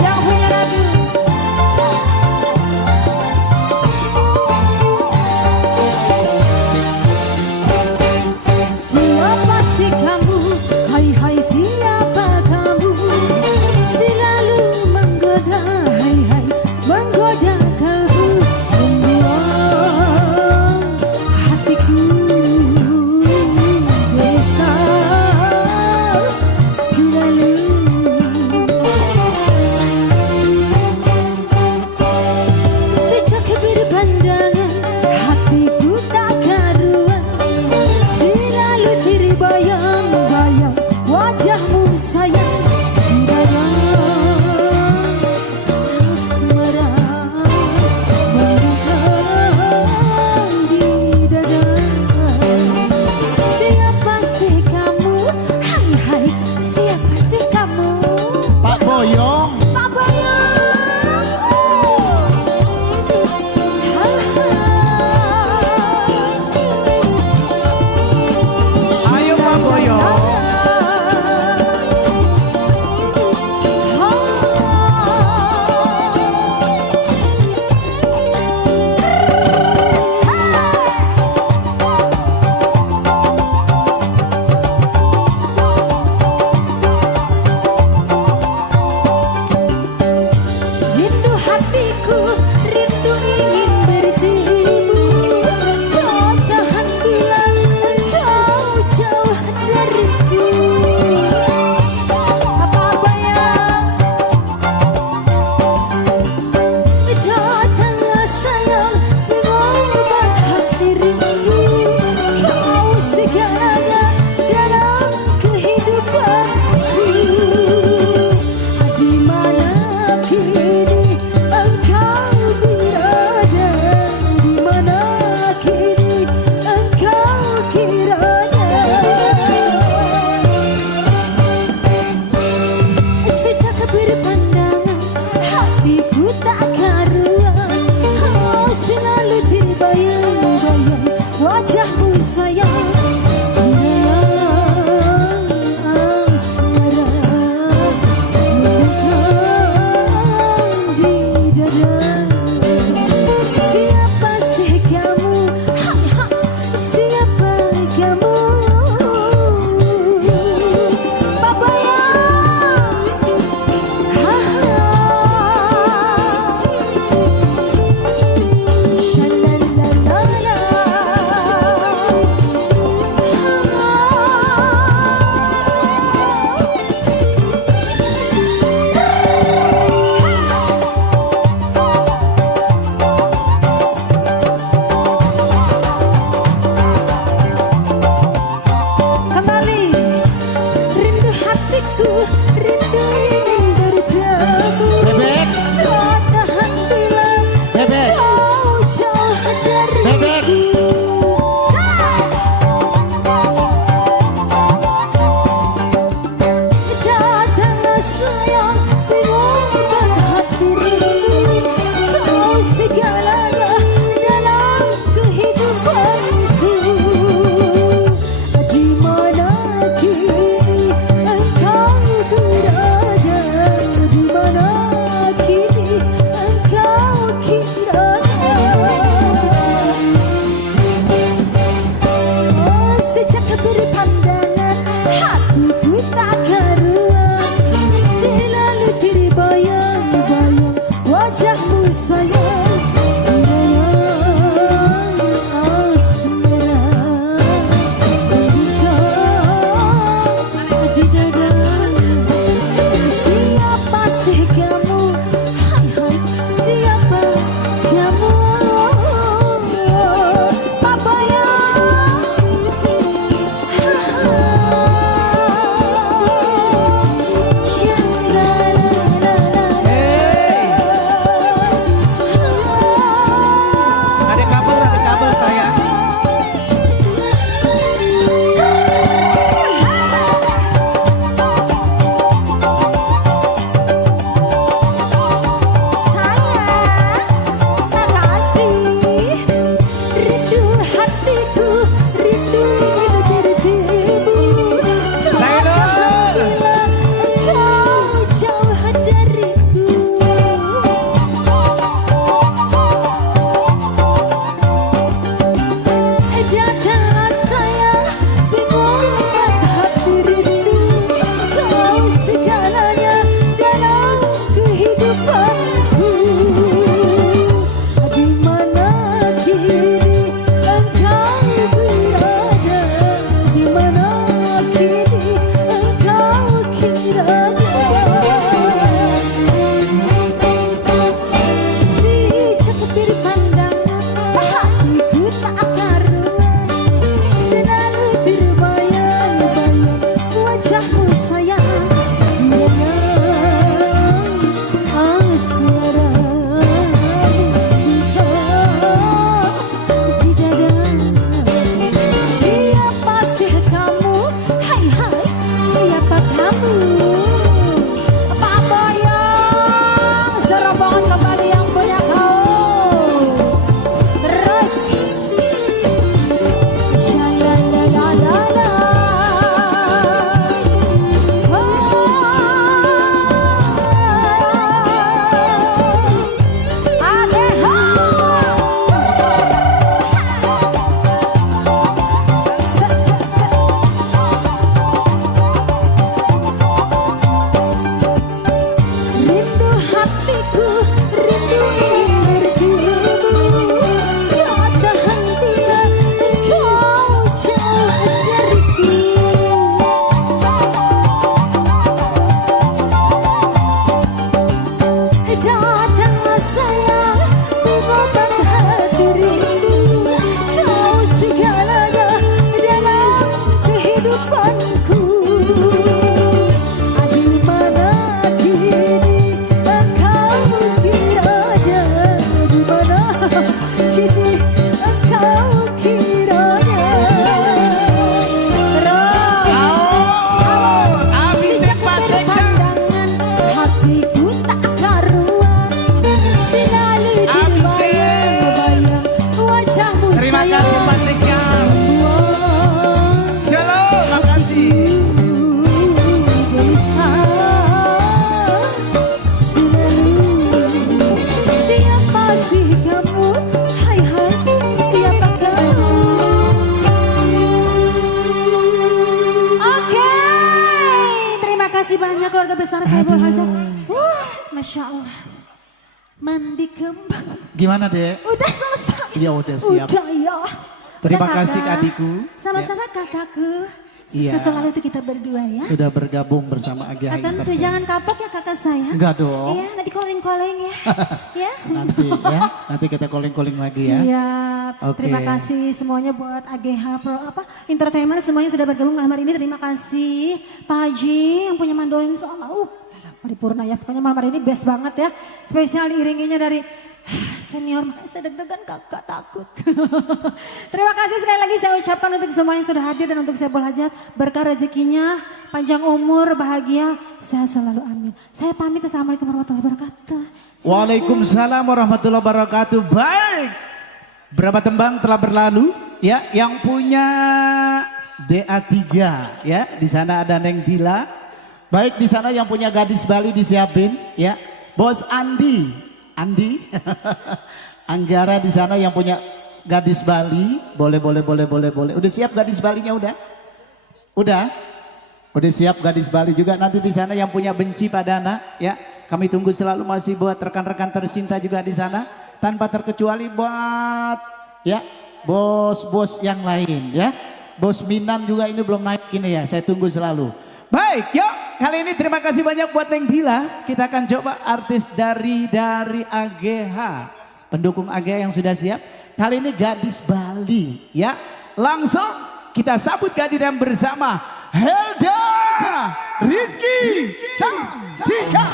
Yang punya lagu. Siapa sih kamu? Hai hai sih. banyak keluarga besar Saiful Hajat. Masya Allah. Mandi kembang. Gimana Dek? Udah selesai. Iya udah siap. Udah ya. Terima Udah, kasih Kakak. adikku. Sama-sama kakakku. Iya. Sukses selalu itu kita berdua ya. Sudah bergabung bersama Agi Hai Tentu Entertainment. jangan kapok ya kakak saya. Enggak dong. Iya nanti calling-calling ya. Ya. Nanti ya, nanti kita calling-calling lagi ya. Siap. Oke. Terima kasih semuanya buat AGH Pro Entertainment semuanya sudah bergabung malam hari ini. Terima kasih Pak Haji yang punya mandolin soal paripurna ya. Pokoknya malam hari ini best banget ya. Spesial diiringinya dari senior, makanya saya deg-degan kakak takut. Terima kasih sekali lagi saya ucapkan untuk semua yang sudah hadir dan untuk Saiful Hajat. Berkah rezekinya, panjang umur, bahagia, sehat selalu amin. Saya pamit, assalamualaikum warahmatullahi wabarakatuh. Waalaikumsalam warahmatullahi wabarakatuh. Baik, berapa tembang telah berlalu ya, yang punya DA3 ya, di sana ada Neng Dila. Baik, di sana yang punya gadis Bali disiapin ya. Bos Andi Anggara di sana yang punya gadis Bali, boleh. Udah siap gadis Balinya udah? Udah siap gadis Bali juga. Nanti di sana yang punya Benci Padana ya. Kami tunggu selalu masih buat rekan-rekan tercinta juga di sana. Tanpa terkecuali buat ya bos-bos yang lain ya. Bos Minan juga ini belum naik ini ya. Saya tunggu selalu. Baik, yuk kali ini terima kasih banyak buat Neng Dila. Kita akan coba artis dari AGH, pendukung AGH yang sudah siap. Kali ini gadis Bali ya. Langsung kita sambut kehadiran bersama Helda Rizky Cantika.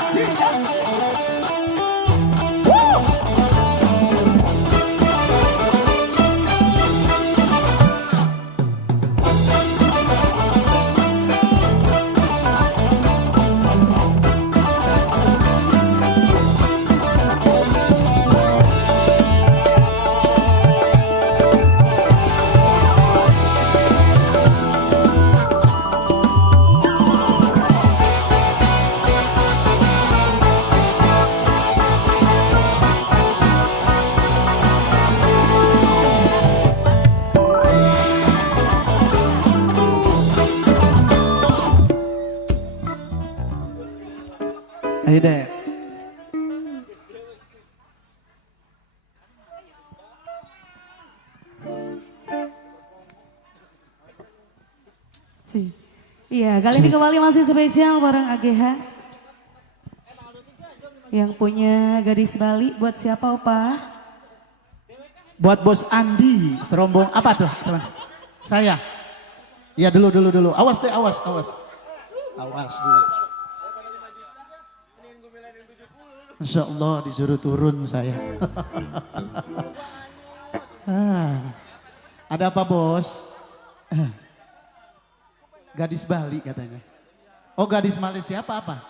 Ayo deh. Iya, kali ini kembali masih spesial bareng AGH. Yang punya gadis Bali, buat siapa Opa? Buat Bos Andi, serombong apa tuh teman? Saya. Ya dulu. Awas deh, awas. Awas dulu. Insya Allah disuruh turun saya. Ada apa bos? Gadis Bali katanya. Oh gadis Malaysia apa?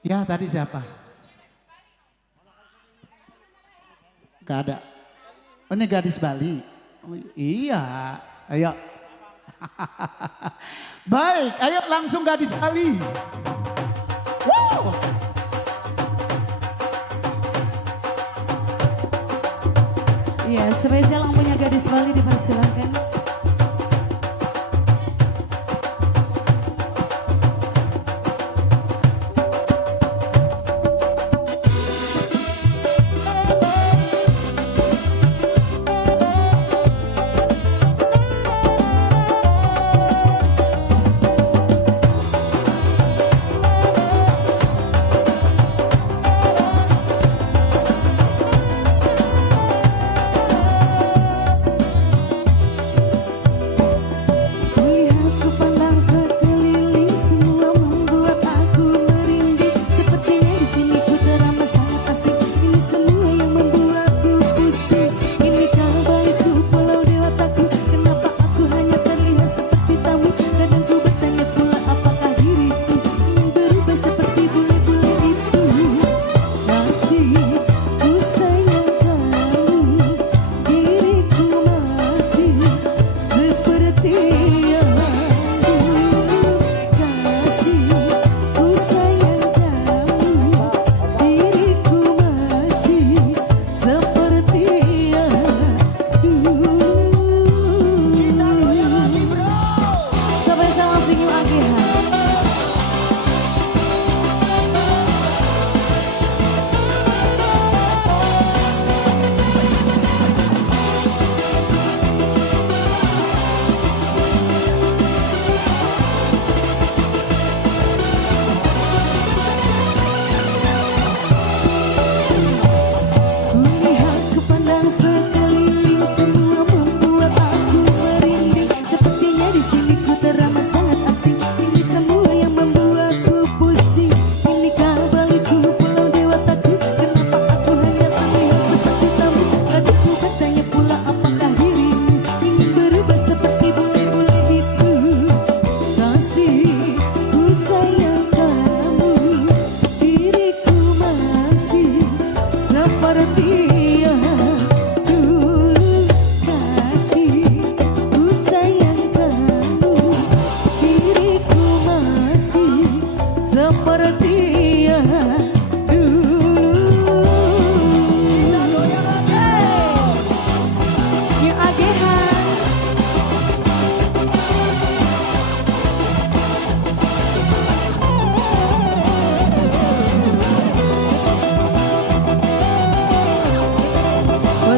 Ya tadi siapa? Gak ada. Oh, ini gadis Bali. Oh, iya, ayo. Baik, ayo langsung gadis Bali. Wow. Iya, spesial yang punya gadis Bali dipersilakan.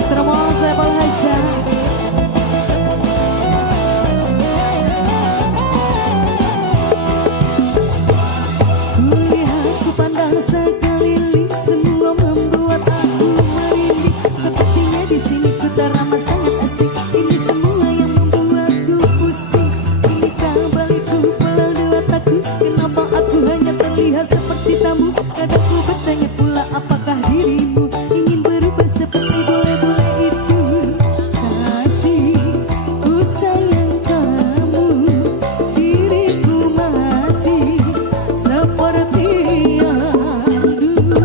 Mas Romo Saiful Hajat. Kulihat ku pandang sekeliling, semua membuat aku merinding. Sepertinya di sini ku teramat sangat asik. Ini semua yang membuatku pusing. Inikah balikku pulang di watakku? Kenapa aku hanya terlihat seperti tamu? Kadang ku bertanya pula, apakah dirimu ingin berubah seperti bule-bule itu? Kasih, ku sayang kamu, diriku masih seperti yang dulu.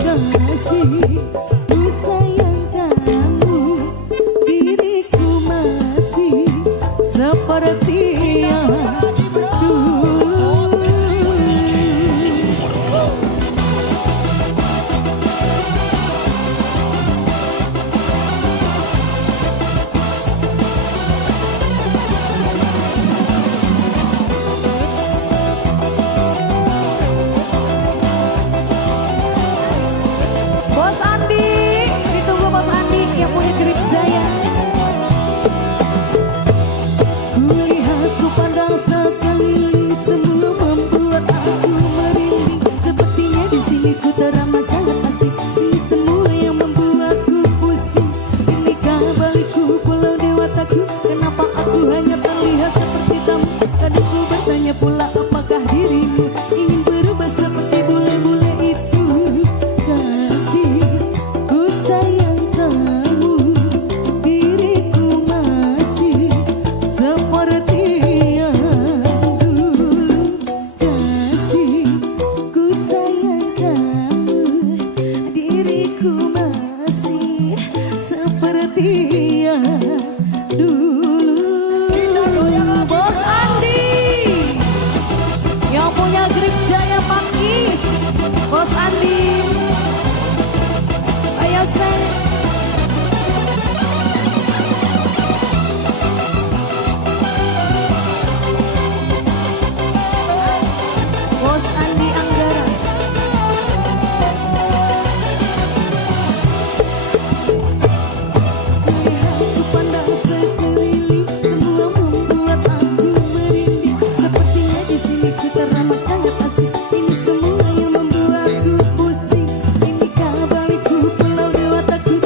Kasih, ku sayang kamu, diriku masih seperti yang dulu. Bos Andi, ditunggu Bos Andi yang punya Grip Jaya. Kulihat ku pandang sekeliling, semua membuat aku merinding. Sepertinya di sini ku teramat sangat asik. Ini semua yang membuatku pusing. Inikah balikku pulau dewataku? Kenapa aku hanya terlihat seperti tamu? Kadang ku bertanya pula, apakah dirimu ingin berubah seperti bule-bule itu? Kasih, ku sayang kamu, diriku masih seperti yang dulu. Kasih, ku sayang kamu, diriku masih seperti yang dulu. Bos Andi yang punya Grip Jaya Pakis, Bos Andi, ayo saya. Bos Andi Anggara. Kulihat ku pandang sekeliling, semua membuat aku merinding. Sepertinya di sini ku teramat sangat asik. Ini semua yang membuatku pusing. Inikah balikku pulau dewataku?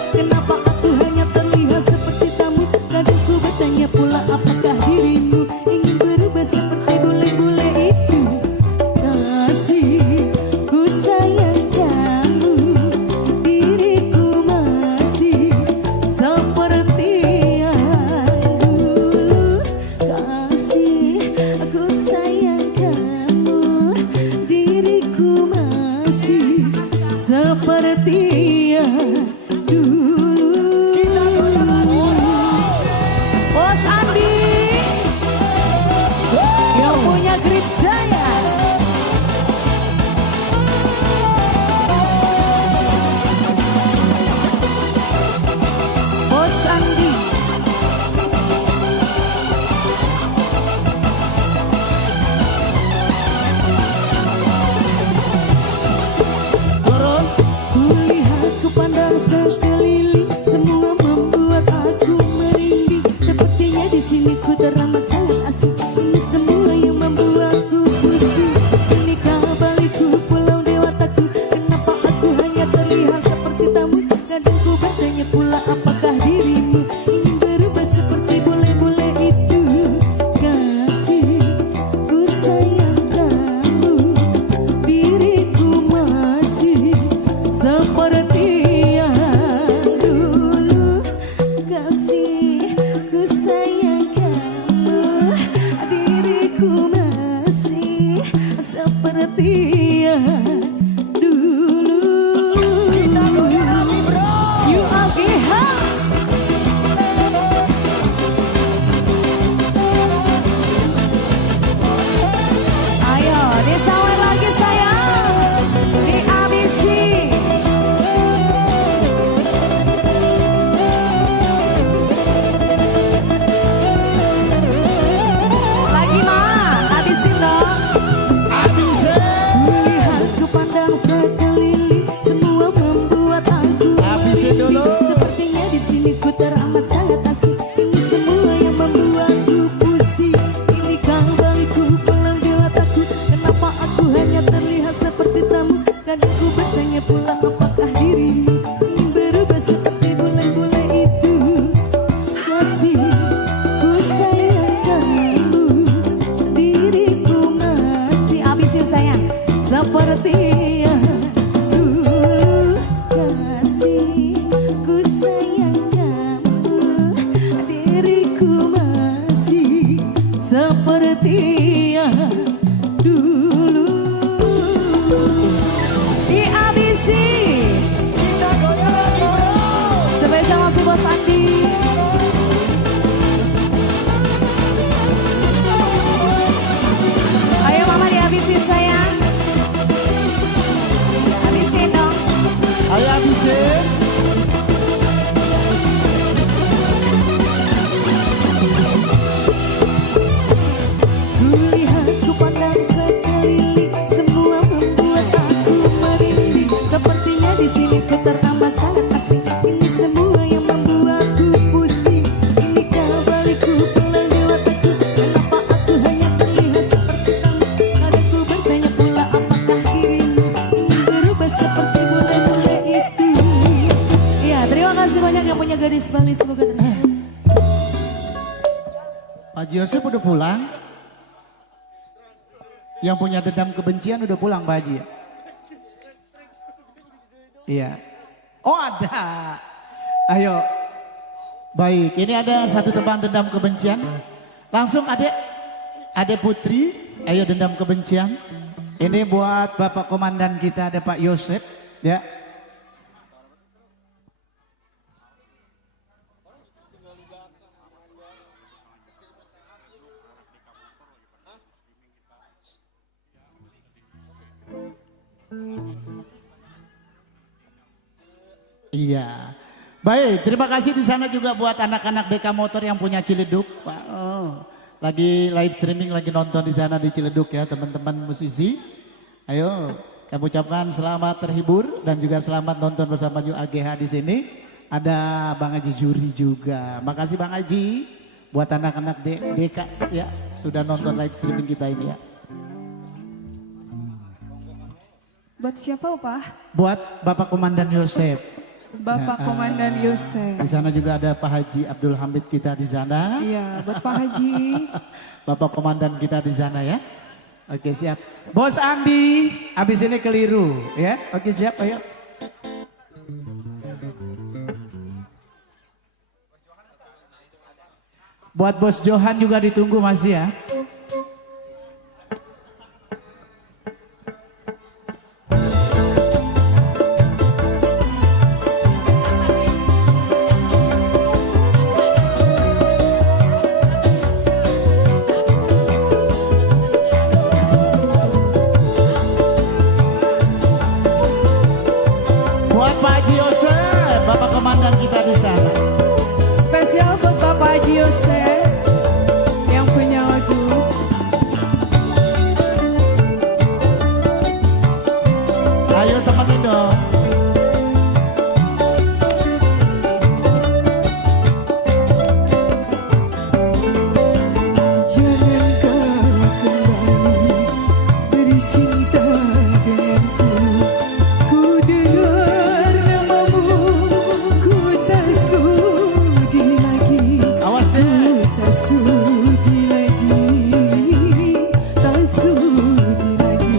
banyak yang punya gadis Bali, semoga terima. Pak Haji Yosef udah pulang. Yang punya dendam kebencian udah pulang Pak Haji ya? Iya. Oh ada. Ayo. Baik, ini ada satu tebang dendam kebencian. Langsung Adek Putri, ayo dendam kebencian. Ini buat Bapak Komandan kita, ada Pak Yosef, ya. Iya. Baik, terima kasih di sana juga buat anak-anak DK Motor yang punya Ciledug. Pak. Oh, lagi live streaming, lagi nonton di sana di Ciledug ya teman-teman musisi. Ayo, kami ucapkan selamat terhibur dan juga selamat nonton bersama New AGH di sini. Ada Bang Haji Juri juga. Makasih Bang Haji buat anak-anak DK ya sudah nonton live streaming kita ini ya. Buat siapa Pak? Buat Bapak Komandan Yosef. Bapak Komandan Yosef. Di sana juga ada Pak Haji Abdul Hamid kita di sana. Iya, buat Pak Haji. Bapak Komandan kita di sana ya. Oke siap. Bos Andi, abis ini keliru ya. Oke siap, ayo. Buat Bos Johan juga ditunggu masih ya. Spesial buat Bapak Haji Yosef yang punya lagu. Ayo temenin dong. Jangan kau kembali beri cinta denganku. Ku dengar namamu, ku tak sudi lagi. Awas deh. Tak sudi lagi, tak sudi lagi.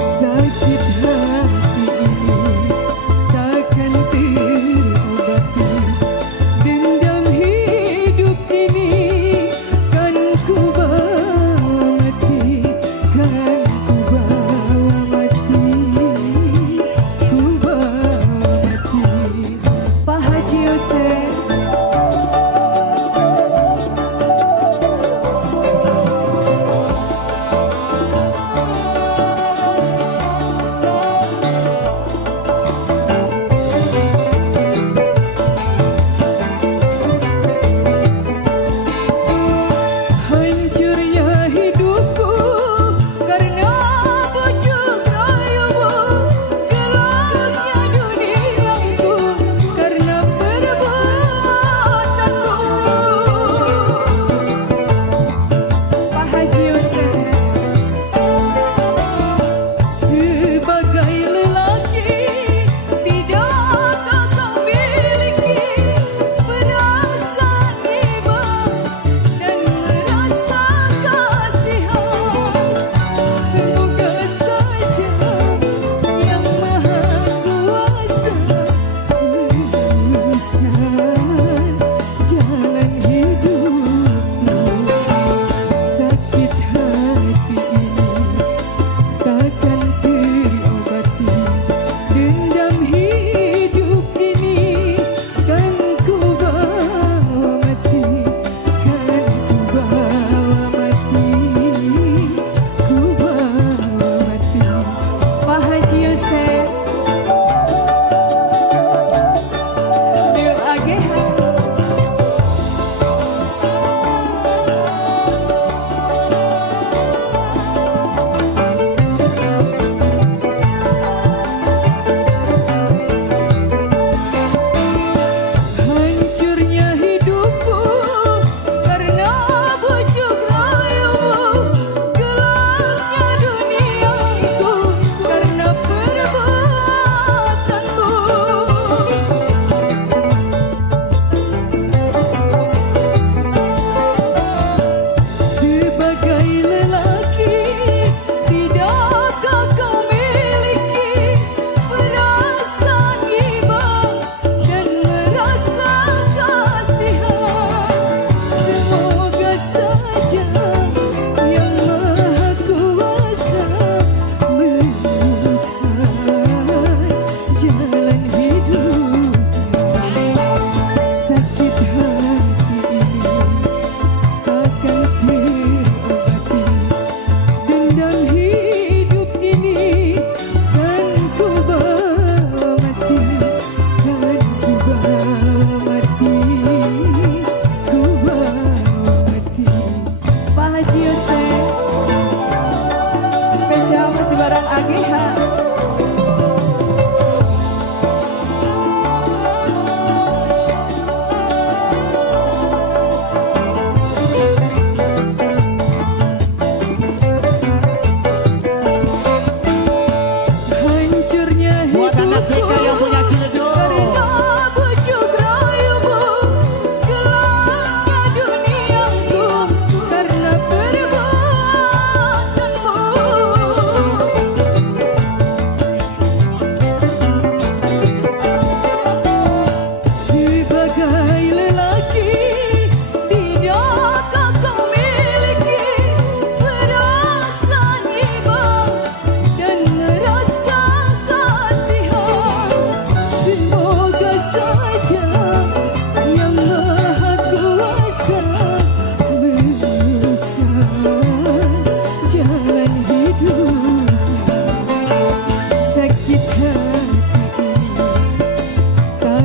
Sakit hati ini takkan terobati. Dendam hidup ini kan ku bawa mati, kan ku bawa mati, ku bawa mati. Pak Haji Yosef. Hancurnya hidupku karena bujuk rayumu. Gelapnya duniaku karena perbuatanmu. Pak Haji Yosef, sebagai lelaki tidakkah kau miliki perasaan iba dan merasa kasihan? Semoga saja Yang Maha Kuasa meluruskan jalan hidupku. Sakit hati ini takkan terobati. Dendam hidup ini kan ku bawa mati, kan ku bawa mati, ku bawa mati. Pak Haji Yosef, New AGH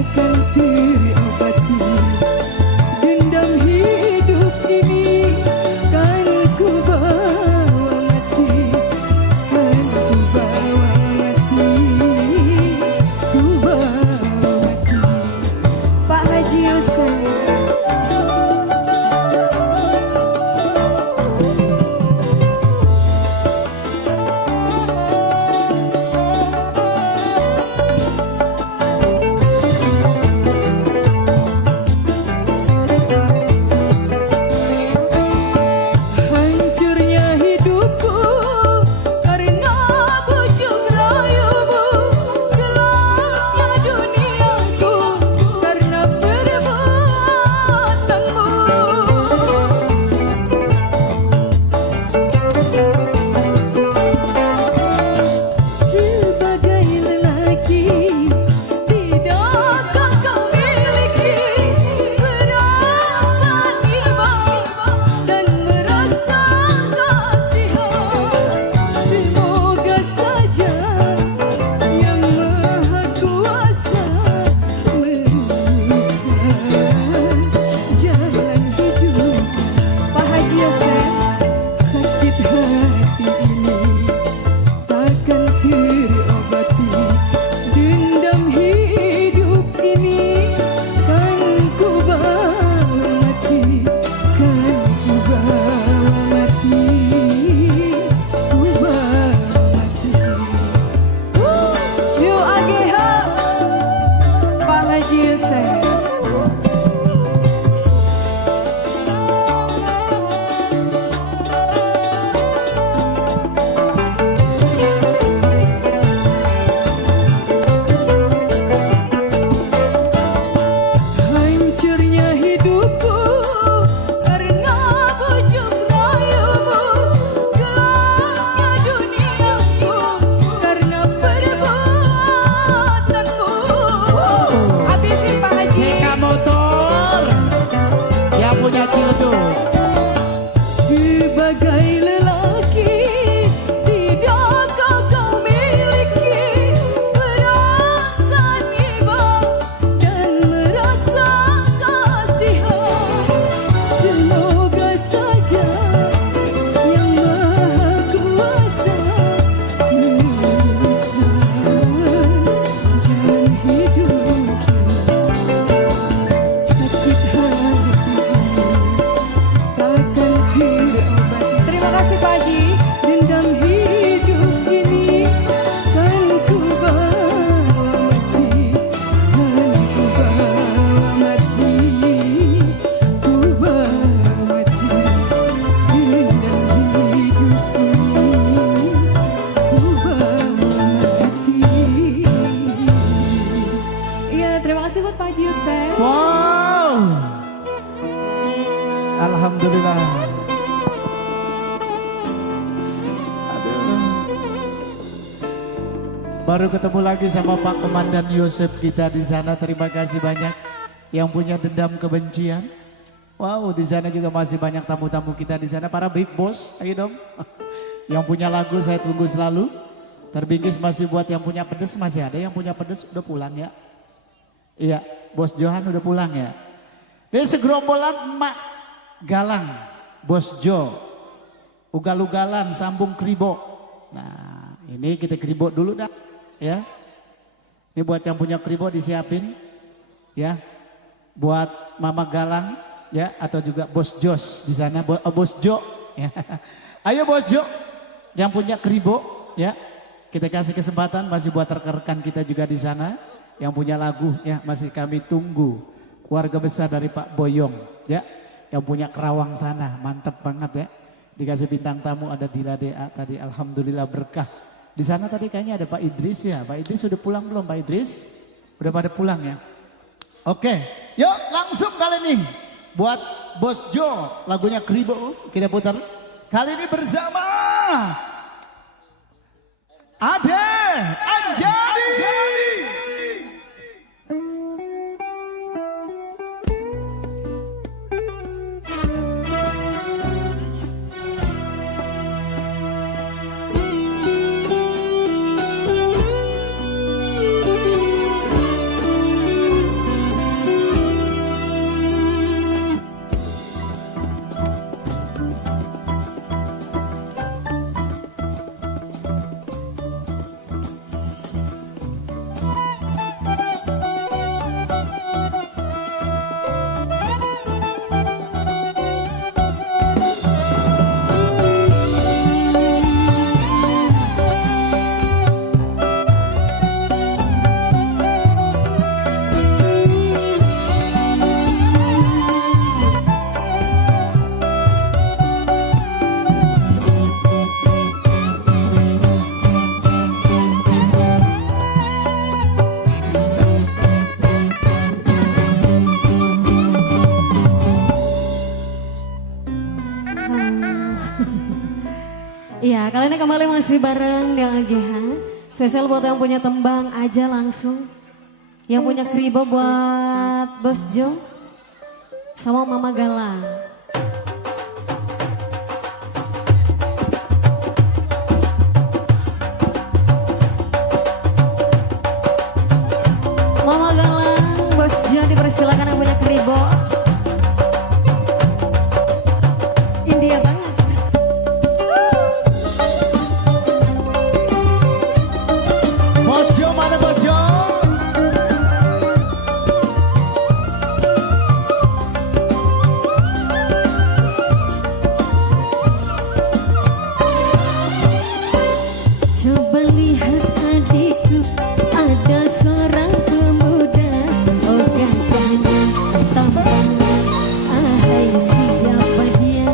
takkan terobati. Dendam hidup ini kan ku bawa mati, kan ku bawa mati, ku bawa mati. Pak Haji Yusuf. Hancurnya hidupku karena bujuk rayumu, gelapnya duniaku karena perbuatanmu. Sebagai lelaki, tidakkah kau miliki perasaan iba dan merasa kasihan? Semoga saja Yang Maha Kuasa meluruskan jalan hidup. Pak Haji Yosef, sakit hati ini takkan terobati. Dendam hidup ini kan ku bawa mati, kan ku bawa mati, ku bawa mati. Yuk AGH Pak Haji Yosef. Hancurnya hidupku karena bujuk rayumu, gelapnya duniaku karena perbuatanmu. Habisin Pak Haji. Neka motor yang punya ciledug. Sebagai lelaki, tidakkah kau miliki perasaan iba dan merasa kasihan? Semoga saja Yang Maha Kuasa meluruskan jalan hidup. Sakit hati takkan terobati. Terima kasih Pak Haji. Dendam hidup ini kan ku bawa mati, kan ku bawa mati, ku bawa mati. Dendam hidup ini ku bawa mati. Iya, terima kasih buat Pak Haji Yosef. Wow. Alhamdulillah. Aduh. Baru ketemu lagi sama Pak Komandan Yosef kita di sana. Terima kasih banyak yang punya dendam kebencian. Wow, di sana juga masih banyak tamu-tamu kita di sana. Para big boss, ayo dong. Yang punya lagu saya tunggu selalu. Terbingkis masih buat yang punya pedes, masih ada yang punya pedes udah pulang ya. Iya, Bos Johan udah pulang ya. Ini segerombolan Mak Galang, Bos Jo, ugal-ugalan sambung kribo. Nah, ini kita kribo dulu dah, ya. Ini buat yang punya kribo disiapin, ya. Buat Mama Galang, ya, atau juga Bos Jos di sana, Bos Jo, ya. Ayo Bos Jo, yang punya kribo, ya. Kita kasih kesempatan masih buat rekan-rekan kita juga di sana yang punya lagu, ya, masih kami tunggu. Keluarga besar dari Pak Boyong, ya, yang punya Kerawang sana, mantep banget ya. Dikasih bintang tamu ada Dila DA tadi, alhamdulillah berkah. Di sana tadi kayaknya ada Pak Idris ya. Pak Idris sudah pulang belum Pak Idris? Udah pada pulang ya. Oke, yuk langsung kali ini buat Bos Jo lagunya Kribo kita putar. Kali ini bersama Ade Anjani. kali ini kembali masih bareng dengan AGH. Spesial buat yang punya tembang aja langsung. Yang punya kribo buat Bos Jo sama Mama Galang. Mama Galang, Bos Jo dipersilakan yang punya kribo. India banget. Bos Jo, mana Bos Jo? Coba lihat adikku, ada seorang pemuda, oh gagahnya, tampangnya, ahai siapa dia,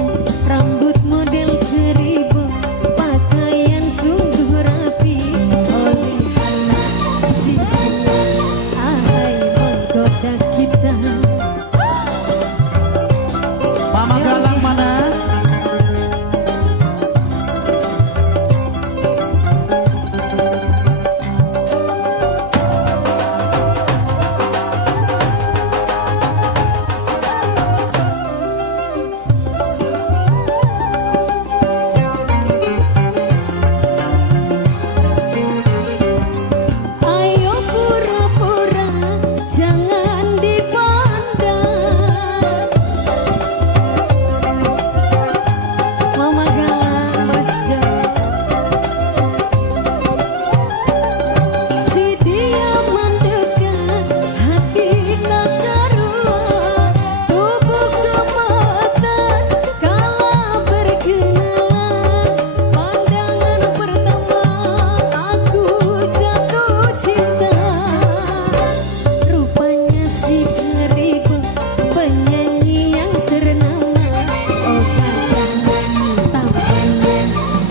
rambut model keribu, pakaian sungguh rapi, oh lihatlah si dia, ahai menggoda kita. Mama Galang mana? Ayo pura-pura jangan dipandang. Mama Galang Bos Jo. Si dia mendekat hati tak karuan, tubuh gemetar kala berkenalan. Pandangan pertama aku jatuh cinta. Rupanya si keribu penyanyi yang ternama, oh gagahnya, tampannya,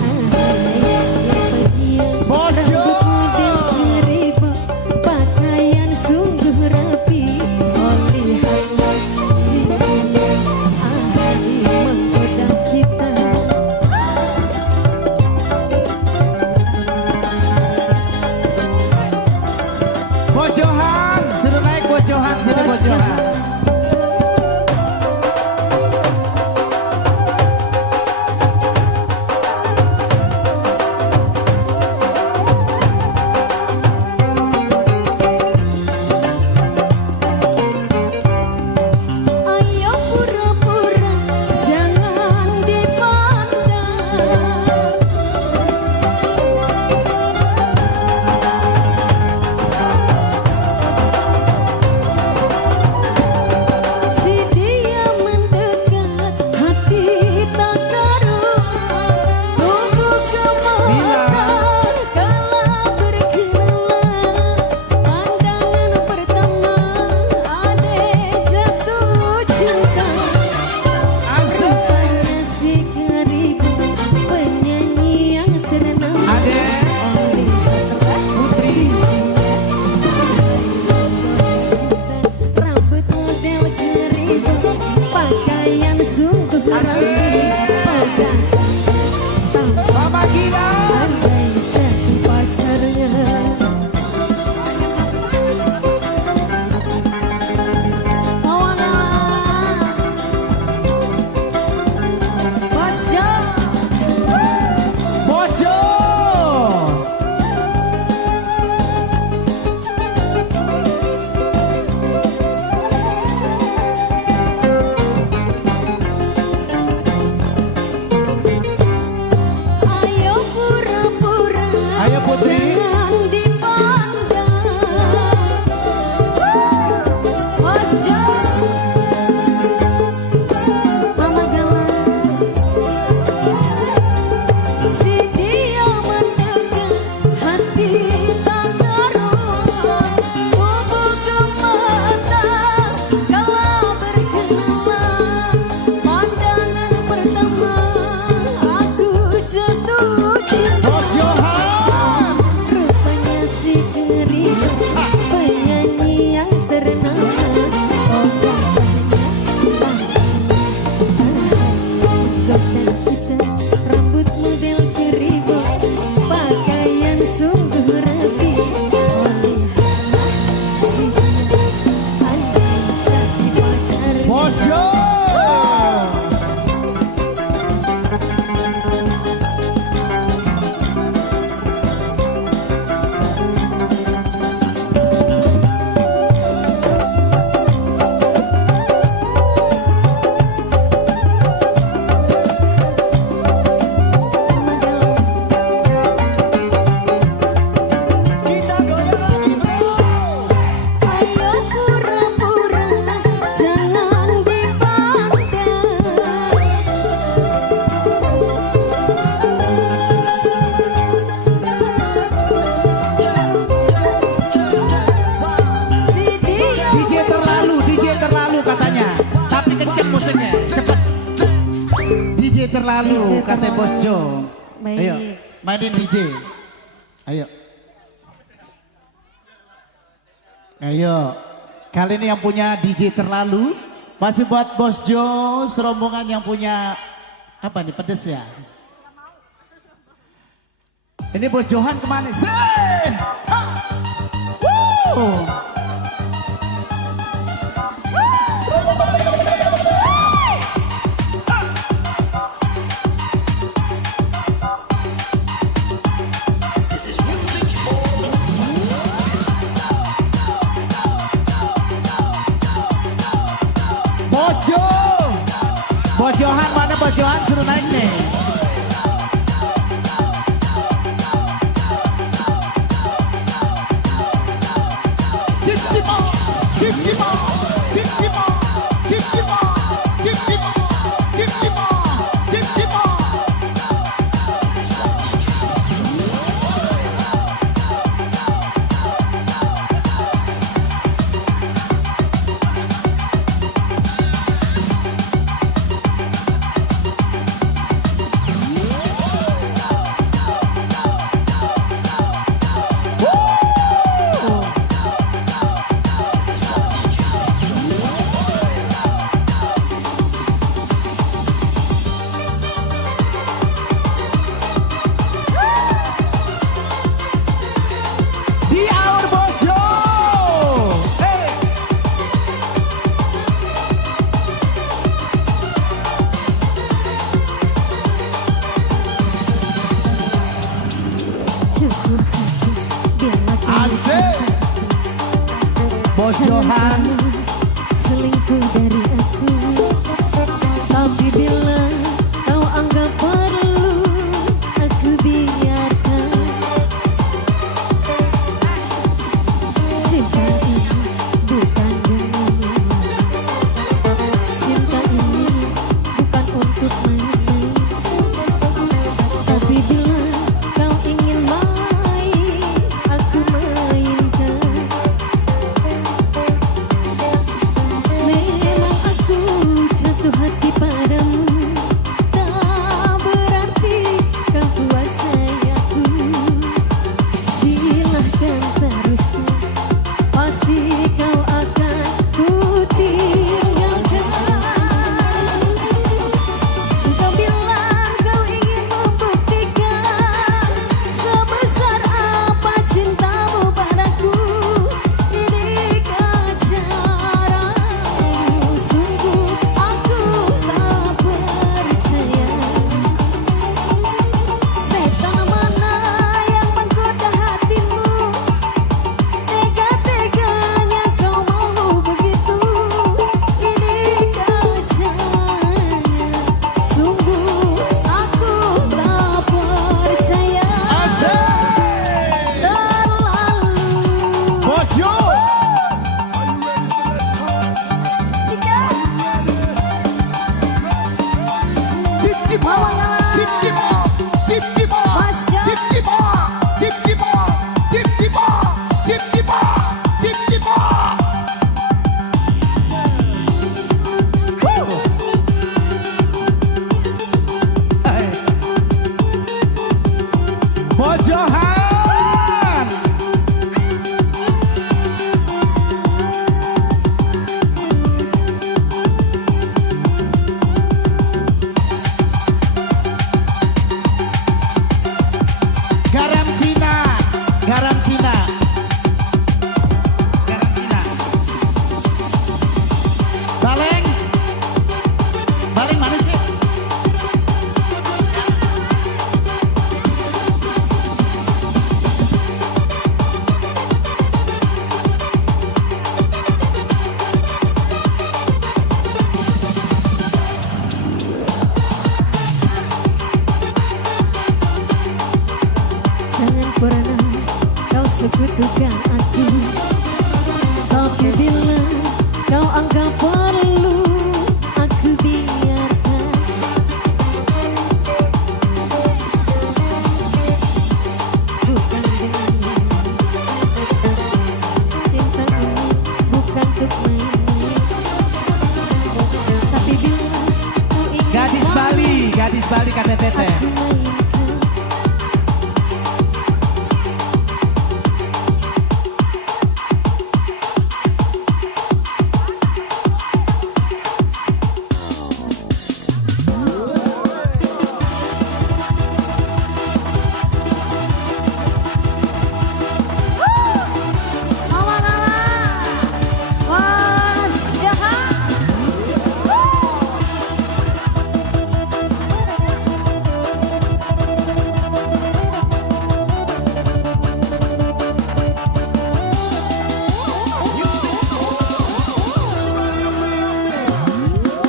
ahai siapa dia, Bos Jo. rambut model keribu, pakaian sungguh rapi, oh lihatlah si dia, ahai menggoda kita. Bos Johan, sudah naik Bos Johan, sini Bos Johan. Ayo pura-pura jangan dipandang. DJ terlalu, DJ kata terlalu. Bos Jo. Baik. Ayo, mainin DJ. Ayo. Ayo. Kali ini yang punya DJ terlalu, masih buat Bos Jo, serombongan yang punya, apa nih, pedes ya? Ini Bos Johan kemana? Sih! Ha! Woo! Bos Jo, Bos Johan mana Bos Johan suruh naik nih. Cip-cipah, cip-cipah, cip-cipah, cip-cipah, cip-cipah, cip-cipah, cip-cipah. Di Our Bos Jo. Hey. Cukup sakit bila kau Asik. Bos Johan. selingkuh dari aku. Tapi bila kau anggap perlu, aku biarkan. Cinta ini bukan denganmu. Cinta ini bukan untuk main-main. Tapi bila kau ingin main, aku mainkan. Memang aku jatuh hati padamu, tak berarti kau kuasai aku. Silahkan teruskan, pasti kau akan ku tinggalkan. Kau bilang kau ingin membuktikan sebesar apa cintamu padaku. Inikah caramu? Sungguh aku tak percaya. Setan mana yang menggoda hatimu? Tega-teganya kau mau begitu. Inikah caranya? Sungguh aku tak percaya. Terlalu Bos Jo. sikap Cip-cipah, cip-cipah, cip-cipah, Mas Jo. cip-cipah, cip-cipah, cip-cipah, cip-cipah, cip-cipah. Woo. Hai. Bos Johan. Garam Cina, garam Cina, garam Cina. Baleng, baleng mana sih? Jangan pernah kau sekutukan aku. Tapi bila kau anggap perlu, aku biarkan. Bukan denganmu. Cinta ini bukan untuk main-main. Tapi bila kau ingin Gadis main, Bali, gadis balik KTT. aku mainkan. Mama kalah. Was jahat.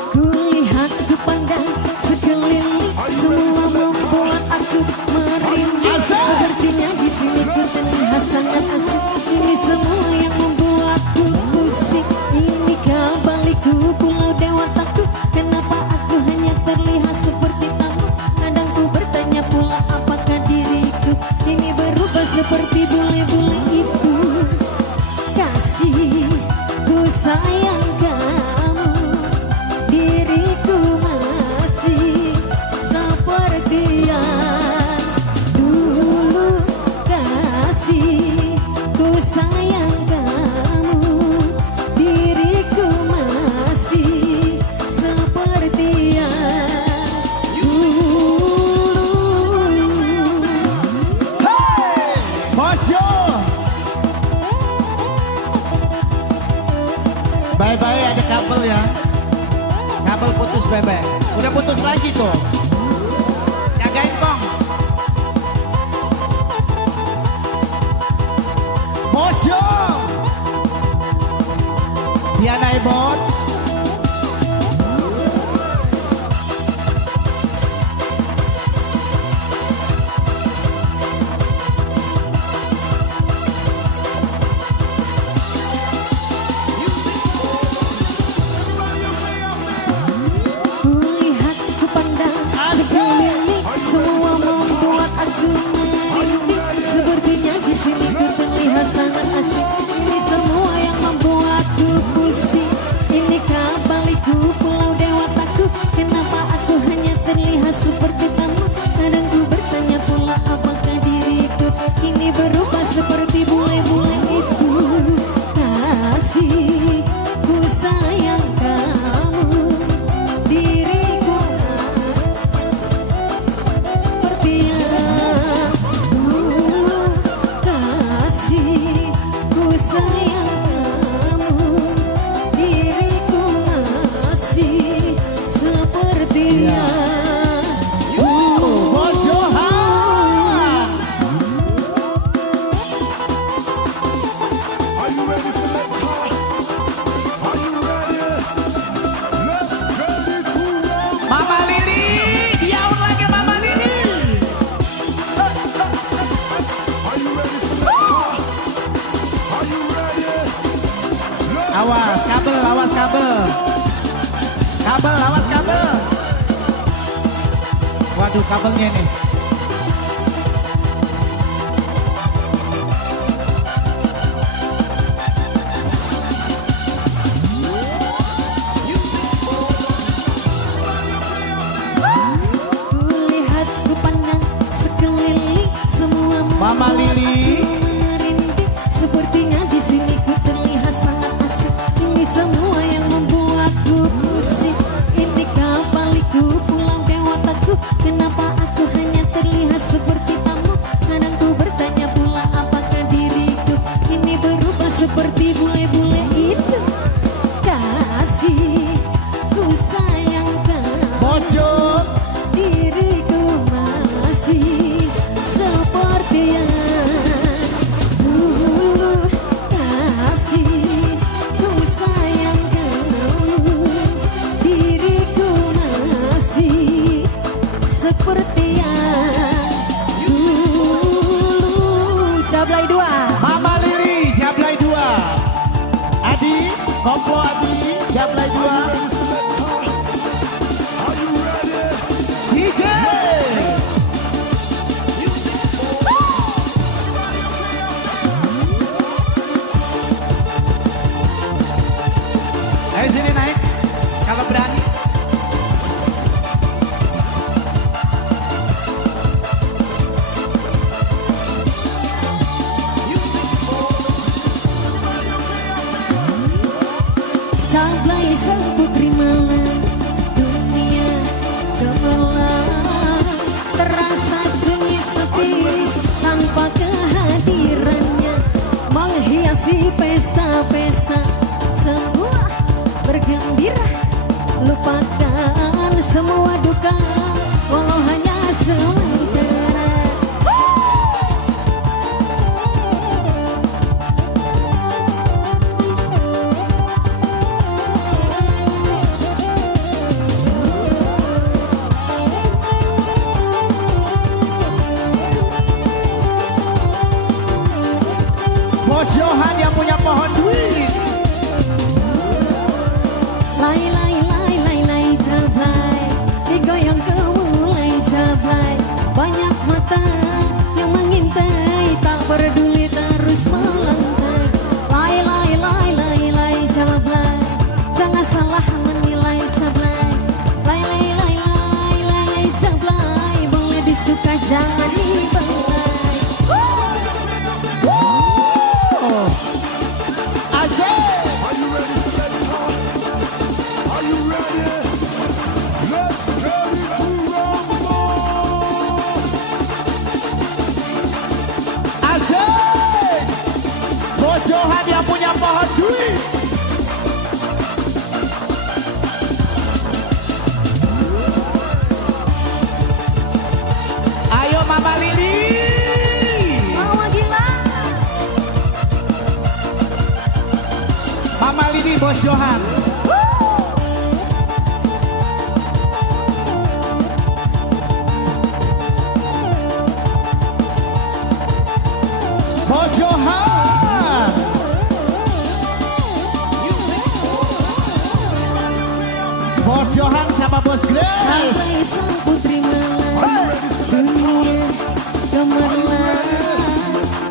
Kulihat, kupandang sekeliling, semua membuat aku merinding. Sepertinya di sini ku terlihat sangat asik. Ini semua yang membuatku pusing. Inikah balikku pulau dewataku? Kenapa aku hanya terlihat seperti tamu? Kadang ku bertanya pula apakah diriku ini berubah seperti bule-bule itu. Kasih, ku sayang kamu, diriku masih seperti yang dulu. Kasih, ku sayang kamu, diriku masih seperti yang dulu. Bos Jo. Bye-bye, ada kabel ya. Kabel putus bebek. Udah putus lagi tuh. Jagain Kong. Bos Jo. Diana Ibon. Kulihat, kupandang sekeliling, semua membuat aku merinding. Sepertinya di sini ku terlihat sangat asik. Ini semua yang membuatku pusing. Inikah balikku pulau dewataku? Kenapa aku hanya terlihat seperti tamu? Kadang ku bertanya pula apakah diriku ini berubah seperti bule-bule itu. Kasih, ku sayang kamu, diriku masih seperti yang dulu. Kasih, ku sayang kamu, diriku masih seperti yang dulu. Bos Johan. Are you ready, Selector? Are you ready? Let's get it to rock. Mama Lili. Diaur lagi Mama Lili. Are you ready, Selector? Are you ready? Let's Awas kabel, awas kabel. Kabel, awas kabel. Waduh kabelnya nih. Kulihat, kupandang sekeliling, semua Mama Lili. merinding. Sepertinya di sini ku terlihat sangat asik. Ini semua yang membuatku pusing. Inikah balikku pulau dewataku? Kenapa aku hanya terlihat seperti tamu? Kadang ku bertanya pula apakah diriku ini berubah seperti bule-bule itu. Kasih, ku sayang kamu, Bos Jo. diriku masih seperti yang dulu. Kasih, ku sayang kamu, diriku masih seperti yang dulu. Jablay 2. Mama Lili, Jablay 2. Adi, Komplo Adi, Jablay 2. Are you ready? DJ. Ayo sini naik, kalau berani. Cablai sang putri malam, dunia gemerlap. Terasa sunyi sepi tanpa kehadirannya, menghiasi pesta-pesta. Semua bergembira, lupakan semua duka, walau hanya sementara. Bos Johan yang punya pohon duit. Lai lai lai lai lai jablay, digoyang ke mulai jablay. Banyak mata yang mengintai, tak peduli terus melantai. Lai lai lai lai lai jablay, jangan salah menilai jablay. Lai lai lai lai lai lai jablay, boleh disuka jangan dibelai. Asik. Are you ready, Selector? Are you ready? Let's get it to rumble. Asik. Bos Johan yang punya pohon duit. Ayo Mama Lili. Mama gila. Mama Lili Bos Johan. Bos Johan. Bos Johan sama Bos Grace. Sampai sang putri malam, dunia gemerlap.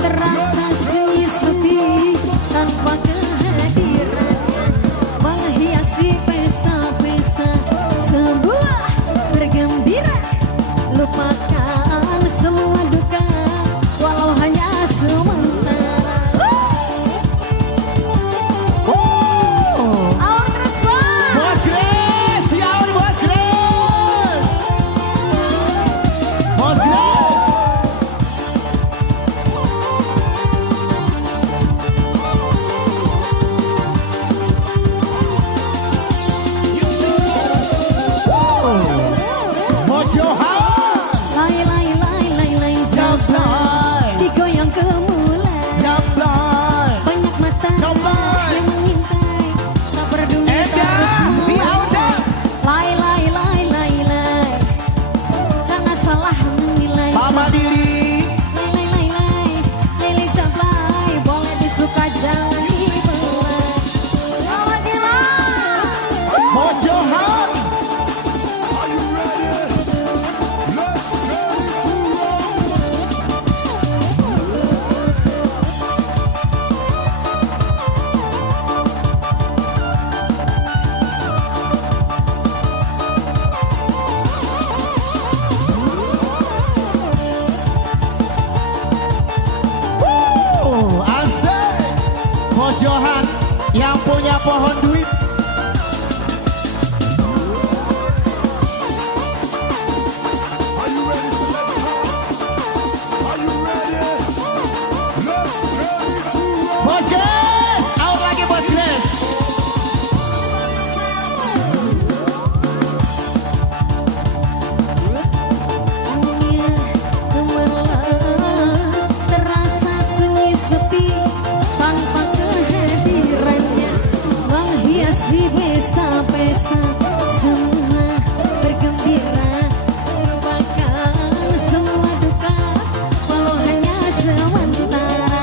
Terasa sunyi sepi tanpa kehadirannya, menghiasi pesta-pesta. Sebuah bergembira, lupakan semua duka, walau hanya sementara. Aur terus Bos. Bos Grace, diaur Bos Grace. Bos Grace. Bos Johan. Lai lai lai lai lai jablay, digoyang ke mulai. Jablay. Banyak mata Jablay. yang mengintai, tak peduli Edan, terus diaudang. Lai lai lai lai lai, jangan salah menilai. Mama Lili. Lai lai lai lai, lele jablay, boleh disuka jangan dibelai. Mama gila. Bos Johan. Are you ready? Let's get it to rumble. Asik. Bos Johan yang punya pohon duit. Are you ready, Selector? Are you ready? Let's get it to rumble. Bos Grace. Out lagi Bos Grace. Dunia gemerlap, terasa sunyi sepi tanpa kehadirannya, menghiasi pesta-pesta. Semua bergembira, lupakan semua duka, walau hanya sementara.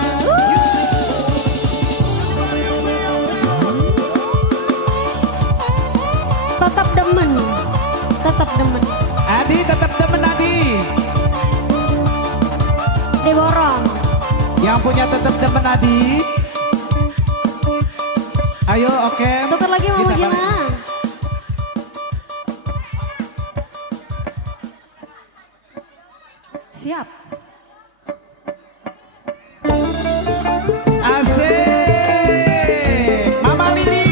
Tetap demen, tetap demen. Adi tetap temen Adi. Diborong. Yang punya tetap temen Adi. Ayo oke. Tukar lagi Mama Kita Gila. balik. Siap. Asik. Mama Lili.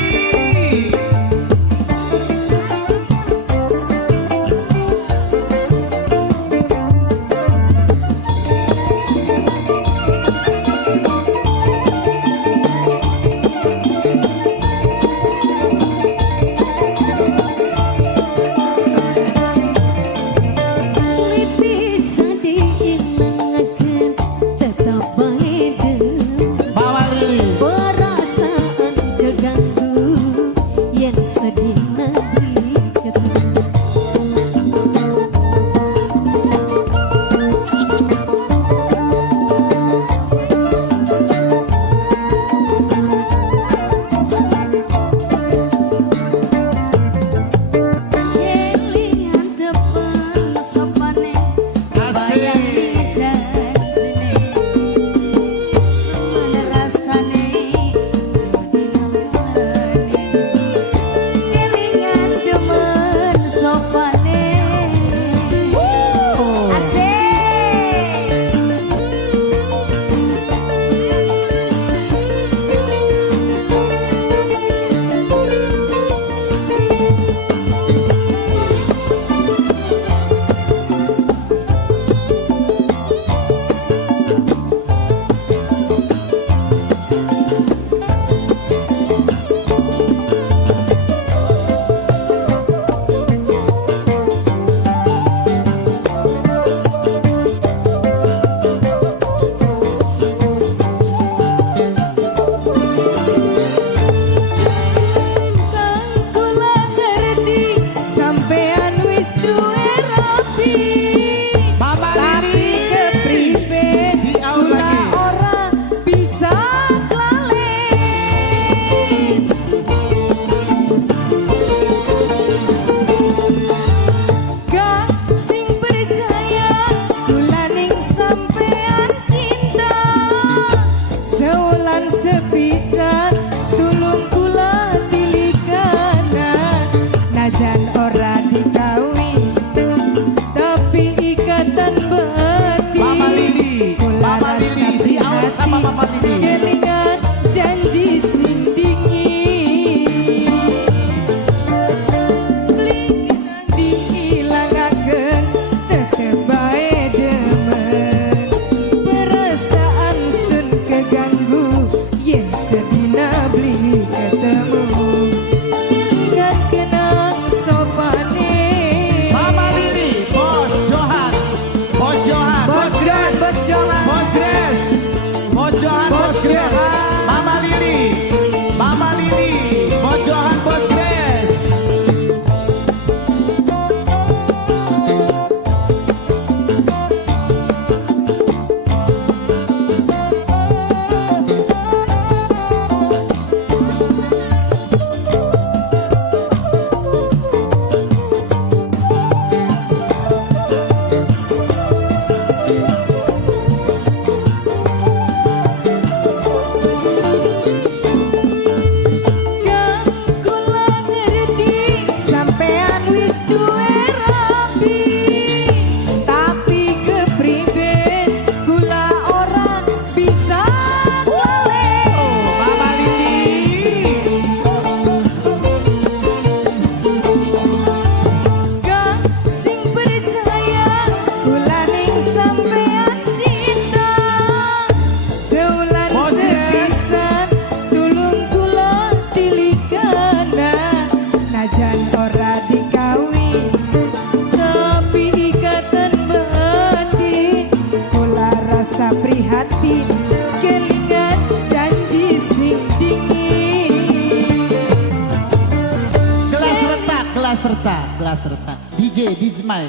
gelas retak. DJ, Dizmai.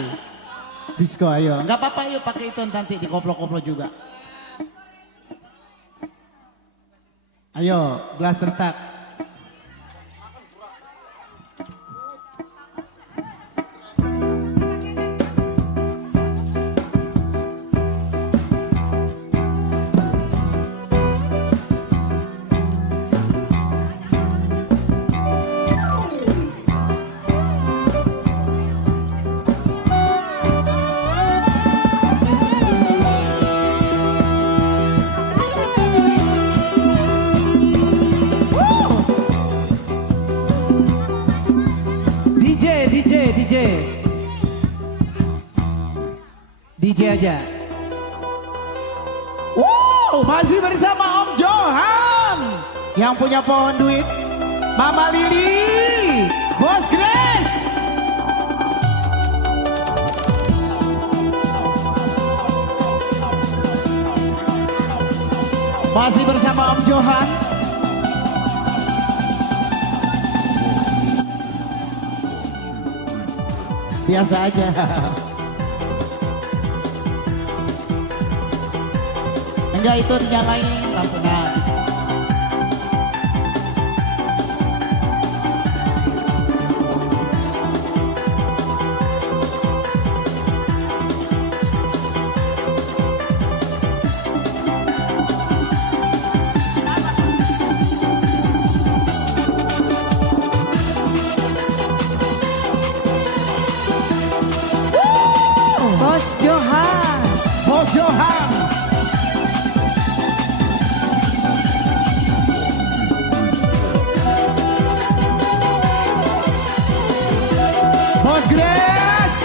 Disco ayo. Enggak apa-apa yuk pakai itu nanti di koplo-koplo juga. Ayo, gelas retak. DJ aja. Wow, masih bersama Om Johan yang punya pohon duit, Mama Lili, Bos Grace. Masih bersama Om Johan. Biasa aja. Enggak, itu nyalain lampunya. Bos Johan. Bos Johan. Bos Grace.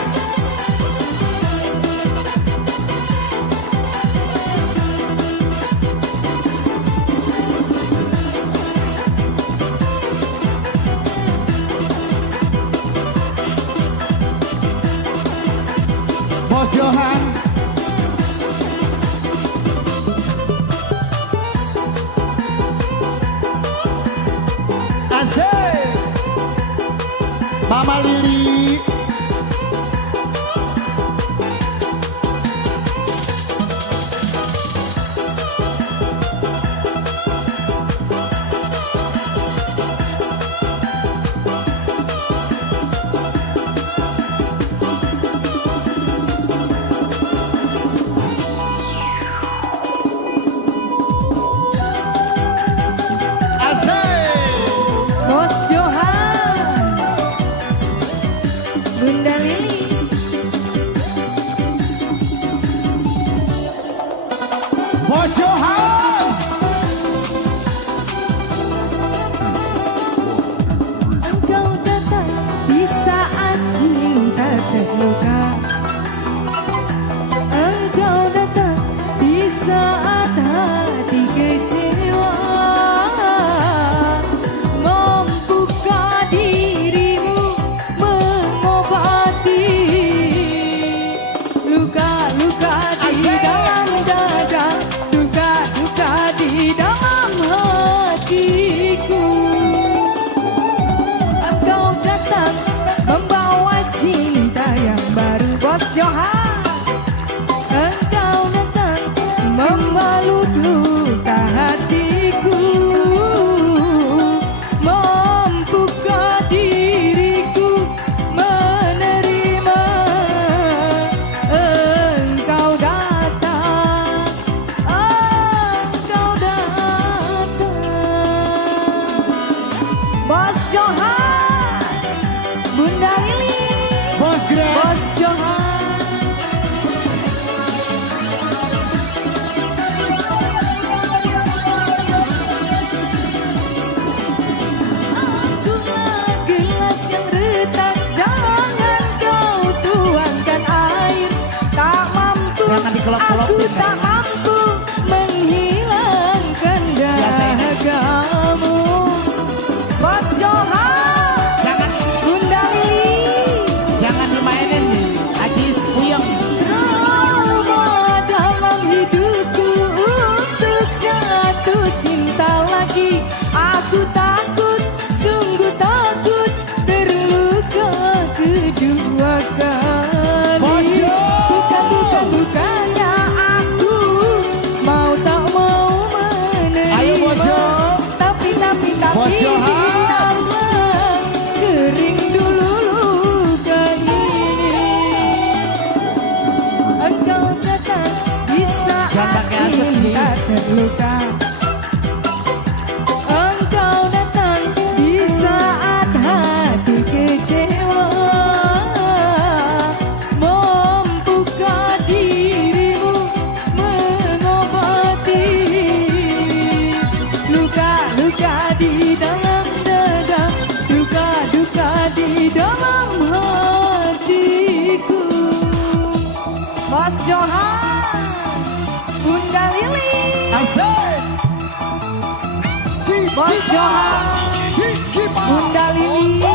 Bos Johan. Asik. Mama Lili. Bos Johan. Bunda Lili. Bos Johan. Engkau datang di saat cinta terluka. Engkau datang di saat hati kecewa. Mampukah dirimu mengobati luka-luka di dalam dada, luka-luka di dalam hatiku. Engkau datang membawa cinta yang baru. Johan, Bunda Lili,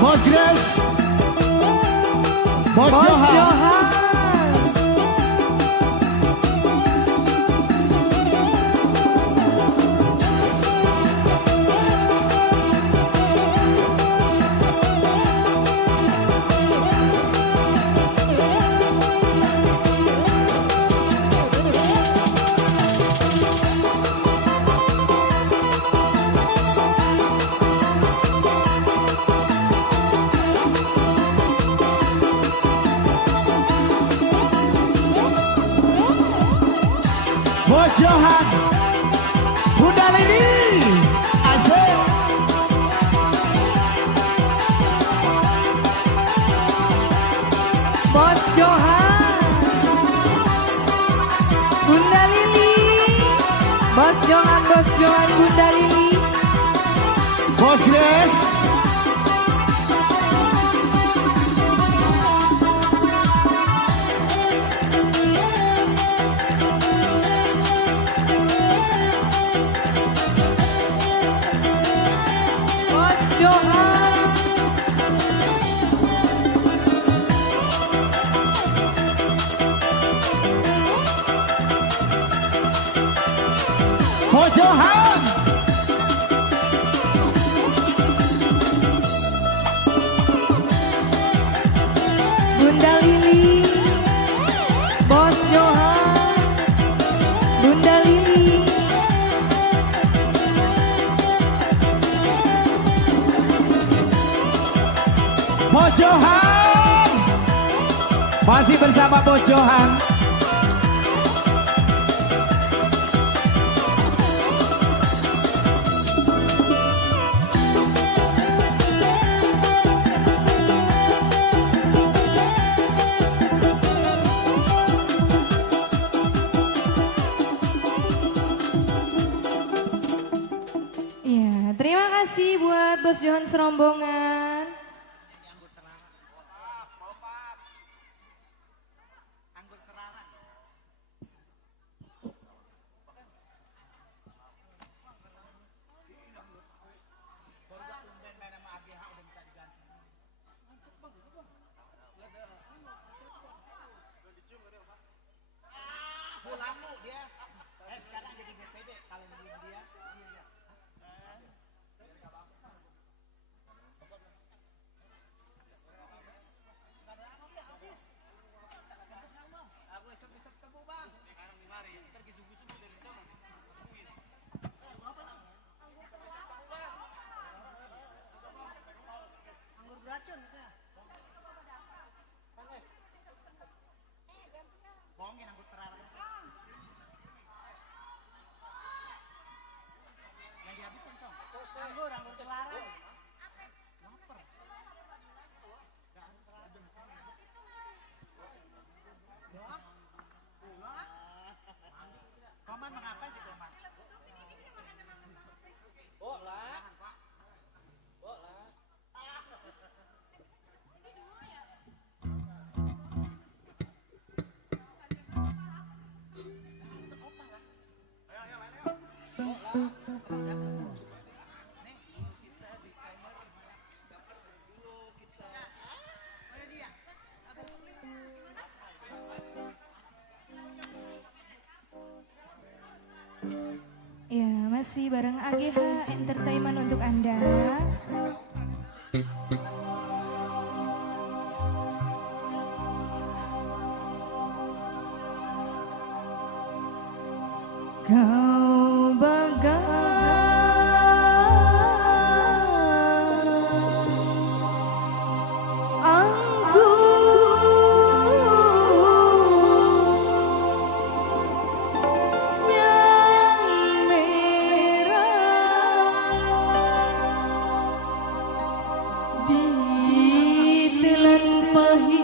Bos Grace, Bos Bos Johan, Johan, Bos Johan, Bunda Lili, asik. Bos Johan, Bunda Lili, Bos Johan, Bunda Lili, Bos Grace, Bos Johan, Bos Johan, Bunda Lili, Bos Johan, Bunda Lili, Bos Johan, masih bersama Bos Johan. Ya, terima kasih buat Bos Johan serombongan. Ya, masih bareng AGH Entertainment untuk Anda. Kau bagai anggur yang merah ditelan pahit.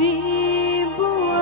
Dibuang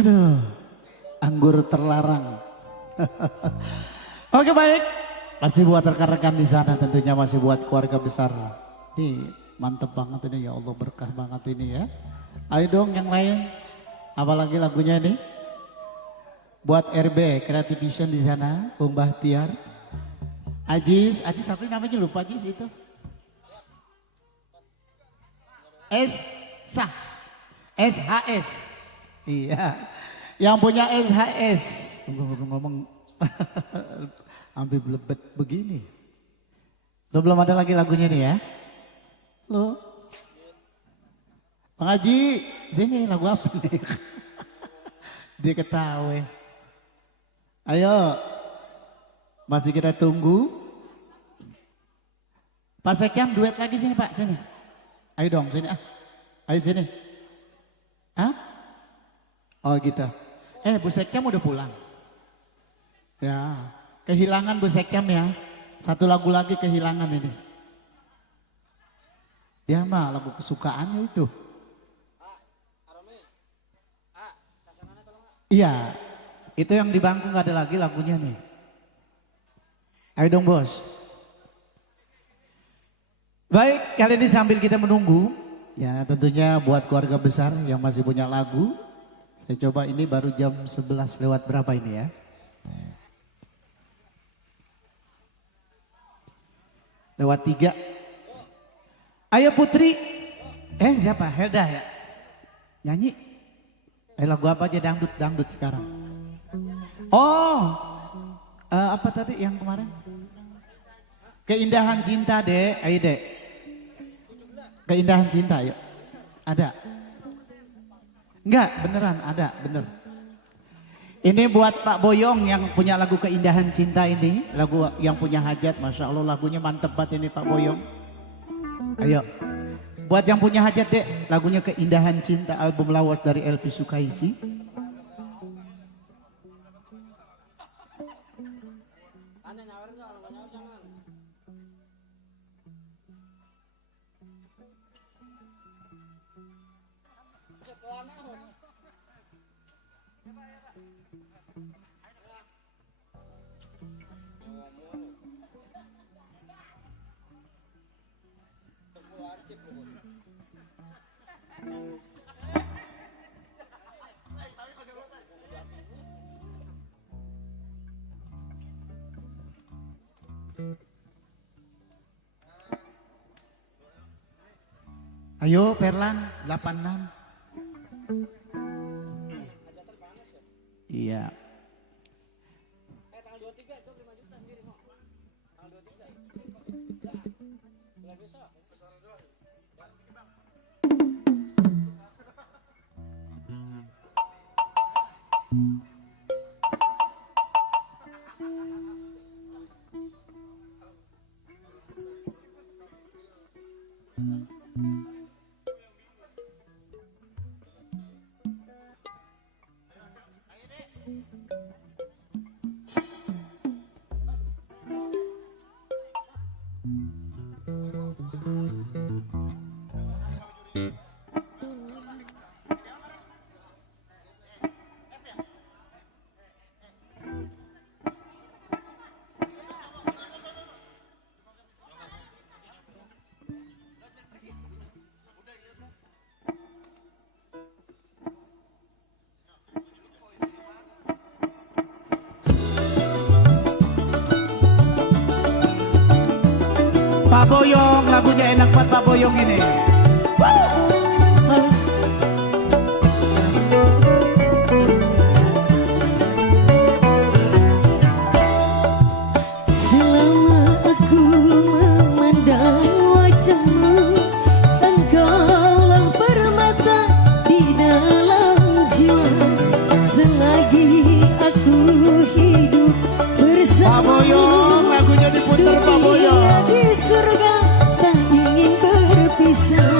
Aduh, anggur terlarang. Oke baik, masih buat rekan-rekan di sana, tentunya masih buat keluarga besar. Ini mantep banget ini ya Allah, berkah banget ini ya. Ayo dong yang lain, apalagi lagunya ini. Buat RB Creative Vision di sana, Bung Bahtiar, Ajis apa namanya lupa Ajis itu. SHS. Iya. Yang punya SHS. Ngomong ambil belebet begini. Belum ada lagi lagunya nih ya. Lo. Bang Haji, sini lagu apa nih? Dia ketawa. Ayo. Masih kita tunggu. Pak Sekyam duet lagi sini Pak, sini. Ayo dong sini ah. Ayo sini. Hah? Oh gitu. Bu Sekyam udah pulang. Ya, kehilangan Bu Sekyam ya. Satu lagu lagi kehilangan ini. Dia mah lagu kesukaannya itu. Iya, itu yang di bangku nggak ada lagi lagunya nih. Ayo dong bos. Baik, kali ini sambil kita menunggu, ya tentunya buat keluarga besar yang masih punya lagu, saya coba ini baru jam 11 lewat berapa ini ya. Lewat 3. Ayo Putri, siapa? Helda ya? Nyanyi? Lagu apa aja dangdut sekarang? Oh, apa tadi yang kemarin? Keindahan Cinta dek, ayo dek. Keindahan Cinta yuk. Ada? Enggak, beneran ada, bener. Ini buat Pak Boyong yang punya lagu Keindahan Cinta ini. Lagu yang punya hajat, Masya Allah lagunya mantep banget ini Pak Boyong. Ayo. Buat yang punya hajat dek, lagunya Keindahan Cinta, album lawas dari LP Sukaisi. Ayo Perlan 86. Iya. Tanggal 23 itu 5 juta sendiri mau. Tanggal 23. Bulan besok. Pak Boyong, lagunya enak banget Pak Boyong ini. Selama aku memandang wajahmu, engkaulah permata di dalam jiwa. Selagi aku hidup Pak Boyong, bersamamu, lagunya diputar Pak Boyong. di surga tak ingin berpisah.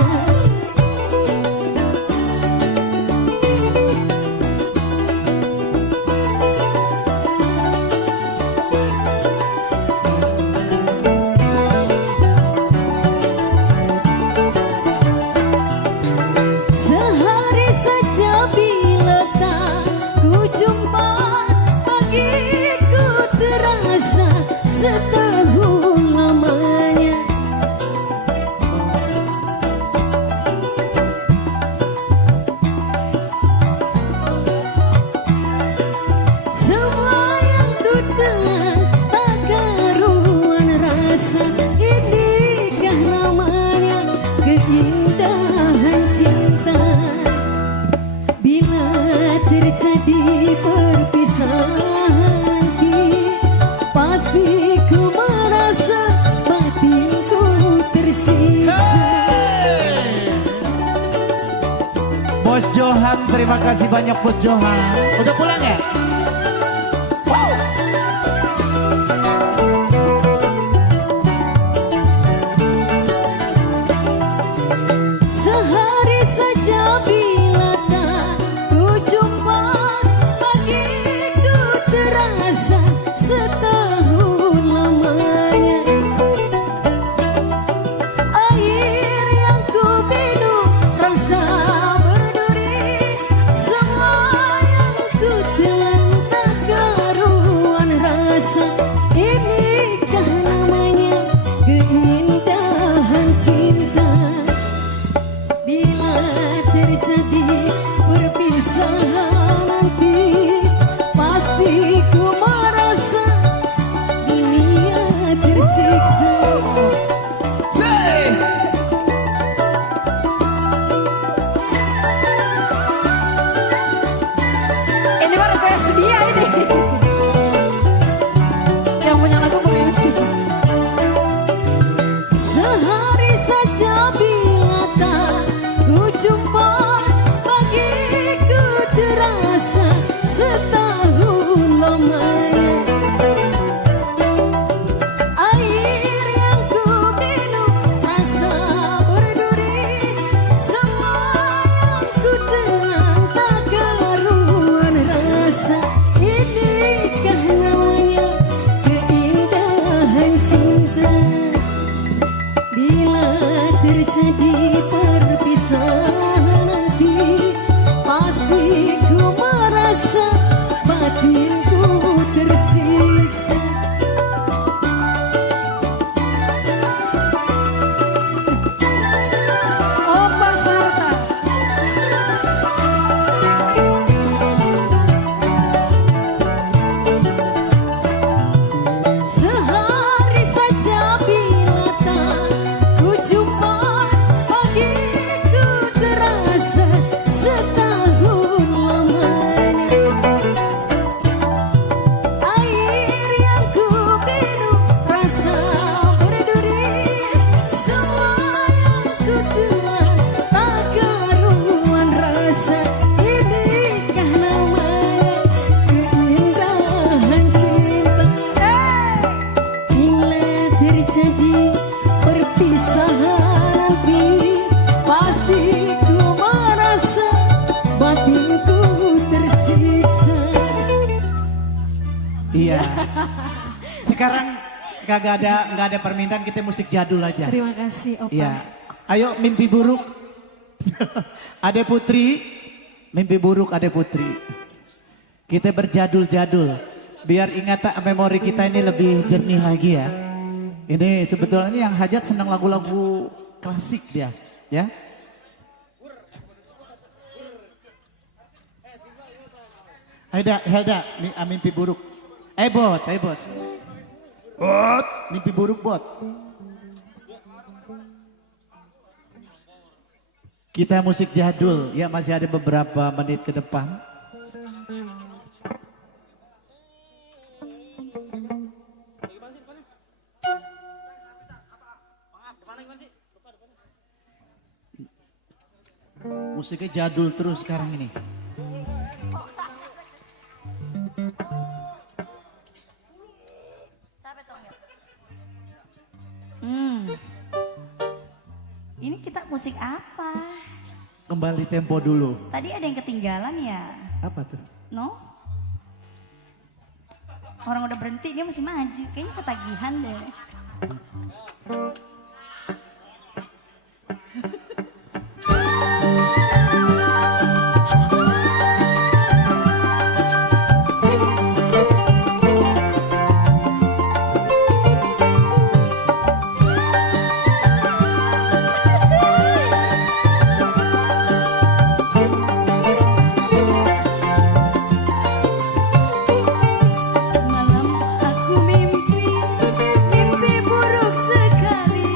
Bos Johan, terima kasih banyak Bos Johan. Udah pulang ya? Wow. Sehari saja bila tak ku jumpa, bagiku terasa setahun lamanya. Air yang ku minum rasa berduri, semua yang ku telan tak karuan rasa. Inikah namanya keindahan cinta? Bila terjadi perpisahan nanti, pasti ku merasa dunia tersiksa. Ini baru request dia ini. Yang punya lagu pengasih. Sehari saja bila tak ku jumpa, bagiku terasa setahun lamanya. Air yang ku minum rasa berduri, semua yang ku telan tak karuan rasa. Inikah namanya keindahan cinta? Bila terjadi perpisahan nanti, pasti ku merasa batinku tersiksa. Opa Sarta. Sehari saja bila tak ku jumpa, bagiku terasa setahun lamanya. Air yang ku minum rasa berduri, semua yang ku telan tak karuan rasa. Inikah namanya keindahan cinta? Bila terjadi perpisahan nanti, pasti ku merasa batinku tersiksa. Iya. Sekarang nggak ada permintaan, kita musik jadul aja. Terima kasih Opa. Iya. Ayo mimpi buruk. Ade Putri, mimpi buruk Ade Putri. Kita berjadul-jadul. Biar ingatan memori kita ini lebih jernih lagi ya. Ini sebetulnya yang hajat senang lagu-lagu klasik dia, ya. Helda, mimpi buruk. Bot. Bot, mimpi buruk bot. Kita musik jadul, ya masih ada beberapa menit ke depan. Musiknya jadul terus sekarang ini. Ini kita musik apa? Kembali tempo dulu. Tadi ada yang ketinggalan ya? Apa tuh? No? Orang udah berhenti dia masih maju. Kayaknya ketagihan deh. Malam aku mimpi buruk sekali.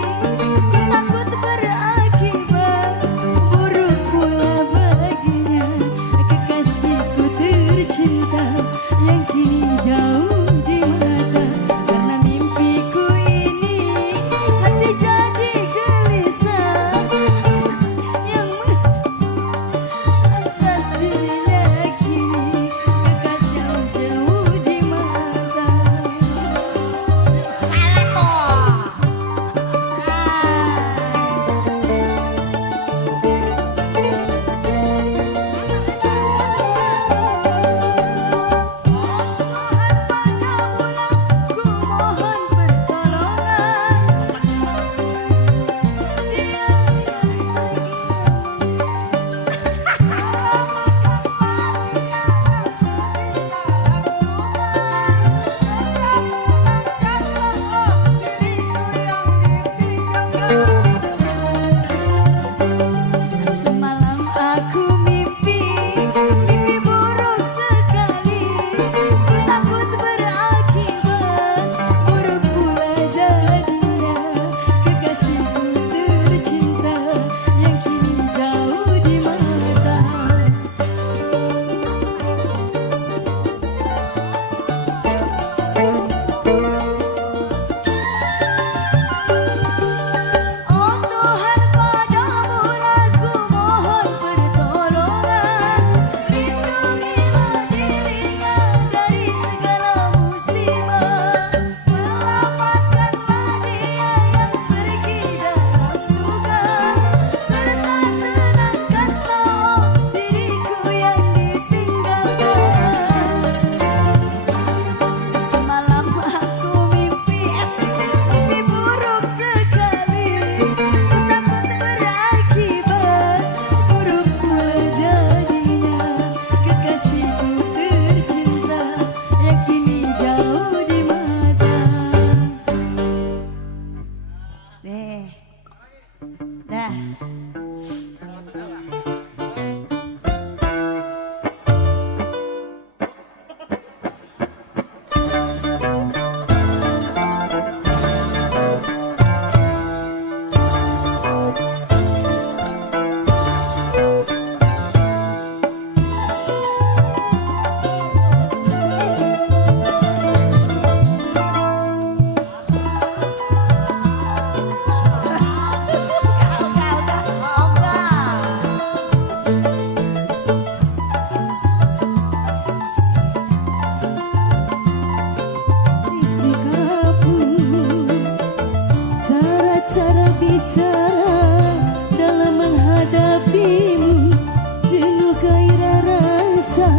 gairah rasa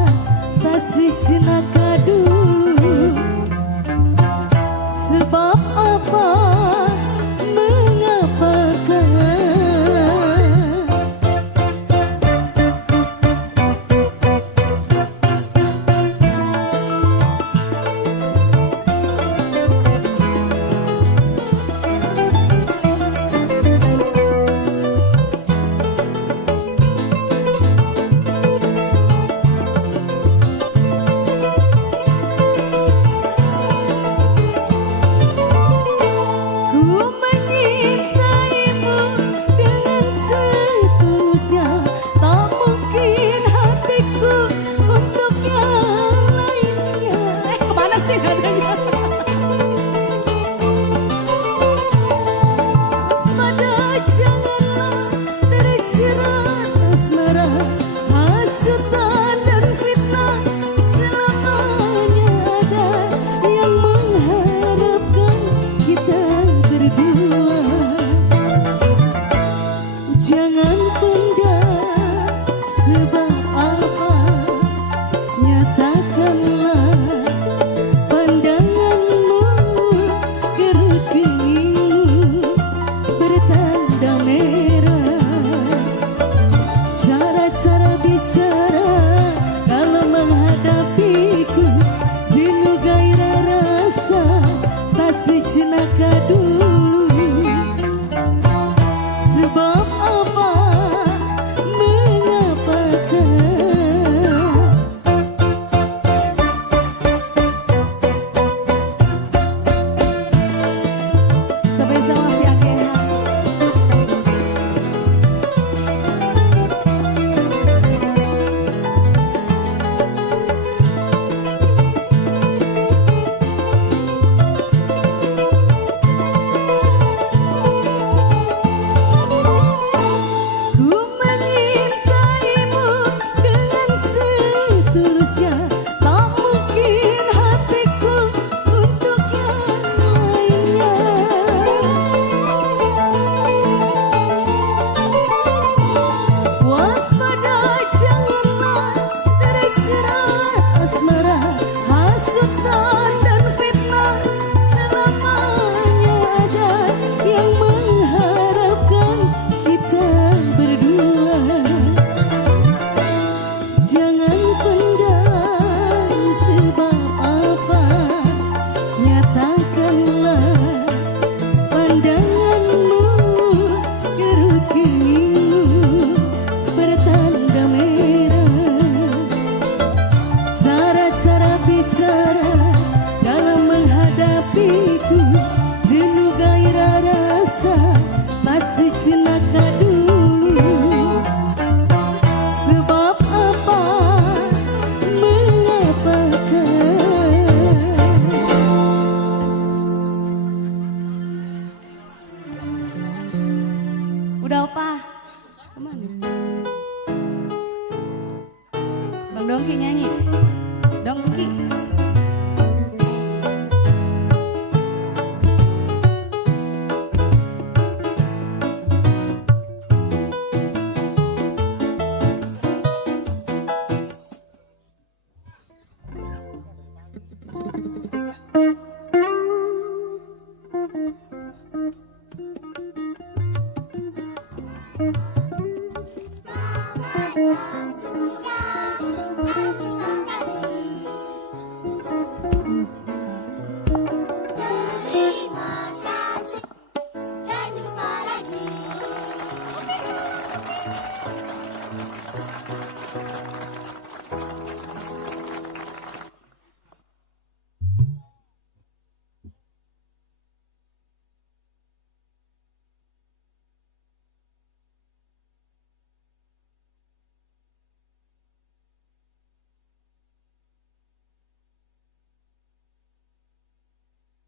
tak sejenak dulu. Sebab apa, mengapakah Udah apa? Kemana? Bang Dongki nyanyi. Dongki.